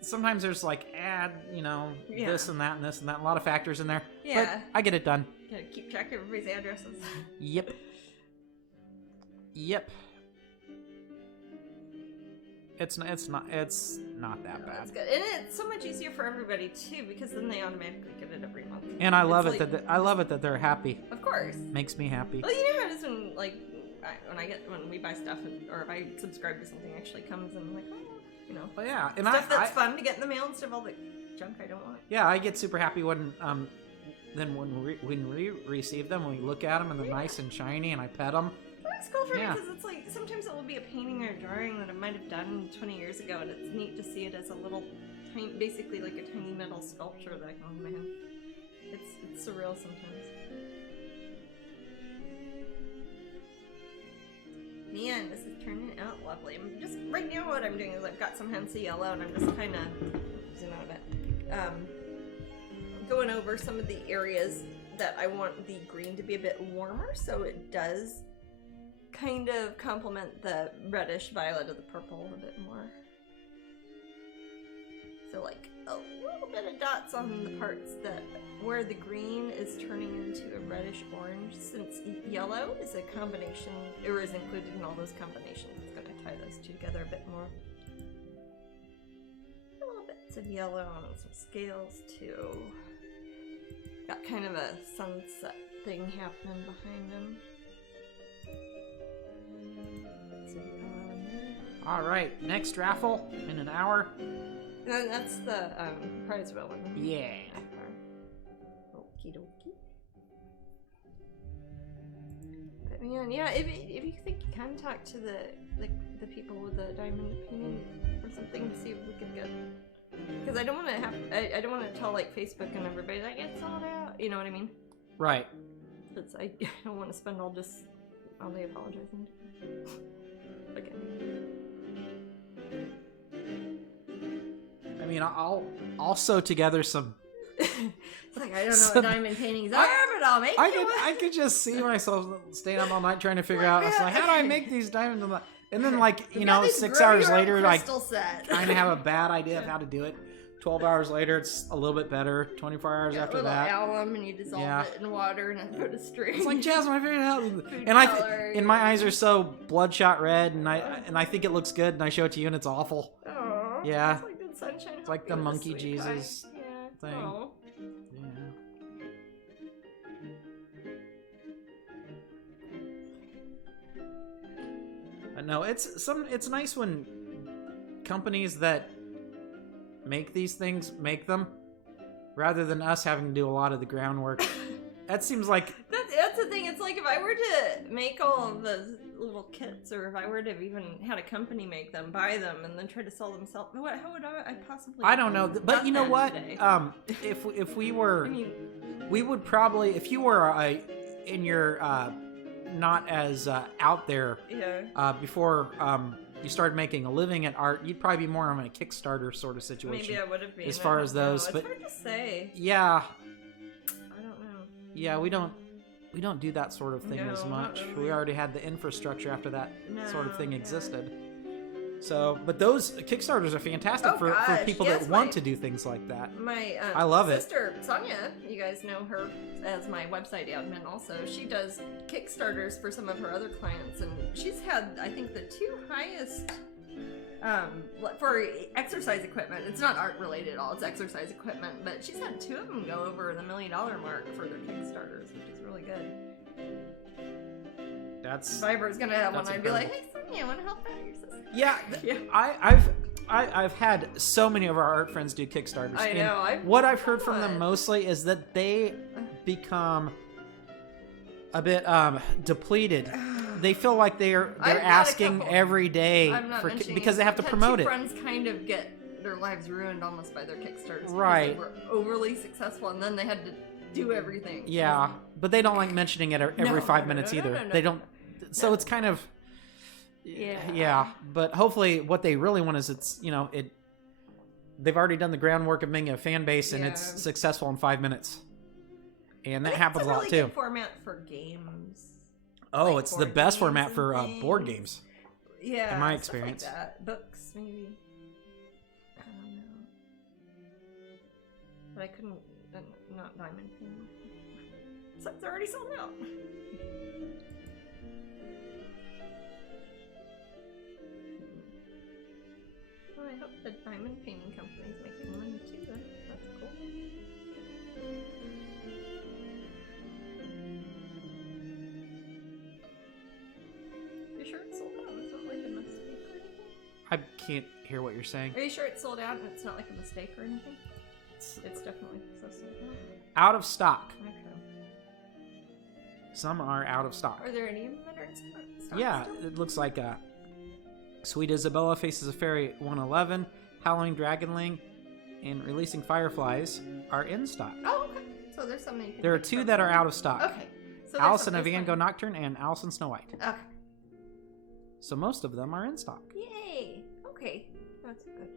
sometimes there's like this and that and this and that, a lot of factors in there. Yeah. But I get it done. Gotta keep track of everybody's addresses. Yep. It's not that That's bad. good, and it's so much easier for everybody too, because then they automatically get it every month. And I love It's it like- I love it that they're happy. Of course. Makes me happy. Well, you know how it is when we buy stuff, or if I subscribe to something, it actually comes and I'm like, oh, Well, yeah, and stuff that's fun to get in the mail instead of all the junk I don't want. Yeah, I get super happy when when we receive them, we look at them and they're nice and shiny, and I pet them. That's cool for me Yeah. because it's like sometimes it will be a painting or a drawing that I might have done 20 years ago, and it's neat to see it as a little, basically like a tiny metal sculpture that I can hold in my hand. It's surreal sometimes. Man, this is turning out lovely. I'm just right now what I'm doing is I've got some Hansa yellow, and I'm just kind of zoom out a bit, going over some of the areas that I want the green to be a bit warmer, so it does kind of complement the reddish violet of the purple a bit more. So like a little bit of dots on the parts that where the green is turning into a reddish orange, since yellow is a combination, or is included in all those combinations. It's going to tie those two together a bit more. A little bits of yellow on some scales too. Got kind of a sunset thing happening behind them. All right, next raffle in an hour. And that's the prize wheel one. Yeah. Okie dokie. But man, yeah, if you think you can talk to the people with the diamond painting or something to see if we can get, because I don't want to have I don't want to tell like Facebook and everybody like it's sold out. You know what I mean? Right. Because I don't want to spend all the apologizing. Okay. I mean, I'll sew together some. It's like I don't know Some- what diamond paintings are, but I'll make you one. I could just see myself staying up all night trying to figure out. It's like, how do I make these diamonds? And then, like, You got this 6 grow hours your own later, like, crystal set. kind of have a bad idea of how to do it. 12 hours later, it's a little bit better. 24 hours Got after little that. alum, and you dissolve Yeah. it in water and then put a string. It's like, Jasmine, I figured it out. Food And coloring. my eyes are so bloodshot red, and I think it looks good, and I show it to you, and it's awful. Aw, Yeah. It's like good sunshine. It's like the You're monkey sweet Jesus guy. Yeah. thing. Aw. Yeah. No, it's nice when companies that make these things make them, rather than us having to do a lot of the groundwork. That seems like That's the thing. It's like if I were to make all of those little kits, or if I were to have even had a company make them, buy them, and then try to sell them, how would I possibly? I don't know, but you know what? Today? If we were, I mean, we would probably, if you were in your not as out there yeah. before you started making a living at art, you'd probably be more on a Kickstarter sort of situation. Maybe I would have been. As far as those, it's but hard to say. yeah, I don't know. yeah, we don't do that sort of thing No, as not much. really. We already had the infrastructure after that sort of thing yeah. existed. So, but those Kickstarters are fantastic Oh, for gosh, people yes, that want my- to do things like that. My I love it. sister Sonia, you guys know her as my website admin. Also, she does Kickstarters for some of her other clients, and she's had, I think, the 2 highest for exercise equipment. It's not art related at all; it's exercise equipment. But she's had 2 of them go over the $1 million mark for their Kickstarters, which is really good. That's If I was gonna have one, That's I'd be like, incredible. "Hey, Sonia, want to help out your sister?" yeah. Yeah. I've had so many of our art friends do Kickstarters. I and know. what I've heard from God. them mostly is that they become a bit depleted. They feel like they're I've had a asking couple- every day I'm not for mentioning because it. they have to I've had promote 2 it. friends kind of get their lives ruined almost by their Kickstarters. because Right. They were overly successful, and then they had to do everything. Yeah, but they don't like mentioning it every No, 5 no, minutes no, no, either. no, no, They no. don't. So No. it's kind of. Yeah. Yeah, but hopefully what they really want is they've already done the groundwork of making a fan base and it's Yeah. successful in 5 minutes. And that It's happens a lot really too. Good format for games. Oh, like it's the board best games format and for board things. games. Yeah. in my stuff experience. Like that. Books, maybe. I don't know. But I couldn't. Not Diamond King. Except they're already sold out. Well, I hope the diamond painting company's making money too, then. That's cool. You sure it's sold out? It's not like a mistake or anything? I can't hear what you're saying. Are you sure it's sold out and it's not like a mistake or anything? It's definitely so sold out. Out of stock. Okay. Some are out of stock. Are there any of them that are in stock? Yeah, still? it looks like Sweet Isabella Faces a Fairy 111, Howling Dragonling, and Releasing Fireflies are in stock. Oh, okay. So there's some that you can There are pick 2 from. that are out of stock. Okay. So there's Alice some- and a there's Van Gogh some- Nocturne and Alice and Snow White. Okay. So most of them are in stock. Yay. Okay. That's good.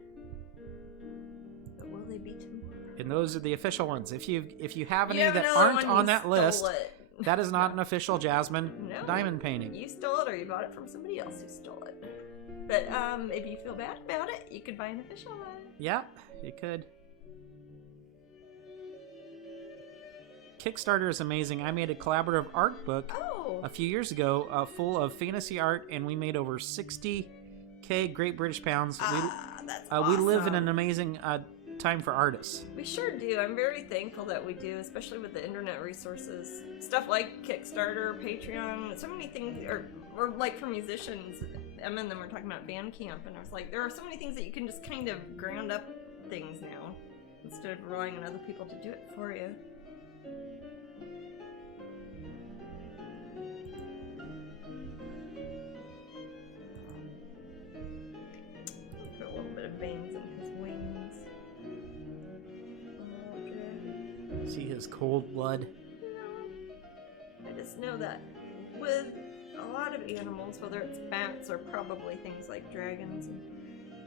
But will they be tomorrow? And those are the official ones. If you have any You have that another aren't one, on you that stole list, it. that is not an official Jasmine No. diamond painting. You stole it or you bought it from somebody else who stole it. But if you feel bad about it, you could buy an official one. Yeah, you could. Kickstarter is amazing. I made a collaborative art book Oh. a few years ago full of fantasy art, and we made over 60K Great British Pounds. That's We live in an awesome. amazing time for artists. We sure do. I'm very thankful that we do, especially with the internet resources. Stuff like Kickstarter, Patreon, so many things, or like for musicians, Emma and them were talking about Bandcamp, and I was like, there are so many things that you can just kind of ground up things now, instead of relying on other people to do it for you. Put a little bit of veins in his wings. Okay. See his cold blood. No. I just know that with a lot of animals, whether it's bats or probably things like dragons and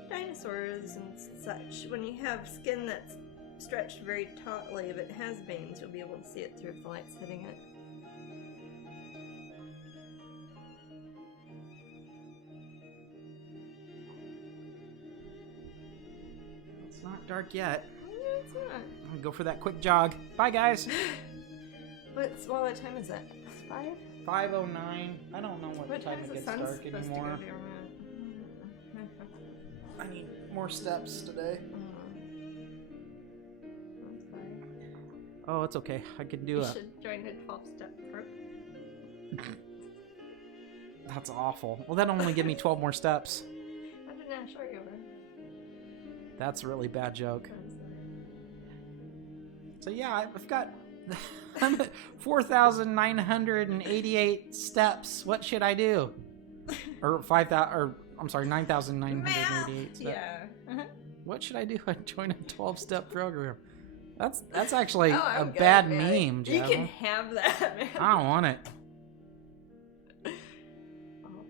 dinosaurs and such, when you have skin that's stretched very tautly, if it has veins, you'll be able to see it through if the light's hitting it. It's not dark yet. No, it's not. I'm gonna go for that quick jog. Bye, guys. What time is it? 5? 5:09. I don't know what time time is it the gets sun dark supposed anymore. to go down? I need more steps today. Oh, it's okay. I can do You it. should join a 12-step group. That's awful. Well, that'll only give me 12 more steps. I didn't show you over. That's a really bad joke. So yeah, I've got I'm at 4,988 steps. What should I do? Or 5,000, or I'm sorry, 9,988 steps. Yeah. What should I do? I join a 12-step program. That's actually a okay, bad man. meme, You Jasmine. can have that, man. I don't want it.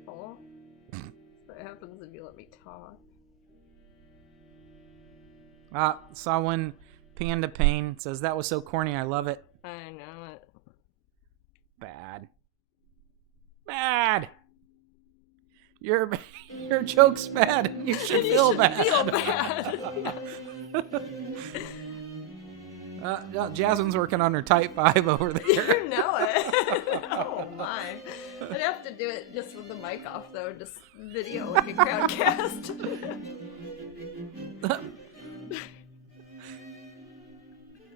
Oh. That's what happens if you let me talk. Saw one Panda Pain says, that was so corny, I love it. I know it. Bad. Your joke's bad, and you should feel bad. Feel bad. Jasmine's working on her Type 5 over there. You know it. Oh my. I'd have to do it just with the mic off though, just video like a crowdcast.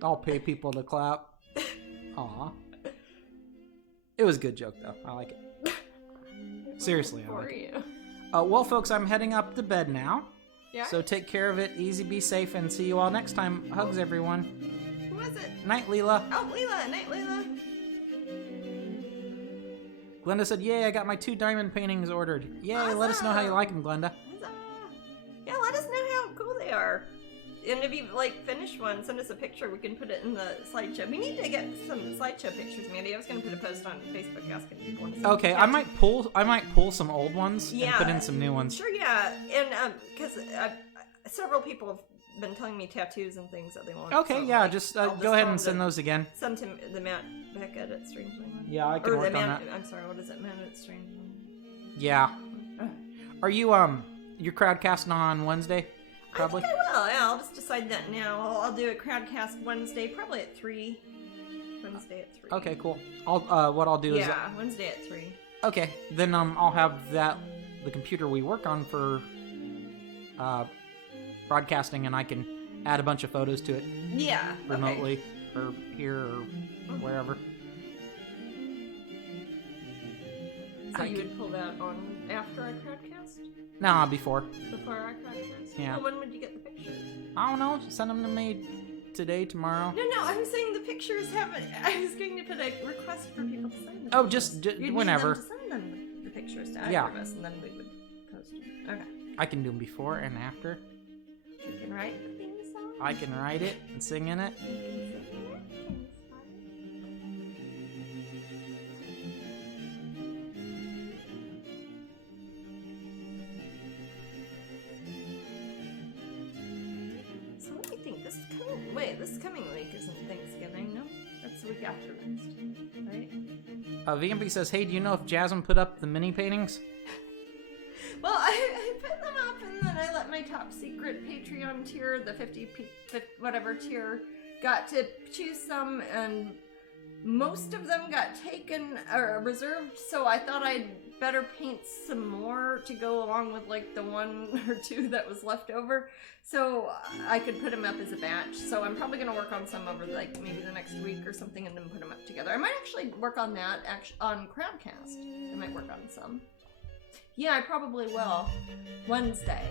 I'll pay people to clap. Aw. It was a good joke, though. I like it. Seriously, I For like it. you. Well, folks, I'm heading up to bed now. Yeah. So take care of it. Easy, be safe, and see you all next time. Hugs, everyone. Who was it? Night, Leela. Oh, Leela. Night, Leela. Glenda said, yay, I got my 2 diamond paintings ordered. Yay, let us know how you like them, Glenda. Huzzah. Yeah, let us know how cool they are. And if you finish one, send us a picture. We can put it in the slideshow. We need to get some slideshow pictures, Mandy. I was gonna put a post on Facebook asking people to see. Okay, I might pull some old ones and Yeah. put in some new ones. Sure, yeah, and because several people have been telling me tattoos and things that they want. Okay, so, yeah, just I'll go ahead tell and them send to those again. Send to the Matt Beckett at Strangeling one. Yeah, I can Or work the on Matt. that. I'm sorry, what is it? Matt at Strangeling. Yeah. Are you you're crowdcasting on Wednesday? Probably. I think I will. Yeah, I'll just decide that now. I'll do a crowdcast Wednesday, probably at 3. Wednesday at 3. Okay, cool. What I'll do is Wednesday at 3. okay. Then I'll have the computer we work on for broadcasting, and I can add a bunch of photos to it Yeah. remotely or here or wherever. So you would pull that on after I crowdcast? Nah, before. Before I crowdcast? Yeah. Well, when would you get the pictures? I don't know. Send them to me today, tomorrow. No, I'm saying the pictures haven't. I was going to put a request for people to send them. Oh, just You'd whenever. Need them to send them the pictures to either Yeah. of us, and then we would post them. Okay. I can do them before and after. You can write the theme song. I can write it and sing in it. You can sing it. So let me think. This coming week isn't Thanksgiving, no? That's the week after next, right? VMP says, hey, do you know if Jasmine put up the mini paintings? Well, I put them up, and then I let my top secret Patreon tier, the 50 whatever tier, got to choose some, and most of them got taken or reserved. So I thought I'd better paint some more to go along with like the 1 or 2 that was left over, so I could put them up as a batch. So I'm probably gonna work on some over like maybe the next week or something, and then put them up together. I might actually work on that on Crowdcast. I might work on some. Yeah, I probably will. Wednesday.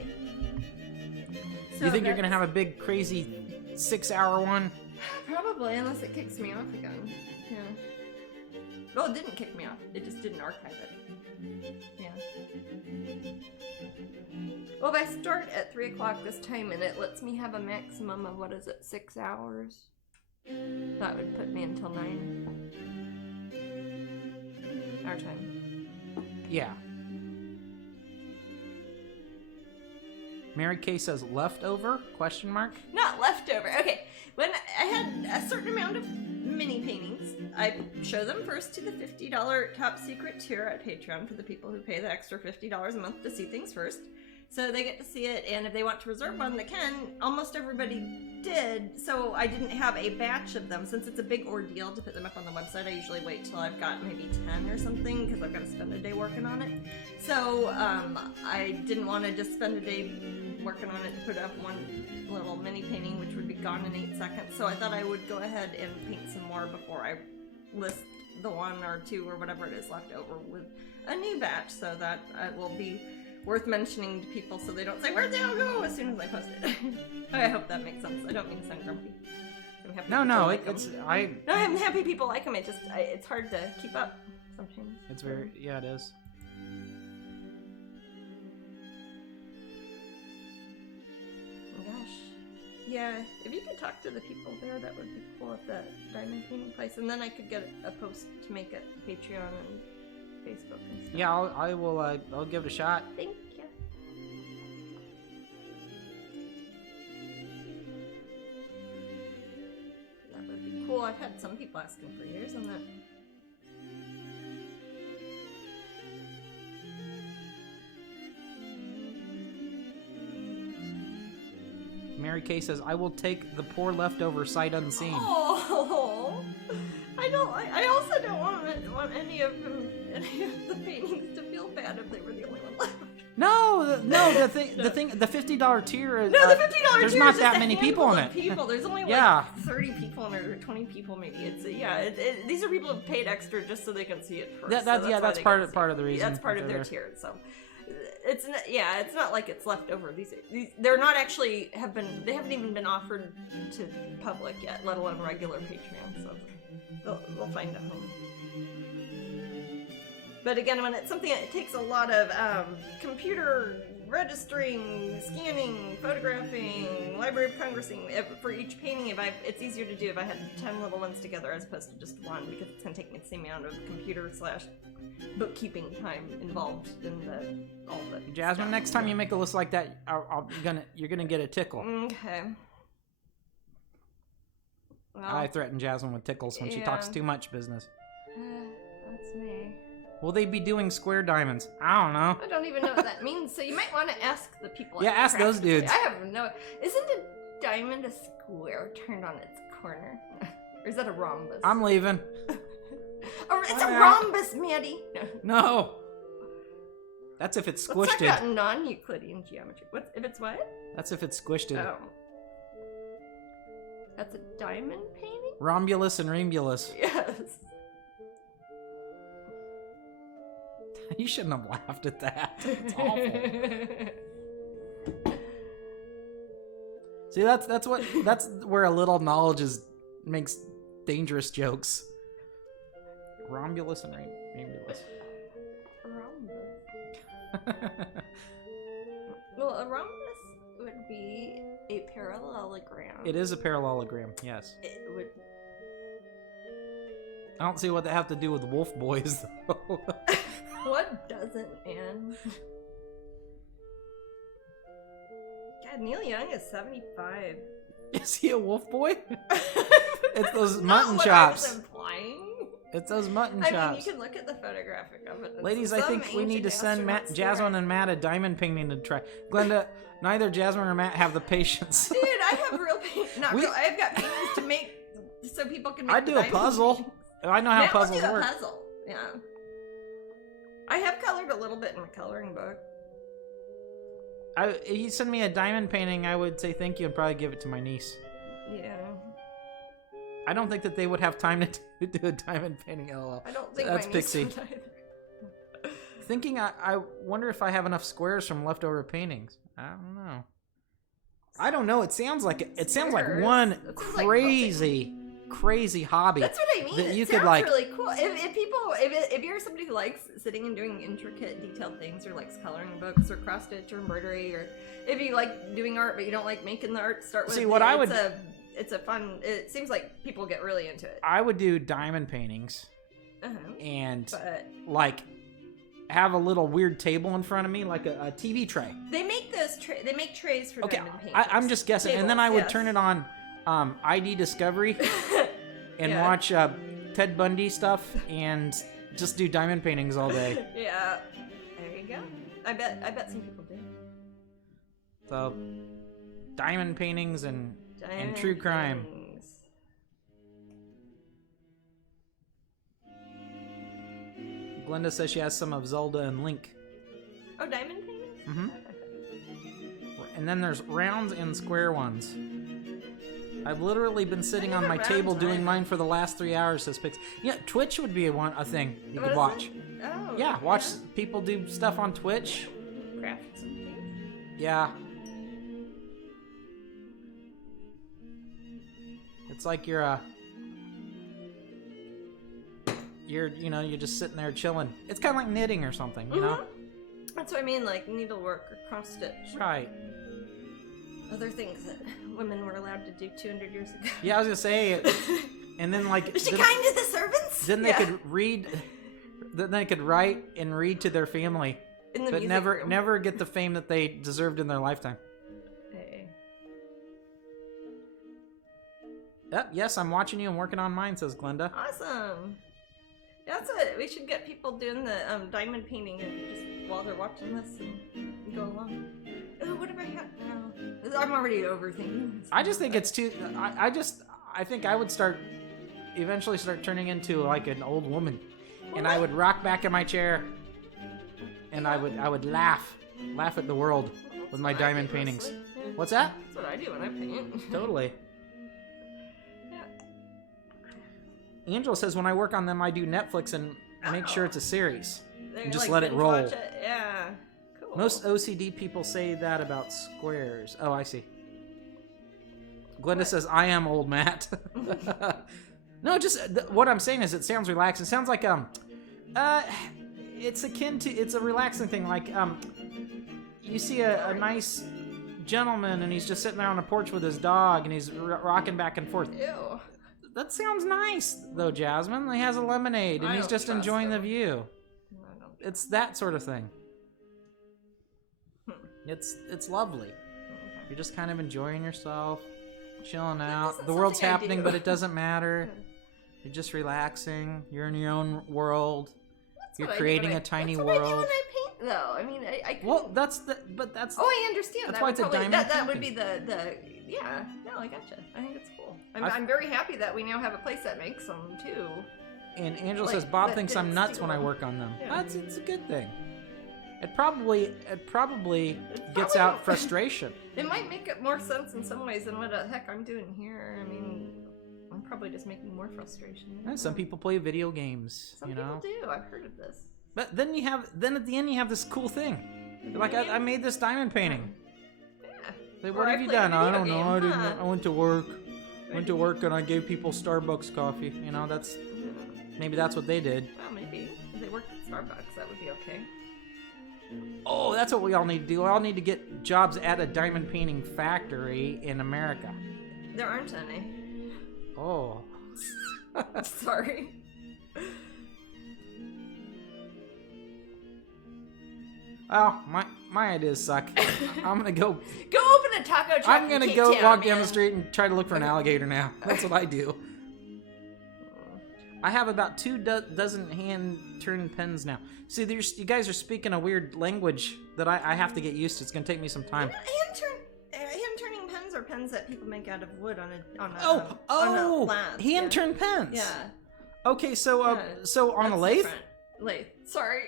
Do you think you're going to have a big, crazy 6-hour one? Probably, unless it kicks me off again. Yeah. Well, it didn't kick me off. It just didn't archive it. Yeah. Well, if I start at 3 o'clock this time, and it lets me have a maximum of, 6 hours? That would put me until 9. Our time. Yeah. Mary Kay says leftover? Question mark. Not leftover. Okay, when I had a certain amount of mini paintings, I show them first to the $50 top secret tier at Patreon for the people who pay the extra $50 a month to see things first. So they get to see it, and if they want to reserve one, they can. Almost everybody did, so I didn't have a batch of them. Since it's a big ordeal to put them up on the website, I usually wait till I've got maybe 10 or something, because I've got to spend a day working on it. So I didn't want to just spend a day working on it to put up one little mini painting, which would be gone in 8 seconds. So I thought I would go ahead and paint some more before I list the 1 or 2 or whatever it is left over with a new batch, so that it will be worth mentioning to people so they don't say, where'd they all go, as soon as I post it. I hope that makes sense. I don't mean to sound grumpy. I'm happy No, people no, like 'em. No, I'm happy people like them. It's hard to keep up sometimes. It's very, yeah, it is. Gosh. Yeah, if you could talk to the people there, that would be cool at the diamond painting place. And then I could get a post to make it Patreon and Facebook and stuff. Yeah, I'll give it a shot. Thank you. That would be cool. I've had some people asking for years on that. Mary Kay says, I will take the poor leftover sight unseen. Oh, I also don't want any of the paintings to feel bad if they were the only one left. No, the $50 tier is, No, the $50 there's tier not is just that a many people in handful it. of people. There's only Yeah. 30 people in it, or 20 people maybe. These are people who paid extra just so they can see it first. That's part of the reason. That's part of their tier. So it's not like it's left over. These they're not actually they haven't even been offered to public yet, let alone regular Patreon. So they'll find a home. But again, when it's something that takes a lot of computer registering, scanning, photographing, Library of Congressing for each painting, it's easier to do if I had 10 little ones together as opposed to just one, because it's going to take me the same amount of computer/bookkeeping time involved in all the Jasmine, stuff. next time you make a list like that, you're gonna get a tickle. Okay. Well, I threaten Jasmine with tickles when she talks too much business. that's me. Will they be doing square diamonds? I don't know. I don't even know what that means, so you might want to ask the people. Yeah, at the ask those craft dudes. place. I have no. Isn't a diamond a square turned on its corner, or is that a rhombus? I'm leaving. It's a rhombus, Maddie. No. That's if it's Let's squished. talk about non-Euclidean geometry. What if it's what? That's if it's squished. Oh. That's a diamond painting? Rhombulus and rhombulus. Yes. You shouldn't have laughed at that. It's awful. See, that's where a little knowledge makes dangerous jokes. Rhombulus and rhombulus. Rhombus. Well, a rhombus would be a parallelogram. It is a parallelogram, yes. It would. I don't see what they have to do with wolf boys, though. What doesn't, man? God, Neil Young is 75. Is he a wolf boy? It's those Not mutton what chops. I was implying. It's those mutton I chops. mean, you can look at the photographic of it. Ladies, I think we need to send Jasmine and Matt a diamond painting to try. Glenda, neither Jasmine or Matt have the patience. Dude, I have real paint. I've got paintings to make so people can make I do a diamond puzzle. paintings. I know how Matt will puzzles do a work. puzzle. Yeah. I have colored a little bit in my coloring book. If you send me a diamond painting, I would say thank you and probably give it to my niece. Yeah. I don't think that they would have time to do a diamond painting. LOL. I don't think That's my niece Pixie. would either. Thinking, I wonder if I have enough squares from leftover paintings. I don't know. I don't know. It sounds like Squares? one That sounds like crazy hobby. That's what I mean. That It you sounds could like. really cool. If you're somebody who likes sitting and doing intricate, detailed things, or likes coloring books, or cross stitch, or embroidery, or if you like doing art but you don't like making the art, start with. See, what I would. It's a fun. It seems like people get really into it. I would do diamond paintings and like have a little weird table in front of me, like a TV tray. They make those. They make trays for diamond paintings. I'm just guessing, and then I would turn it on ID Discovery and watch Ted Bundy stuff and just do diamond paintings all day. Yeah, there you go. I bet some people do. So, diamond paintings and true crime. Paintings. Glenda says she has some of Zelda and Link. Oh, diamond paintings? Mm-hmm. And then there's rounds and square ones. I've literally been sitting on my table doing mine for the last 3 hours, says Pix. Yeah, Twitch would be a thing you could watch. Oh. Yeah, watch people do stuff on Twitch. Craft something. Yeah. It's like you're just sitting there chilling. It's kind of like knitting or something, you know? That's what I mean, like needlework or cross stitch. Right. Other things that women were allowed to do 200 years ago. Yeah, I was gonna say, and then like. Is she kind to the servants? Then they could read. Then they could write and read to their family, In the but music never room. never get the fame that they deserved in their lifetime. Hey. Yep, yes, I'm watching you and working on mine, says Glenda. Awesome. That's it. We should get people doing the diamond painting and just while they're watching this and go along. Oh, what have I had now? I'm already overthinking. I just think it's too. I think I would eventually start turning into like an old woman, and I would rock back in my chair, and I would laugh at the world with my diamond paintings. What's that? That's what I do when I paint. Totally. Angela says when I work on them, I do Netflix and make sure it's a series. And just let it roll. Watch it. Yeah. Cool. Most OCD people say that about squares. Oh, I see. Glenda says, I am old Matt. No, just what I'm saying is it sounds relaxed. It sounds like it's akin to, it's a relaxing thing. Like you see a nice gentleman and he's just sitting there on the porch with his dog and he's rocking back and forth. Ew. That sounds nice though, Jasmine. He has a lemonade and he's just enjoying the view. It's that sort of thing. It's lovely. You're just kind of enjoying yourself, chilling out. The world's happening, but it doesn't matter. You're just relaxing. You're in your own world. You're creating a tiny world. That's what I do when I paint, though. I mean, I well, that's. Oh, I understand. That's why it's a diamond That would be painting. the. Yeah. No, I gotcha. I think it's cool. I'm very happy that we now have a place that makes them too. And Angela Like, says Bob that thinks I'm didn't nuts steal when I them. work on them. Yeah. It's a good thing. It probably gets out frustration. It might make it more sense in some ways than what the heck I'm doing here. I mean, I'm probably just making more frustration. Yeah, some people play video games. Some you people know. do. I've heard of this. But then at the end you have this cool thing. You're like I made this diamond painting. Yeah. Like, Or what I have you played a done? I video don't know. game, I didn't. huh? I went to work. Went to work and I gave people Starbucks coffee. You know, maybe that's what they did. Well, maybe if they worked at Starbucks, that would be okay. Oh, that's what we all need to do. We all need to get jobs at a diamond painting factory in America. There aren't any. Oh. Sorry. Oh, my ideas suck. I'm gonna go. Go open a taco truck. I'm in gonna Cape go Town, walk down man. the street and try to look for an alligator now. That's what I do. I have about 2 dozen hand-turning pens now. See, you guys are speaking a weird language that I have to get used to. It's gonna take me some time. Hand-turning pens are pens that people make out of wood on a lathe. Hand-turned pens. Yeah. Okay, so on That's a lathe. different. Lathe. Sorry.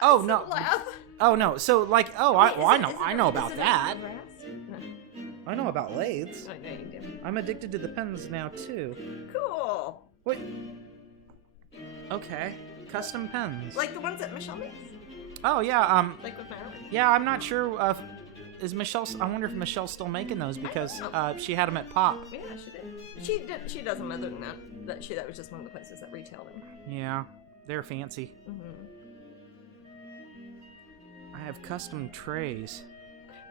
Oh no. Lathe. Oh no. So like, I know about that. No. I know about lathes. I know you do. I'm addicted to the pens now too. Cool. Wait. Okay. Custom pens. Like the ones that Michelle makes. Oh yeah. Like with Marilyn. Yeah, I'm not sure. Is Michelle? I wonder if Michelle's still making those because she had them at Pop. Yeah, she did. She does them other than that. That was just one of the places that retail them. Yeah, they're fancy. Mm-hmm. I have custom trays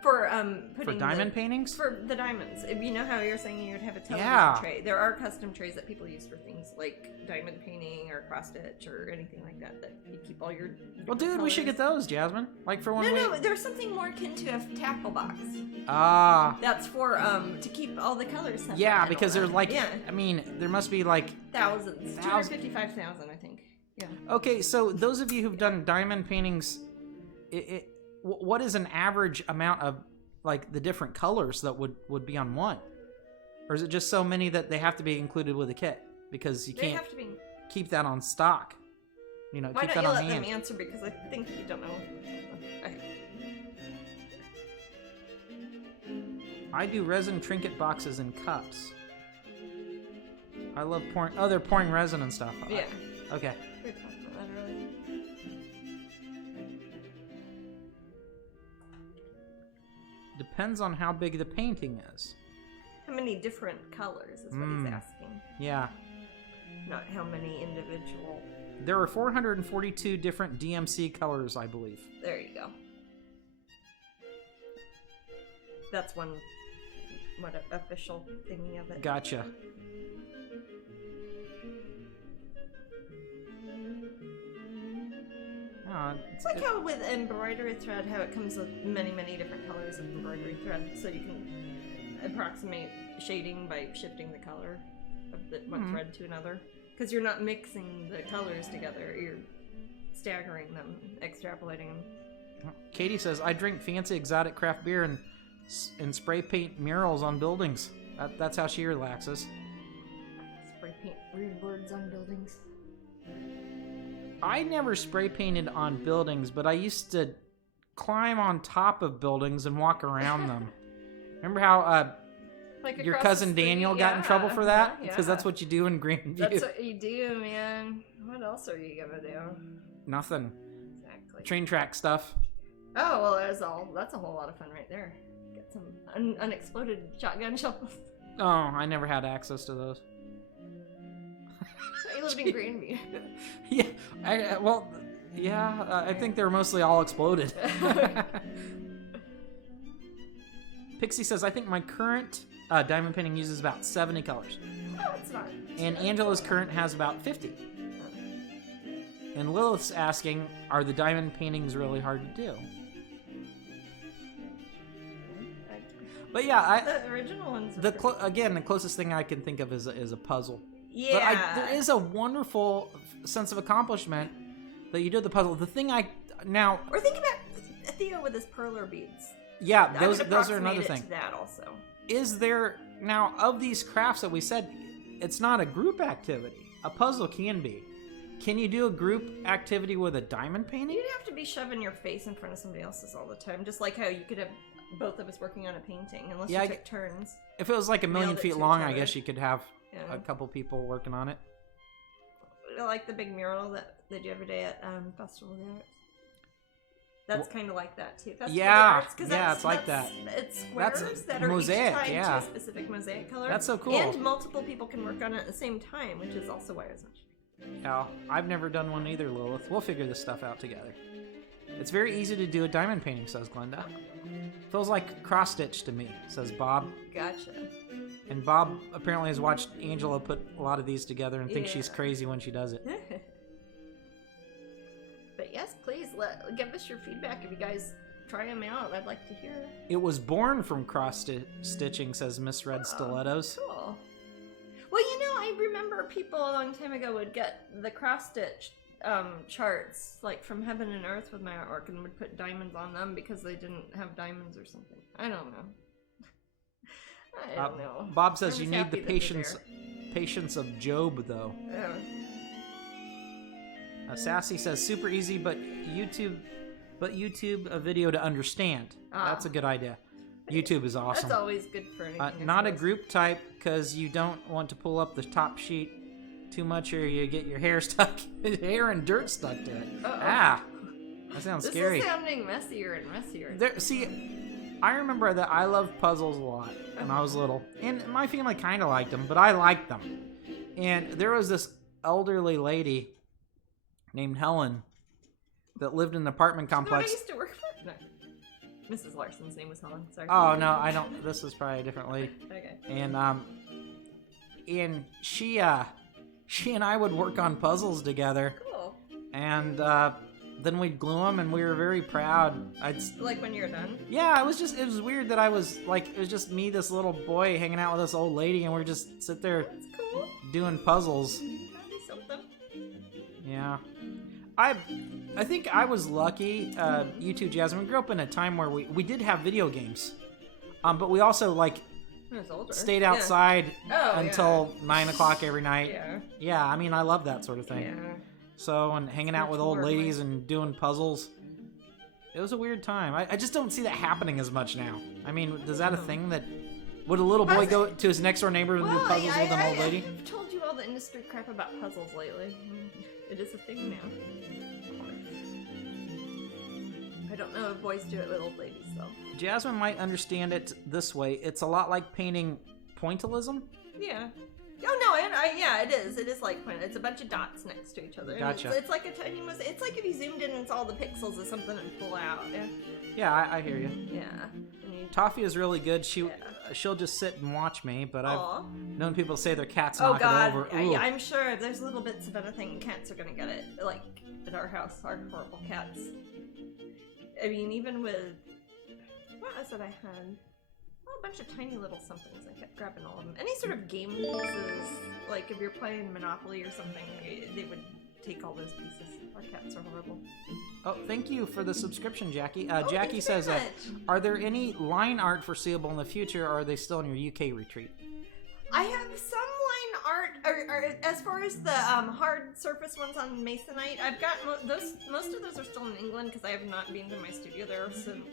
For for putting diamond paintings. For the diamonds. If you know how you're saying you'd have a television Yeah. tray. There are custom trays that people use for things like diamond painting or cross stitch or anything like that you keep all your Well, dude, we should get those, Jasmine. Like for when No, there's something more akin to a tackle box. Ah. That's for to keep all the colors separate. Yeah, and because all there's that. like, yeah. I mean, there must be like Thousands. 255,000, I think. Yeah. Okay, so those of you who've done diamond paintings, what is an average amount of like the different colors that would be on one, or is it just so many that they have to be included with a kit because you They can't have to be. keep that on stock? You know, Why keep don't that you on let them hand. answer because I think you don't know. Okay. I do resin trinket boxes and cups. I love pouring. Oh, they're pouring resin and stuff. Yeah. Okay. We talked about that earlier. Depends on how big the painting is. How many different colors is what he's asking. Yeah. Not how many individual. There are 442 different DMC colors, I believe. There you go. That's one official thingy of it. Gotcha. It's like how with embroidery thread, how it comes with many, many different colors of embroidery thread, so you can approximate shading by shifting the color of one thread to another. Because you're not mixing the colors together, you're staggering them, extrapolating them. Katie says, I drink fancy exotic craft beer and spray paint murals on buildings. That's how she relaxes. Spray paint weird words on buildings. I never spray painted on buildings, but I used to climb on top of buildings and walk around them. Remember how Like your across cousin the street? Daniel got in trouble for that? Because Yeah. that's what you do in Grandview. That's what you do, man. What else are you gonna do? Nothing. Exactly. Train track stuff. Oh well, that's a whole lot of fun right there. Get some unexploded shotgun shells. Oh, I never had access to those. You lived in Grandview. Yeah, I think they're mostly all exploded. Pixie says, I think my current diamond painting uses about 70 colors. Oh, it's not. And Angela's current has about 50. And Lilith's asking, are the diamond paintings really hard to do? But yeah, The original ones. again, the closest thing I can think of is a puzzle. Yeah. But there is a wonderful sense of accomplishment that you did the puzzle. The thing Or think about Theo with his perler beads. yeah, I would those are approximate another it thing. to that also. Is there now of these crafts that we said, it's not a group activity. A puzzle can be. Can you do a group activity with a diamond painting? You'd have to be shoving your face in front of somebody else's all the time, just like how you could have both of us working on a painting, unless you took turns. If it was like a million Mailed it feet to long, each I other. guess you could have Yeah. a couple people working on it. Like the big mural that they do every day at Festival of the Arts. That's kind of like that too. Festival Yeah, of the Arts, 'cause yeah, it's like that. It's squares That's that are mosaic, each tied yeah. to a specific mosaic color. That's so cool. And multiple people can work on it at the same time, which is also why it's much. Yeah, I've never done one either, Lilith. We'll figure this stuff out together. It's very easy to do a diamond painting, says Glenda. Feels like cross stitch to me, says Bob. Gotcha. And Bob apparently has watched Angela put a lot of these together and thinks she's Yeah. crazy when she does it. But yes, please give us your feedback if you guys try them out. I'd like to hear. It was born from cross stitching, says Miss Red Stilettos. Cool. Well, I remember people a long time ago would get the cross-stitch charts, like from Heaven and Earth with my artwork, and would put diamonds on them because they didn't have diamonds or something. I don't know. I don't know. Bob says I you was need happy the that they're patience of Job, though. there. Sassy says super easy, but YouTube a video to understand. That's a good idea. YouTube is awesome. That's always good for anything. Not a group type, because you don't want to pull up the top sheet too much, or you get your hair and dirt stuck to it. Uh-oh. That sounds This scary. is sounding messier and messier. I remember that I loved puzzles a lot when I was little, and my family kind of liked them, but I liked them. And there was this elderly lady named Helen that lived in an apartment You know what I complex. used to work for? No. Mrs. Larson's name was Helen. Sorry. Oh no, I don't. This is probably a different lady. Okay. And she and I would work on puzzles together, Cool. and then we'd glue them, and we were very proud. Like when you're done. Yeah, it was weird that I was like, it was just me, this little boy, hanging out with this old lady, and we're just sit there That's cool. doing puzzles. That'd be something. Yeah. I think I was lucky, you two, Jasmine. We grew up in a time where we did have video games. But we also, I was older. stayed outside Oh, until 9 o'clock every night. Yeah. Yeah, I mean, I love that sort of thing. Yeah. So, and hanging out with old ladies and doing puzzles. It was a weird time. I just don't see that happening as much now. I mean, is that a thing that... Would a little boy go to his next door neighbor and do puzzles with an old lady? I've told you all the industry crap about puzzles lately. It is a thing now. I don't know if boys do it with old ladies, though. Jasmine might understand it this way. It's a lot like painting pointillism? Yeah. Oh no, yeah, it is. It is like point. It's a bunch of dots next to each other. Gotcha. It's like a tiny. It's like if you zoomed in, it's all the pixels of something and pull out. Yeah. Yeah, I hear you. Yeah. Toffee is really good. She'll just sit and watch me, but Aw. I've known people say their cats Oh knock God, it over. Ooh. I'm sure if there's little bits of anything, cats are gonna get it. Like at our house, our horrible cats. I mean, even with what was it I had? A bunch of tiny little somethings. I kept grabbing all of them. Any sort of game pieces, like if you're playing Monopoly or something, they would take all those pieces. Our cats are horrible. Oh, thank you for the subscription, Jackie. Oh, Jackie thank you says, very much. are there any line art foreseeable in the future, or are they still in your UK retreat? I have some line art, or as far as the hard surface ones on Masonite, I've got most of those are still in England because I have not been to my studio there since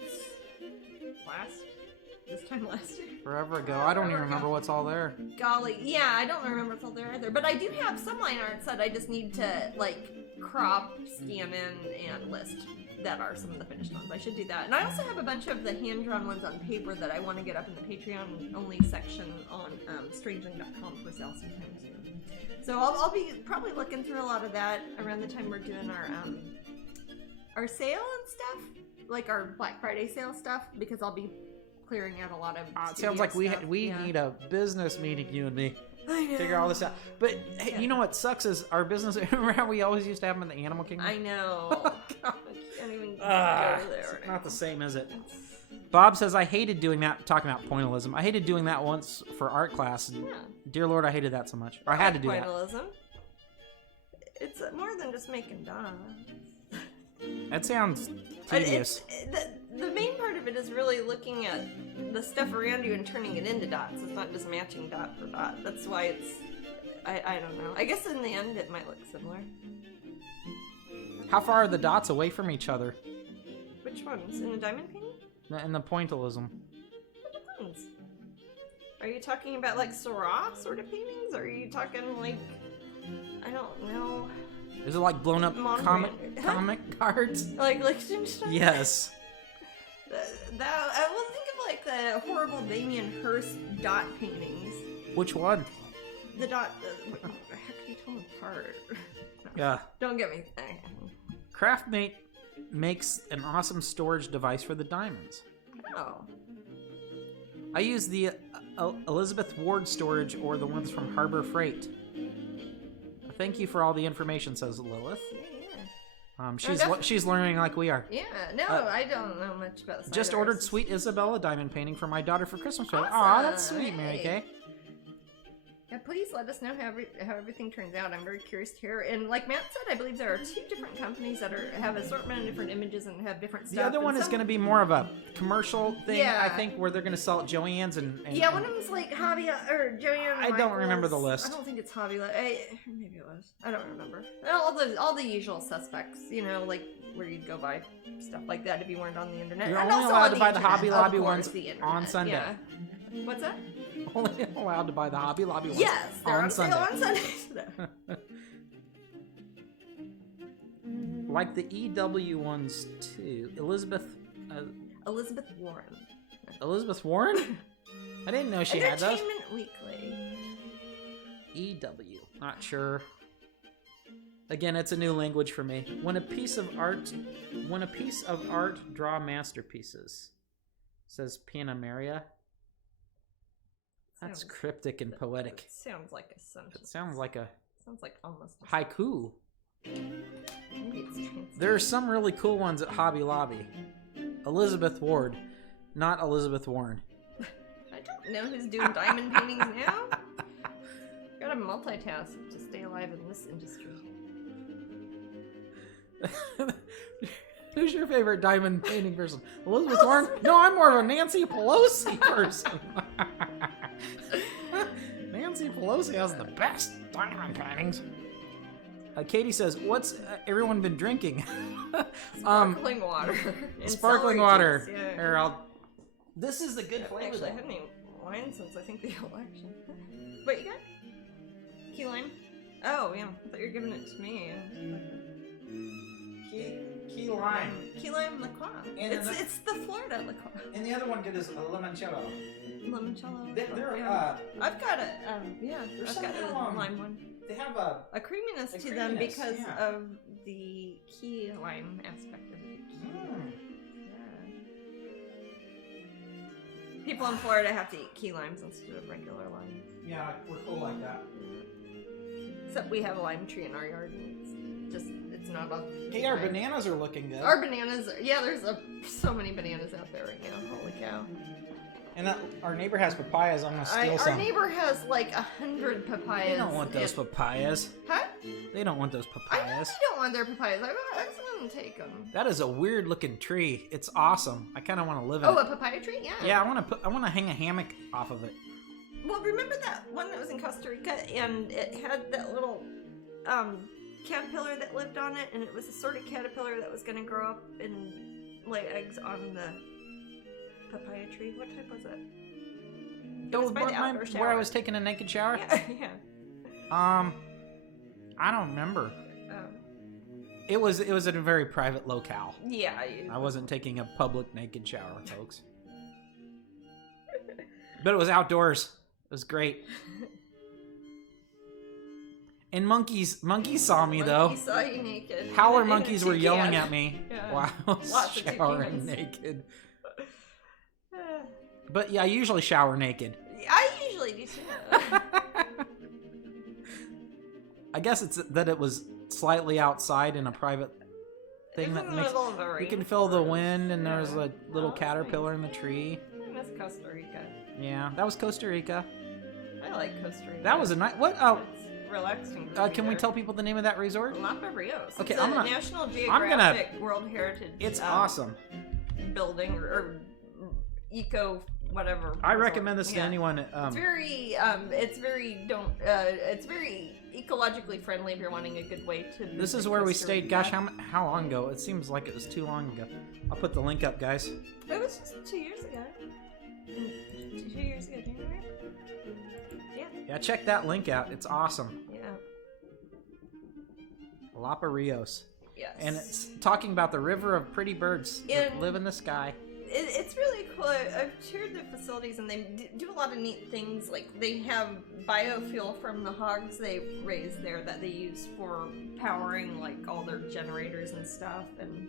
this time last year. Forever ago. I don't even remember what's all there. Golly, yeah, I don't remember what's all there either. But I do have some line arts that I just need to like crop, scan in, and list. That are some of the finished ones. I should do that. And I also have a bunch of the hand-drawn ones on paper that I want to get up in the Patreon-only section on Strangeling.com for sale sometime soon. So I'll be probably looking through a lot of that around the time we're doing our sale and stuff, like our Black Friday sale stuff, because I'll be clearing out a lot of. It sounds like we need a business meeting, you and me. I know. Figure all this out. But hey, you know what sucks is our business. Remember how we always used to have them in the Animal Kingdom? I know. I can't even go there. It's not the same, is it? Bob says, I hated doing that, talking about pointillism. I hated doing that once for art class. And dear Lord, I hated that so much. Or I had to do that. Pointillism. It's more than just making dots. That sounds tedious. The main part of it is really looking at the stuff around you and turning it into dots. It's not just matching dot for dot. That's why it's... I don't know. I guess in the end it might look similar. How far are the dots away from each other? Which ones? In the diamond painting? And the pointillism. It depends. Are you talking about like Seurat sort of paintings? Or are you talking like... I don't know... Is it like blown up comic cards? Like Liechtenstein? Yes. I will think of like the horrible Damien Hirst dot paintings. Which one? The dot. How can you tell them apart? Yeah. Don't get me. Craftmate makes an awesome storage device for the diamonds. Oh. I use the Elizabeth Ward storage or the ones from Harbor Freight. Thank you for all the information, says Lilith. Yeah. She's learning like we are. Yeah, no, I don't know much about. Just ordered Sweet Isabella diamond painting for my daughter for Christmas. Awesome. Aw, that's sweet, Mary Kay. Yeah, please let us know how everything turns out. I'm very curious to hear. And like Matt said, I believe there are 2 different companies that have assortment of different images and have different stuff. The other one is going to be more of a commercial thing, Yeah. I think, where they're going to sell at Joann's and yeah, one of them's like Hobby or Joanne. I don't remember the list. I don't think it's Hobby. Maybe it was. I don't remember. All the usual suspects. You know, like where you'd go buy stuff like that if you weren't on the internet. You're and only also allowed on to the buy the internet, Hobby of Lobby course, ones the internet. on Sunday. Yeah. What's that? Only allowed to buy the Hobby Lobby ones Yes, they're on Sunday. on Sunday. Like the EW ones too. Elizabeth Warren. Elizabeth Warren? I didn't know she had those. Entertainment Weekly. EW. Not sure. Again, it's a new language for me. When a piece of art draw masterpieces. Says Panamaria. That's cryptic and poetic. It sounds like a sentence. It sounds like almost a haiku. Maybe it's translated. There are some really cool ones at Hobby Lobby. Elizabeth Ward, not Elizabeth Warren. I don't know who's doing diamond paintings now. Gotta multitask to stay alive in this industry. Who's your favorite diamond painting person? Elizabeth Warren? No, I'm more of a Nancy Pelosi person. Nancy Pelosi has the best diamond paintings. Katie says, "What's everyone been drinking?" Sparkling water. Sparkling water. Juice, yeah. Here, this is the good flavor. Actually, I haven't eaten wine since I think the election. What you got? Key lime? Oh yeah, I thought you were giving it to me. Key lime. Key lime liqueur. It's the Florida liqueur. And the other one good is a limoncello. Limoncello. They're I've got a I've got a lime one. They have a creaminess to them because of the key lime aspect of it. Yeah. People in Florida have to eat key limes instead of regular lime. Yeah, we're cool like that. Except we have a lime tree in our yard, and it's not a. Hey, our bananas are looking good. Our bananas, there's so many bananas out there right now. Holy cow! And our neighbor has papayas. I'm gonna steal some. Our neighbor has like 100 papayas. They don't want those papayas. Huh? They don't want those papayas. I know they don't want their papayas. I just want to take them. That is a weird looking tree. It's awesome. I kind of want to live in it. Oh, a papaya tree? Yeah. Yeah, I want to hang a hammock off of it. Well, remember that one that was in Costa Rica, and it had that little caterpillar that lived on it, and it was a sort of caterpillar that was going to grow up and lay eggs on the papaya tree. What type was it? It was by the outdoor shower. Where I was taking a naked shower? Yeah. I don't remember. It was at a very private locale. Yeah. I wasn't taking a public naked shower, folks. But it was outdoors. It was great. And monkeys saw me though. Monkeys saw you naked. Howler monkeys were yelling at me while I was Lots showering naked. But yeah, I usually shower naked. I usually do too. I guess it's that it was slightly outside in a private thing that makes you can feel the wind, and there's a little caterpillar in the tree. I miss Costa Rica. Yeah, that was Costa Rica. I like Costa Rica. That was a nice. What? Oh, it's relaxing. Can we tell people the name of that resort? Lapa Rios. Okay, it's a National Geographic World Heritage. It's awesome. Building or eco whatever. I recommend this to anyone. It's very ecologically friendly if you're wanting a good way to. This is where we stayed. Gosh, how long ago? It seems like it was too long ago. I'll put the link up, guys. It was just 2 years ago. 2 years ago, January. Yeah. Yeah, check that link out. It's awesome. Yeah. Lapa Rios. Yes. And it's talking about the river of pretty birds that live in the sky. It's really cool. I've toured the facilities, and they do a lot of neat things. Like, they have biofuel from the hogs they raise there that they use for powering, like, all their generators and stuff. And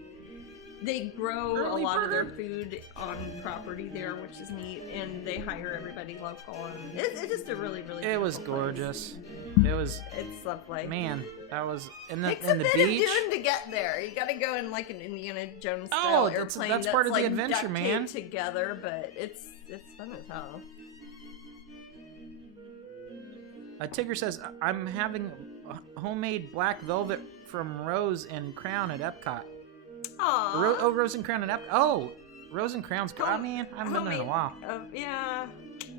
they grow a lot of their food on property there, which is neat. And they hire everybody local. And it's just a really, really It was gorgeous. Place. It's lovely. Man, that was in the beach. It's a bit of doing to get there. You got to go in like an Indiana Jones style airplane. That's part of like the adventure, man. Together, but it's fun as hell. Tigger says, "I'm having homemade black velvet from Rose and Crown at Epcot." Aww. Rose and Crown at Epcot. Oh, Rose and Crown's. I mean, I haven't been there in a while. Yeah.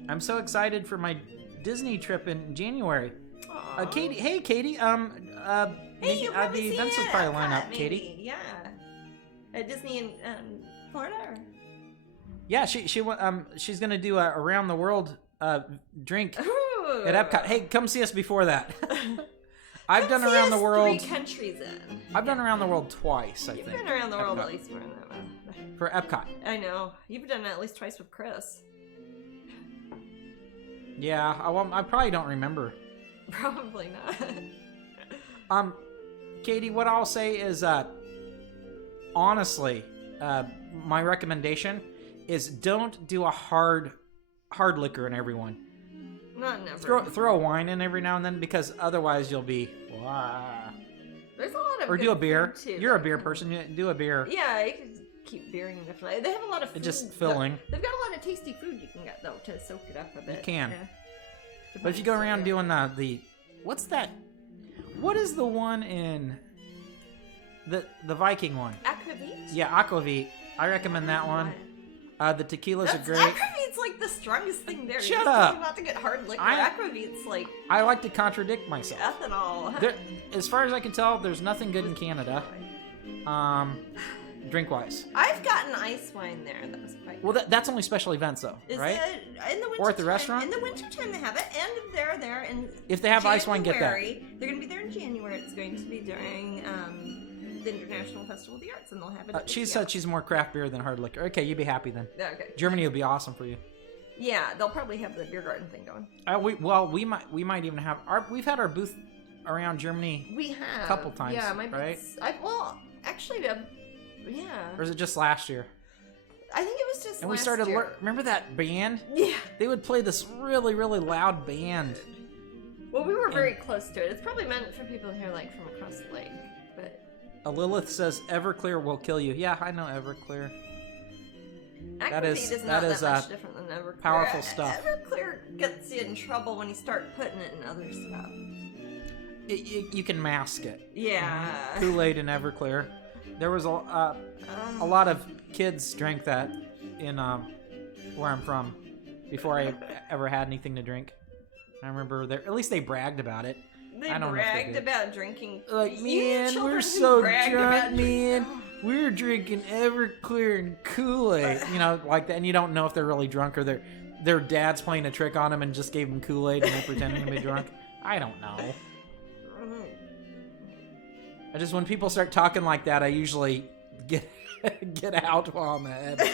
I'm so excited for my Disney trip in January. Katie, hey Katie, hey, the events will probably line up, Katie. Yeah, at Disney in Florida. Or? Yeah, she's gonna do a around the world drink Ooh. at Epcot. Hey, come see us before that. I've done around the world. 3 countries in. I've done around the world twice. You've been around the world at least more than that. For Epcot. I know. You've done it at least twice with Chris. Yeah, I probably don't remember. Probably not. Katie, what I'll say is, honestly, my recommendation is don't do a hard liquor in everyone. Not never. Throw a wine in every now and then, because otherwise you'll be. There's a lot of. Or do a beer. Too, You're a beer person. Do a beer. Yeah, you can keep beering definitely. They have a lot of food. Just filling. They've got a lot of tasty food you can get though to soak it up a bit. You can. Yeah. But if you go around doing the what's that? What is the one in the Viking one? Aquavit? Yeah, Aquavit. I recommend that one. The tequilas are great. Aquavit's like the strongest thing there. Shut up! You're about to get hard liquor. Aquavit's like. I like to contradict myself. Ethanol. As far as I can tell, there's nothing good in Canada. Drink wise. I've gotten ice wine there. That was quite good. Well, that's only special events though, right? In the winter or at the restaurant? In the wintertime they have it, and they're there in if they have ice wine, get that. They're going to be there in January. It's going to be during the International Festival of the Arts, and they'll have it. At the She kiosk. said she's more craft beer than hard liquor. Okay, you'd be happy then. Okay. Germany would be awesome for you. Yeah, they'll probably have the beer garden thing going. We might even have we've had our booth around Germany We have a couple times. Yeah, my right? Actually, yeah. Or is it just last year? I think it was just. And we last started. year. Remember that band? Yeah. They would play this really, really loud band. Well, we were very close to it. It's probably meant for people here, like from across the lake. But Lilith says Everclear will kill you. Yeah, I know Everclear. Aquavit is not that much different than Everclear. Powerful stuff. Everclear gets you in trouble when you start putting it in other stuff. You can mask it. Yeah. Kool-Aid and Everclear. There was a lot of kids drank that in where I'm from before I ever had anything to drink. I remember at least they bragged about it. They I don't know if they bragged did. about drinking. Like, You man, children we're who so bragged drunk, about man. drinking- We're drinking Everclear and Kool-Aid. You know, like that. And you don't know if they're really drunk or their dad's playing a trick on them and just gave them Kool-Aid and they're pretending to be drunk. I don't know. When people start talking like that, I usually get out while I'm ahead.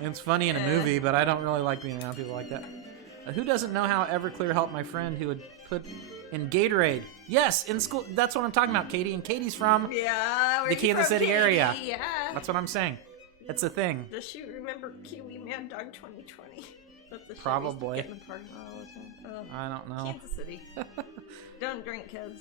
It's funny in a movie, but I don't really like being around people like that. Who doesn't know how Everclear helped my friend who would put in Gatorade? Yes, in school. That's what I'm talking about, Katie. And Katie's from where the you Kansas from, City Katie? area. Yeah. That's what I'm saying. It's a thing. Does she remember Kiwi Mad Dog 2020? That's the show Probably. we used to get in the parking lot all the time. I don't know. Kansas City. Don't drink, kids.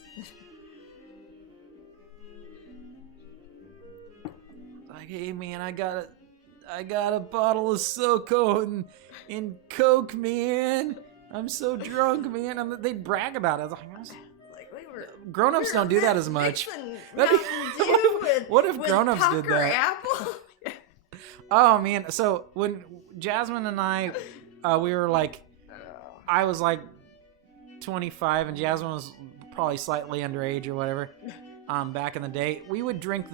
Like, hey man, I got a bottle of SoCo and Coke, man. I'm so drunk, man. They'd brag about it. I was like, We were. grown-ups don't do that as much. Mountain Dew What if with grown-ups did Pucker that? Apple. Oh man, so when Jasmine and I, we were like, I was like 25 and Jasmine was probably slightly underage or whatever. Back in the day, we would drink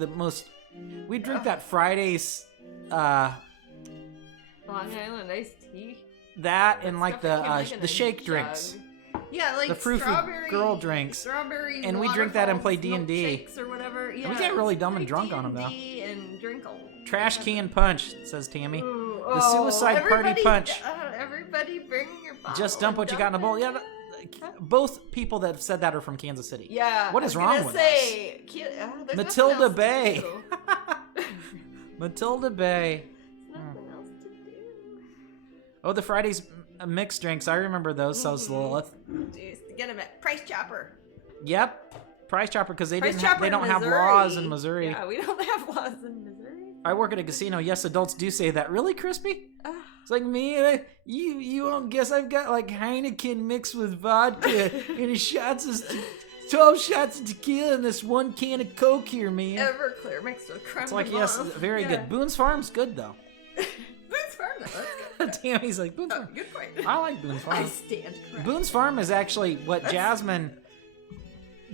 we'd drink that Fridays, Long Island iced tea. that and like Stuff in the a shake jug. drinks. Yeah, like The Fruity strawberry Girl drinks. Strawberry And we drink that and play D&D. milkshakes or whatever. Yeah, we get really dumb and play drunk on 'em, though. D&D and drink a Trash can punch, says Tammy. Ooh, The suicide party everybody- punch. Everybody bring your bottle. Just dump what you got in a bowl. Yeah, both people that have said that are from Kansas City. Yeah. What is wrong with there's Matilda nothing else to Bay. do. Matilda Bay. Nothing else to do. Oh, the Fridays mixed drinks. I remember those, says Lilith. Used to get them at Price Chopper. Yep. Price Chopper, because they Price they Chopper don't in have Missouri. laws in Missouri. Yeah, we don't have laws in Missouri. I work at a casino. Yes, adults do say that. Really, Crispy? It's like, man, you won't guess I've got like Heineken mixed with vodka and 12 shots of tequila and this one can of Coke here, man. Everclear mixed with creme It's like, de yes, menthe. very Yeah. good. Boone's Farm's good, though. Boone's Farm, though. That's good. Tammy's like, Boone's Oh, Farm. good point. I like Boone's I Farm. stand corrected. Boone's Farm is actually what Jasmine,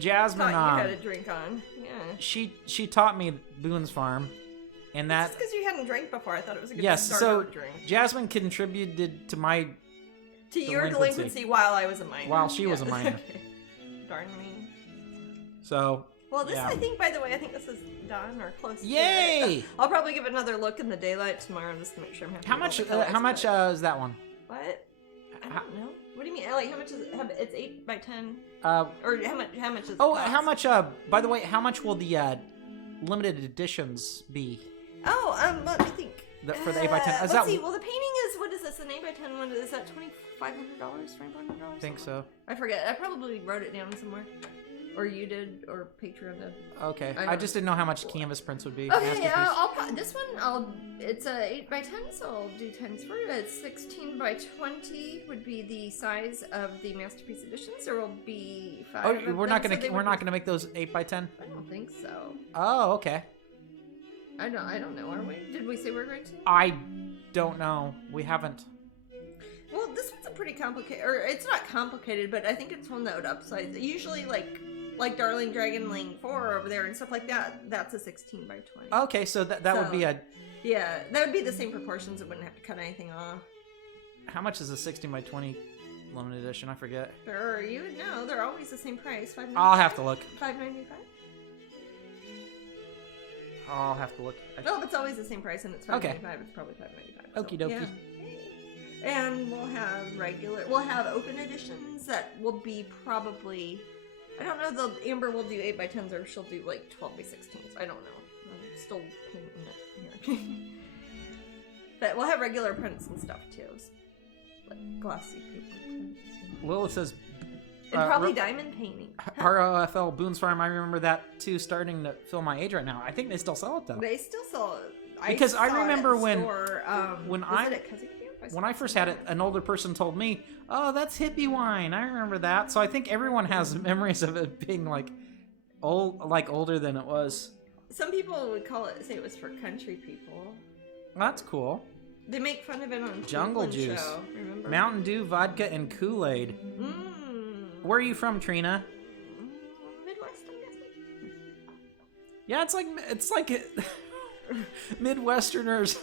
Taught you how to drink on. Yeah. she taught me Boone's Farm, and that That's because you hadn't drank before. I thought it was a good yes. starter So drink. Jasmine contributed to my To your delinquency. delinquency while I was a minor. While she was a Yeah. minor. Okay. Darn me. so. Well, this Yeah. I think, by the way, I think this is done or close. Yay! To it. I'll probably give it another look in the daylight tomorrow just to make sure I'm happy. How with much? all the colors, How much but- is that one? What? I don't know. What do you mean? Like, how much is it? It's 8 by 10. Uh, Or how much? How much is? oh, it cost? how much? By the way, how much will the limited editions be? Oh, let me think. For the 8 by 10? Is Let's that? see. Well, the painting is what is this? An 8 by 10 one? Is that $2,500? $2,500? I think so. I forget. I probably wrote it down somewhere, or you did, or Patreon did. Okay, I I don't- just didn't know how much canvas prints would be. Okay, Masterpiece. this one it's a 8 by 10, so I'll do 10s for it. It's 16 by 20 would be the size of the masterpiece editions. There will be 5. Oh, of we're not them, so gonna they we're would not be- gonna make those 8 by 10. I don't think so. Oh, okay. I don't know. Are we? Did we say we're going to? I don't know. We haven't. Well, this one's a pretty complicated, or it's not complicated, but I think it's one that would upsize. Usually, like Darling Dragon Lane 4 over there and stuff like that. That's a 16 by 20. Okay, so that would be a. Yeah, that would be the same proportions. It wouldn't have to cut anything off. How much is a 16 by 20 limited edition? I forget. You would know. They're always the same price. $5.95. I'll have to look. $5.95. I'll have to look. No, if it's always the same price and it's $5.95, it's probably $5.95. Okie dokie. Yeah. And we'll have open editions that will be probably, I don't know, the Amber will do 8x10s or she'll do like 12x16s. I don't know. I'm still painting it here. But we'll have regular prints and stuff too. Like glossy paper prints. Lilith says, And probably diamond painting. ROFL Boone's Farm, I remember that too, starting to fill my age right now. I think they still sell it though. They still sell it. Because I saw it remember at the when store, when was I it at Cousin Camp? when I first had it, an older person told me, "Oh, that's hippie wine." I remember that. So I think everyone has memories of it being like older than it was. Some people would say it was for country people. That's cool. They make fun of it on Jungle Cleveland juice, Show, remember? Mountain Dew, vodka, and Kool-Aid. Where are you from, Trina? Midwest, I'm guessing. Yeah, it's like Midwesterners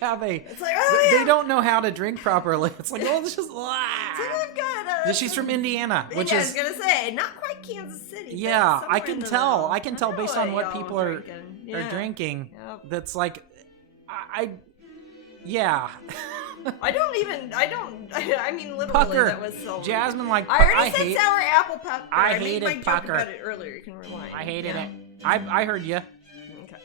have a. It's like, They don't know how to drink properly. It's like, oh, it's just. It's like I've got She's from Indiana, which I is. was gonna say not quite Kansas City. Yeah, but I can tell. I can tell based on what people are drinking. are drinking. Yep. That's like, yeah. I mean, literally, Pucker. that was so. Jasmine, like, I already said sour apple pucker. I made hated my joke pucker. about it earlier. You can rewind. I hated it. I heard you. Okay.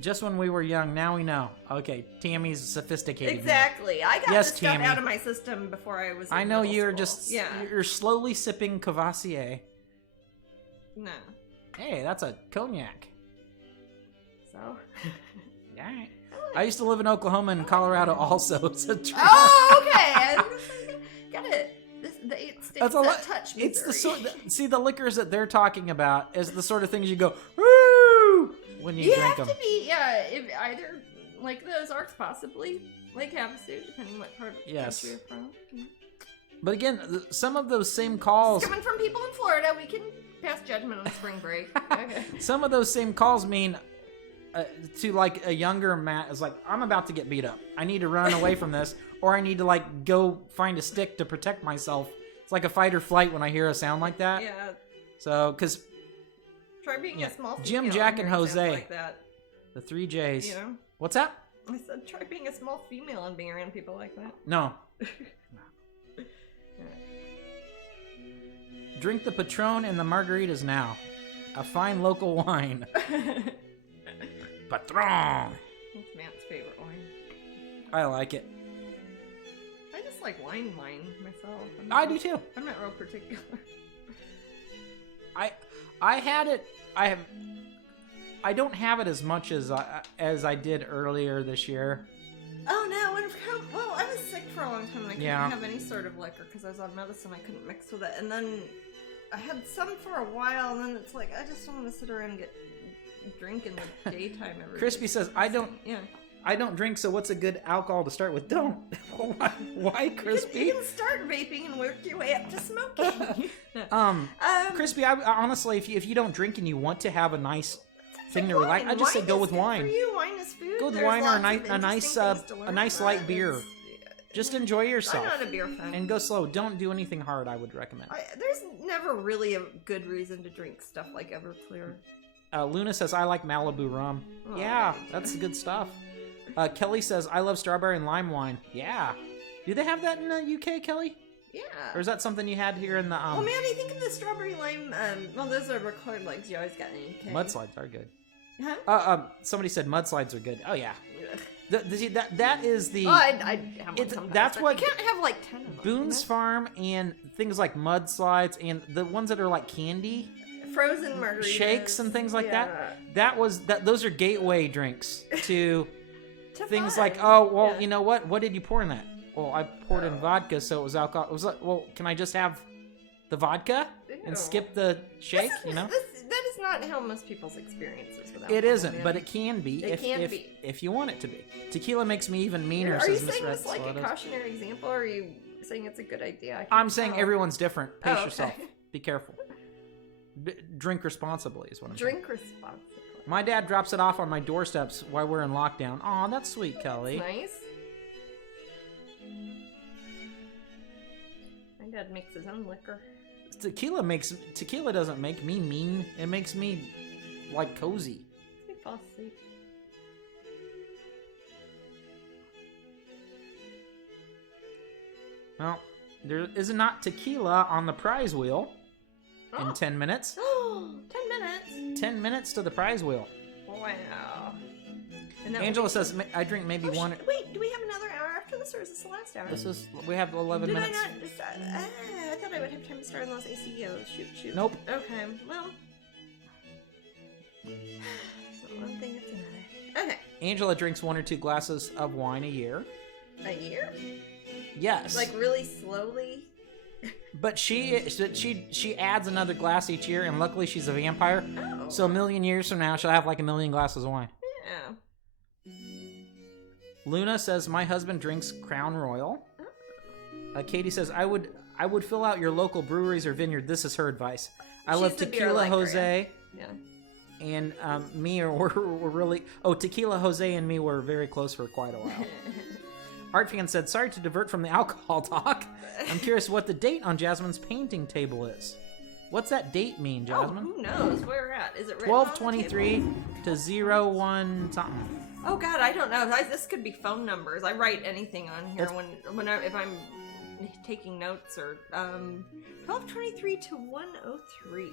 Just when we were young, now we know. Okay, Tammy's sophisticated. Exactly. I got Yes, this stuff Tammy. out of my system before I was. I in know middle you're school. just. Yeah. You're slowly sipping Cavassier. No. Hey, that's a cognac. So. All right. I used to live in Oklahoma and Colorado also. It's a trip. Oh, okay. Got it. The 8 states That's a lot. touch It's the Missouri. see the liquors that they're talking about is the sort of things you go woo when you drink them. have to be if either like the Ozarks, possibly Lake Havasu, depending what part of the Yes. country you're from. But again, some of those same calls, Coming from people in Florida, we can pass judgment on spring break. Okay. some of those same calls mean to like a younger Matt is like, I'm about to get beat up. I need to run away from this, or I need to like go find a stick to protect myself. It's like a fight or flight when I hear a sound like that. Yeah. So, because Try being a small Jim, female Jack, and hearing sounds Jose. like that. The 3 J's. You know? What's that? I said try being a small female and being around people like that. No. Drink the Patron and the margaritas now. A fine local wine. Patron. That's Matt's favorite wine. I like it. I just like wine myself. I do too. I'm not real particular. I had it. I don't have it as much as I did earlier this year. Oh no! Well, I was sick for a long time and I couldn't Yeah. have any sort of liquor because I was on medicine. I couldn't mix with it, and then I had some for a while, and then it's like I just don't want to sit around and drink in the daytime every Crispy day. says, I don't drink, so what's a good alcohol to start with? Don't. Why, Crispy? You can start vaping and work your way up to smoking. Crispy, I honestly, if you don't drink and you want to have a nice thing to relax, I just say go with wine. For you. Wine is food. Go with There's wine or lots a of nice interesting things to learn nice about light it. beer. It's- Just enjoy yourself. I'm not a beer fan. And go slow. Don't do anything hard, I would recommend. There's never really a good reason to drink stuff like Everclear. Luna says, I like Malibu rum. Oh, Yeah, thank you. that's good stuff. Kelly says, I love strawberry and lime wine. Yeah. Do they have that in the UK, Kelly? Yeah. Or is that something you had here in the... Well, man, I think of the strawberry lime. Well, those are record legs. You always got in the UK. Mudslides are good. Huh? Somebody said mudslides are good. Oh, yeah. Ugh. That is the... Oh, I have one sometimes, that's but what you can't have like 10 of them. Boone's Farm and things like mudslides and the ones that are like candy... Frozen margaritas. Shakes and things like that. Those are gateway drinks to things fun. like, oh, well, Yeah. you know what did you pour in that? Well, I poured in vodka, so it was alcohol. It was like, well, can I just have the vodka and Ew. skip the shake? You know, that is not how most people's experiences with alcohol. it isn't, man. but it can be. It can be. if you want it to be. Tequila makes me even meaner. Are you says Miss saying Red this like a Soda. cautionary example, or are you saying it's a good idea? I can't I'm saying tell. everyone's different. Pace Oh, okay. yourself. Be careful. Drink responsibly is what I'm saying. Drink responsibly. My dad drops it off on my doorsteps while we're in lockdown. Aw, that's sweet, Kelly. That's nice. My dad makes his own liquor. Tequila doesn't make me mean. It makes me like cozy. It's fall asleep. Well, there is not tequila on the prize wheel in Oh. 10 minutes. 10 minutes. 10 minutes to the prize wheel. Wow. And that Angela will be- says I drink maybe one. Wait, do we have another hour after this, or is this the last hour? We have 11 Did minutes. I not? I thought I would have time to start on those ACEOs. Shoot. Nope. Okay, well. So one thing it's another. Okay. Angela drinks 1 or 2 glasses of wine a year. A year? Yes. Like really slowly? But she adds another glass each year, and luckily she's a vampire. Oh. So a million years from now, she'll have like 1,000,000 glasses of wine. Yeah. Luna says my husband drinks Crown Royal. Katie says I would fill out your local breweries or vineyard. This is her advice. I She's love the beer Tequila liker, Jose. Yeah. And me were really... Oh, Tequila Jose and me were very close for quite a while. Art fan said, sorry to divert from the alcohol talk. I'm curious what the date on Jasmine's painting table is. What's that date mean, Jasmine? Oh, who knows where we're at? Is it written on the 12/23 table? to 01 something. Oh God, I don't know. This could be phone numbers. I write anything on here if I'm taking notes or 12/23 to 103.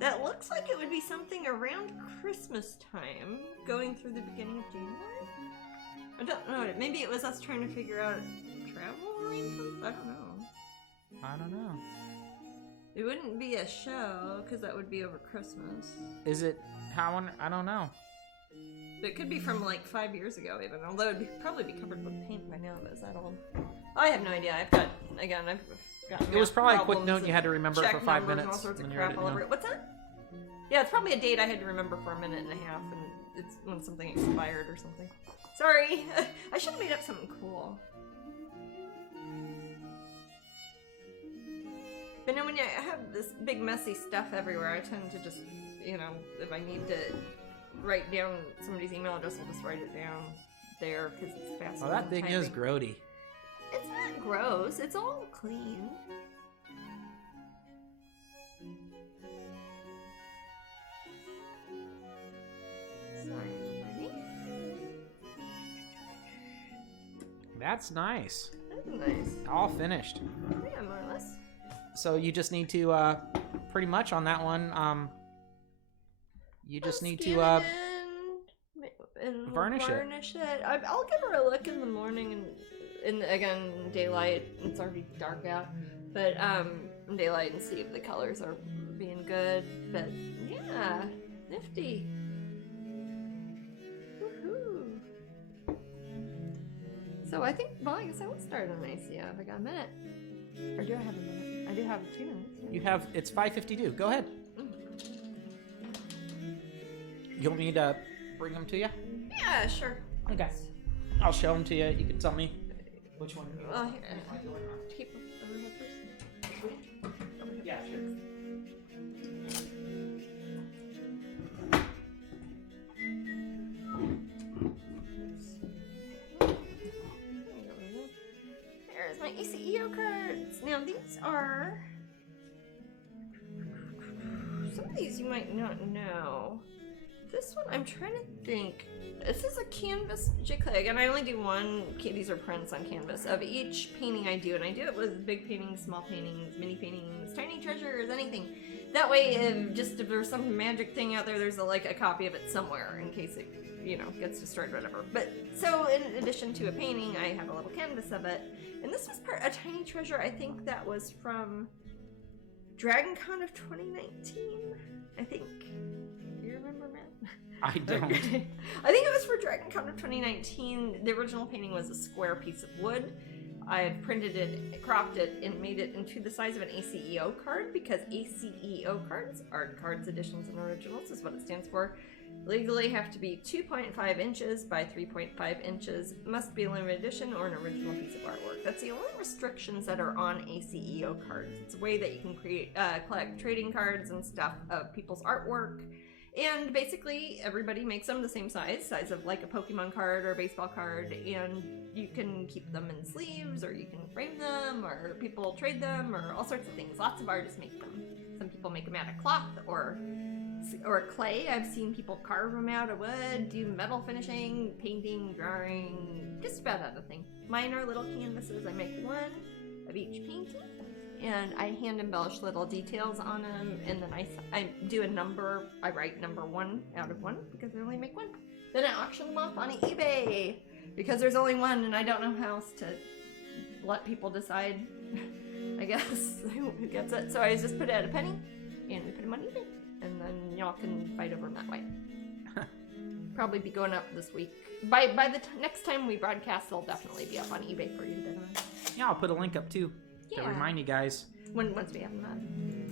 That looks like it would be something around Christmas time, going through the beginning of January. I don't know. Maybe it was us trying to figure out travel arrangements. I don't know. It wouldn't be a show because that would be over Christmas. Is it how? I don't know. It could be from like 5 years ago, even. Although it'd probably be covered with paint by now. But is that old? I have no idea. I've got. It was probably a quick note you had to remember it for 5 minutes. And all sorts of when you crap wrote it all over down. it. What's that? Yeah, it's probably a date I had to remember for a minute and a half, and it's when something expired or something. Sorry, I should have made up something cool. But then when I have this big messy stuff everywhere, I tend to just, if I need to write down somebody's email address, I'll just write it down there because it's faster. Oh, that thing is grody. It's not gross. It's all clean. Sorry, buddy. That's nice. That's nice. All finished. Yeah, more or less. So you just need to, pretty much on that one, you just need to, and varnish it. Varnish it. I'll give her a look in the morning and again, daylight. It's already dark out, but in daylight and see if the colors are being good. But yeah, nifty. Woohoo! So I think, I guess I will start on ICO if I got a minute. Or do I have a minute? I do have 2 minutes. you have, it's 5:52. Go ahead. You want me to bring them to you? Yeah, sure. Okay. I'll show them to you. You can tell me which one you Well, want. here, keep them over here first. Yeah, sure. Here's my ACEO cards. Now these are... Some of these you might not know. This one, I'm trying to think. This is a canvas jigsaw. Again, I only do one. These are prints on canvas of each painting I do, and I do it with big paintings, small paintings, mini paintings, tiny treasures, anything. That way, if there's some magic thing out there, there's a copy of it somewhere in case it, gets destroyed, whatever. But so, in addition to a painting, I have a little canvas of it, and this was a tiny treasure. I think that was from Dragon Con of 2019. I think. Do you remember, Matt? I don't. I think it was for Dragon Con of 2019. The original painting was a square piece of wood. I've printed it, cropped it, and made it into the size of an ACEO card because ACEO cards, Art Cards Editions and Originals, is what it stands for. Legally have to be 2.5 inches by 3.5 inches, must be a limited edition or an original piece of artwork. That's the only restrictions that are on ACEO cards. It's a way that you can collect trading cards and stuff of people's artwork. And basically, everybody makes them the same size of like a Pokemon card or a baseball card, and you can keep them in sleeves, or you can frame them, or people trade them, or all sorts of things. Lots of artists make them. Some people make them out of cloth, or or clay. I've seen people carve them out of wood, do metal finishing, painting, drawing, just about everything. Mine are little canvases. I make one of each painting, and I hand embellish little details on them, and then I do a number. I write number 1 out of 1 because I only make one. Then I auction them off on eBay because there's only one, and I don't know how else to let people decide, I guess, who gets it. So I just put it at a penny, and we put them on eBay, and then y'all can fight over them that way. Probably be going up this week. By the next time we broadcast, they'll definitely be up on eBay for you to bid on. Yeah, I'll put a link up too to remind you guys. Once we have them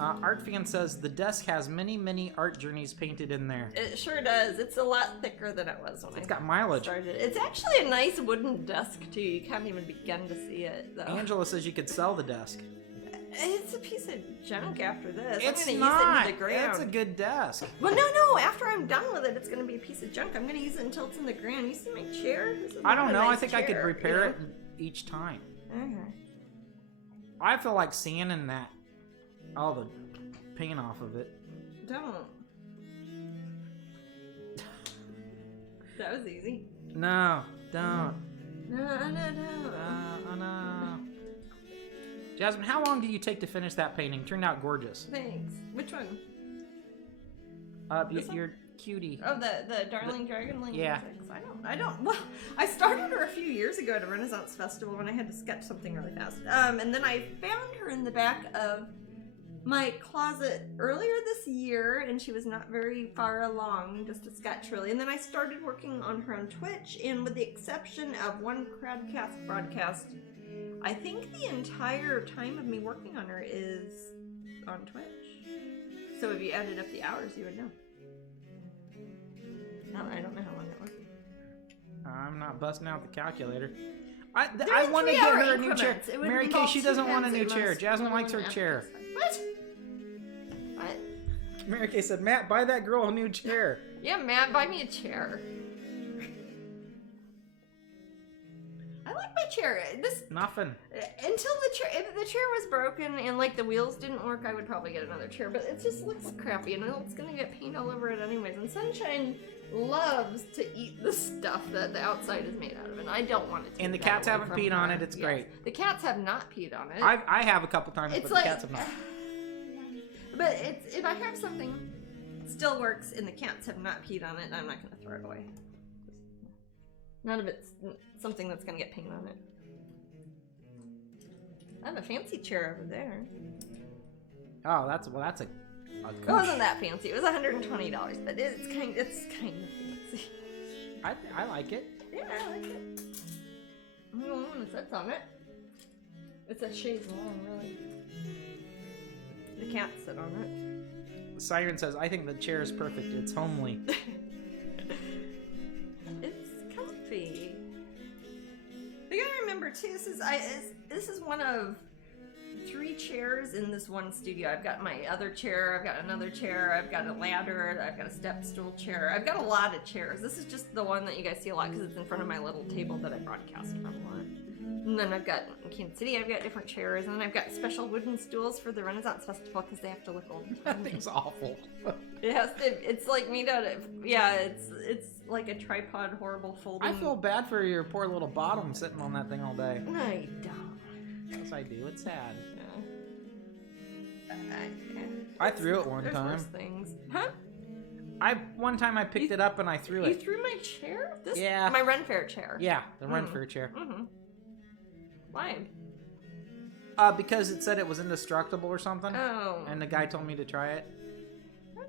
up. Art Fan says the desk has many art journeys painted in there. It sure does. It's a lot thicker than it was when It's got mileage. started. It's actually a nice wooden desk too. You can't even begin to see it though. Angela says you could sell the desk. It's a piece of junk after this. It's I'm gonna not. use it into the ground. It's a good desk. Well, no. After I'm done with it, it's gonna be a piece of junk. I'm gonna use it until it's in the ground. You see my chair? This is I not don't a know. nice I think I could chair, repair you it each time. know? Okay. I feel like sanding all the paint off of it. Don't. That was easy. No, don't. No. No. Jasmine, how long do you take to finish that painting? Turned out gorgeous. Thanks. Which one? Your cutie. Oh, the Darling Dragonling. Yeah. I don't. Well, I started her a few years ago at a Renaissance festival when I had to sketch something really fast. And then I found her in the back of my closet earlier this year, and she was not very far along, just a sketch really. And then I started working on her on Twitch, and with the exception of one Crowdcast broadcast, I think the entire time of me working on her is on Twitch. So if you added up the hours, you would know. No, I don't know how long it was. I'm not busting out the calculator. I They're want to get 3-hour her a new chair. increments. It would Mary Kay, involve she two doesn't want a pens new at chair. most. Jasmine likes her One chair. What? What? Mary Kay said, Matt, buy that girl a new chair. Yeah, Matt, buy me a chair. I like my chair. Nothing. Until if the chair was broken and like the wheels didn't work, I would probably get another chair. But it just looks crappy, and it's gonna get paint all over it anyways. And Sunshine loves to eat the stuff that the outside is made out of, and I don't want to. And the cats haven't peed on it. It's great. The cats have not peed on it. I have a couple times, It's but like, the cats have not. But if I have something that still works and the cats have not peed on it, I'm not gonna throw it away. None of it's something that's gonna get paint on it. I have a fancy chair over there. Oh, that's a It wasn't that fancy. It was $120, but it's kind of fancy. I like it. Yeah, I like it. I'm the only one that sits on it. It's a chaise long, really. The cats sit on it. Siren says, I think the chair is perfect. It's homely. It's comfy. You gotta remember too, this is one of 3 chairs in this one studio. I've got my other chair, I've got another chair, I've got a ladder, I've got a step stool chair. I've got a lot of chairs. This is just the one that you guys see a lot because it's in front of my little table that I broadcast from a lot. And then I've got, in Kansas City, I've got different chairs, and then I've got special wooden stools for the Renaissance Festival because they have to look old. That thing's awful. It's like made out of, it's like a tripod, horrible folding. I feel bad for your poor little bottom sitting on that thing all day. No, you don't. Yes, I do. It's sad. I I threw it one There's time. worse things. Huh? One time I picked it up and I threw You it. threw my chair? Yeah. My Ren Fair chair. Yeah, the Run Fair chair. Mm-hmm. Why? Because it said it was indestructible or something. Oh. And the guy told me to try it.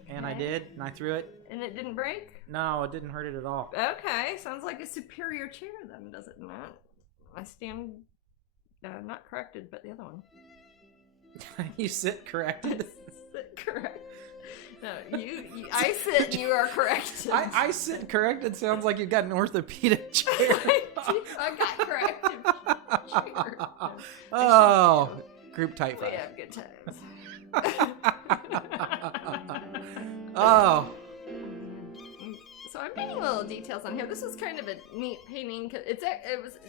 And I Okay. did, and I threw it. And it didn't break? No, it didn't hurt it at all. Okay, sounds like a superior chair then, does it not? I stand not corrected, but the other one. You sit corrected. Sit correct. No, you I sit and you are corrected. I sit corrected sounds like you've got an orthopedic chair. I got corrected chair. No, Oh, group tight we five. have good times. Oh. So I'm painting little details on here. This was kind of a neat painting. It's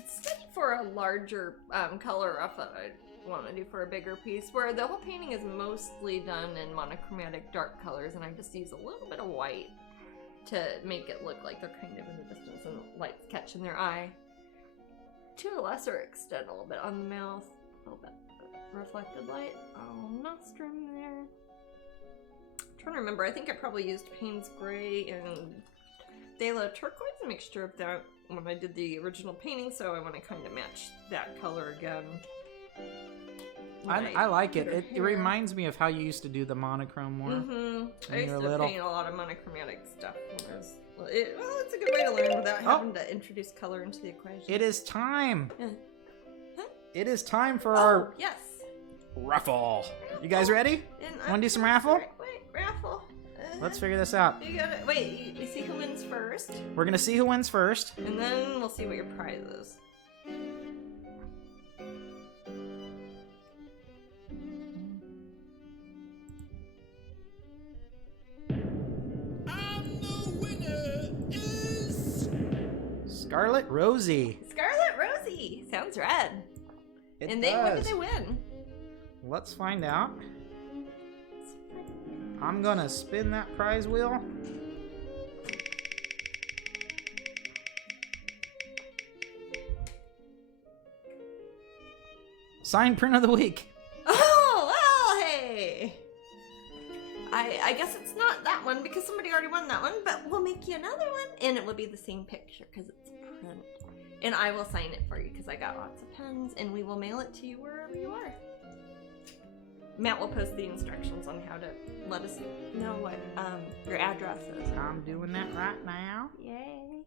studied for a larger color off of want to do for a bigger piece, where the whole painting is mostly done in monochromatic dark colors, and I just use a little bit of white to make it look like they're kind of in the distance and the light's catching their eye. To a lesser extent, a little bit on the mouth, a little bit reflected light. Oh, nostrum there. I'm trying to remember, I think I probably used Payne's Gray and Phthalo Turquoise, a mixture of that when I did the original painting, so I want to kind of match that color again. I like it. It reminds me of how you used to do the monochrome more. I used to paint a lot of monochromatic stuff. Well, it's a good way to learn without having to introduce color into the equation. It is time. Huh? It is time for our yes. raffle. You guys ready? Want to do some raffle? Wait, raffle. Let's figure this out. You gotta wait. You see who wins first, We're gonna see who wins first. and then we'll see what your prize is. Scarlet Rosie. Scarlet Rosie sounds red. It When does. did they win? Let's find out. I'm gonna spin that prize wheel. Signed print of the week. Oh well, hey. I guess it's not that one because somebody already won that one, but we'll make you another one, and it will be the same picture because it's a print. And I will sign it for you because I got lots of pens, and we will mail it to you wherever you are. Matt will post the instructions on how to let us know what your address is. I'm doing that right now. Yay.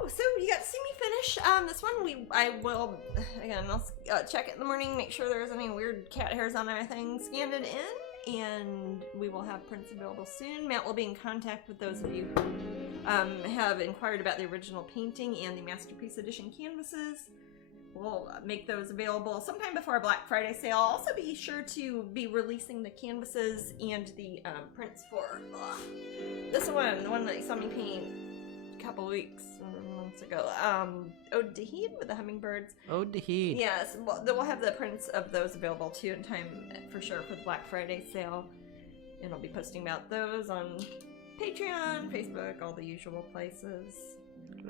Oh, so you got to see me finish this one. I will, again, I'll check it in the morning, make sure there isn't any weird cat hairs on anything, scan it in, and we will have prints available soon. Matt will be in contact with those of you who have inquired about the original painting and the Masterpiece Edition canvases. We'll make those available sometime before our Black Friday sale. I'll also be sure to be releasing the canvases and the prints for this one, the one that you saw me paint a couple weeks months ago. Ode to Heed with the hummingbirds. Ode to Heed. Yes, we'll have the prints of those available too in time for sure for the Black Friday sale. And I'll be posting about those on Patreon, Facebook, all the usual places.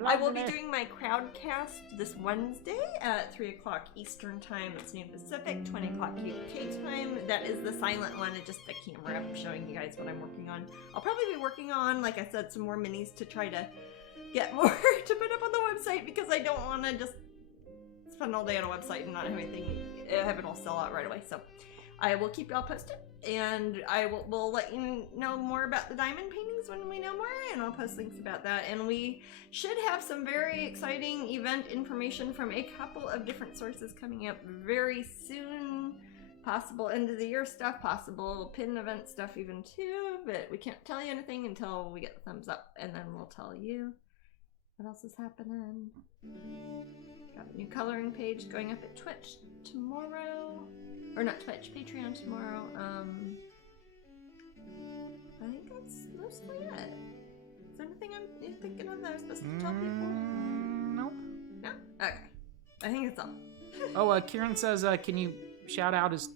I will be doing my crowdcast this Wednesday at 3 o'clock Eastern Time. That's noon Pacific, 20 o'clock UK time. That is the silent one. It's just the camera. I'm showing you guys what I'm working on. I'll probably be working on, like I said, some more minis to try to get more to put up on the website because I don't want to just spend all day on a website and not have have it all sell out right away. So I will keep y'all posted, and we'll let you know more about the diamond paintings when we know more, and I'll post links about that. And we should have some very exciting event information from a couple of different sources coming up very soon. Possible end of the year stuff, possible pin event stuff even too, but we can't tell you anything until we get the thumbs up, and then we'll tell you what else is happening. Got a new coloring page going up at Twitch tomorrow. Or not Twitch, Patreon tomorrow. I think that's mostly it. Is there anything I'm thinking of that I was supposed to tell people? Nope. No? Okay. I think it's all. Oh, Kieran says, can you shout out his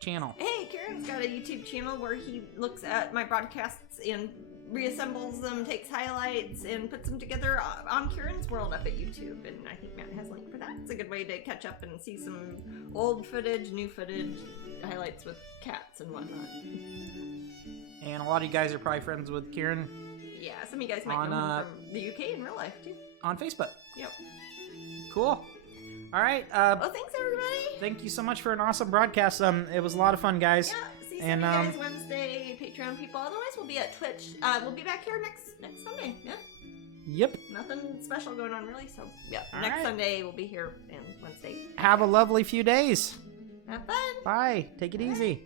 channel? Hey, Kieran's got a YouTube channel where he looks at my broadcasts and reassembles them, takes highlights, and puts them together on Kieran's World up at YouTube. And I think Matt has a link for that. It's a good way to catch up and see some old footage, new footage, highlights with cats and whatnot. And a lot of you guys are probably friends with Kieran. Yeah, some of you guys might know him from the UK in real life too. On Facebook. Yep. Cool. All right. Well, thanks everybody. Thank you so much for an awesome broadcast. It was a lot of fun, guys. Yeah. See some of you guys Wednesday, Patreon people. Otherwise, we'll be at Twitch. We'll be back here next Sunday. Yeah. Yep. Nothing special going on really. So yeah, All next right. Sunday we'll be here, and Wednesday. Have a lovely few days. Have fun. Bye. Take it easy.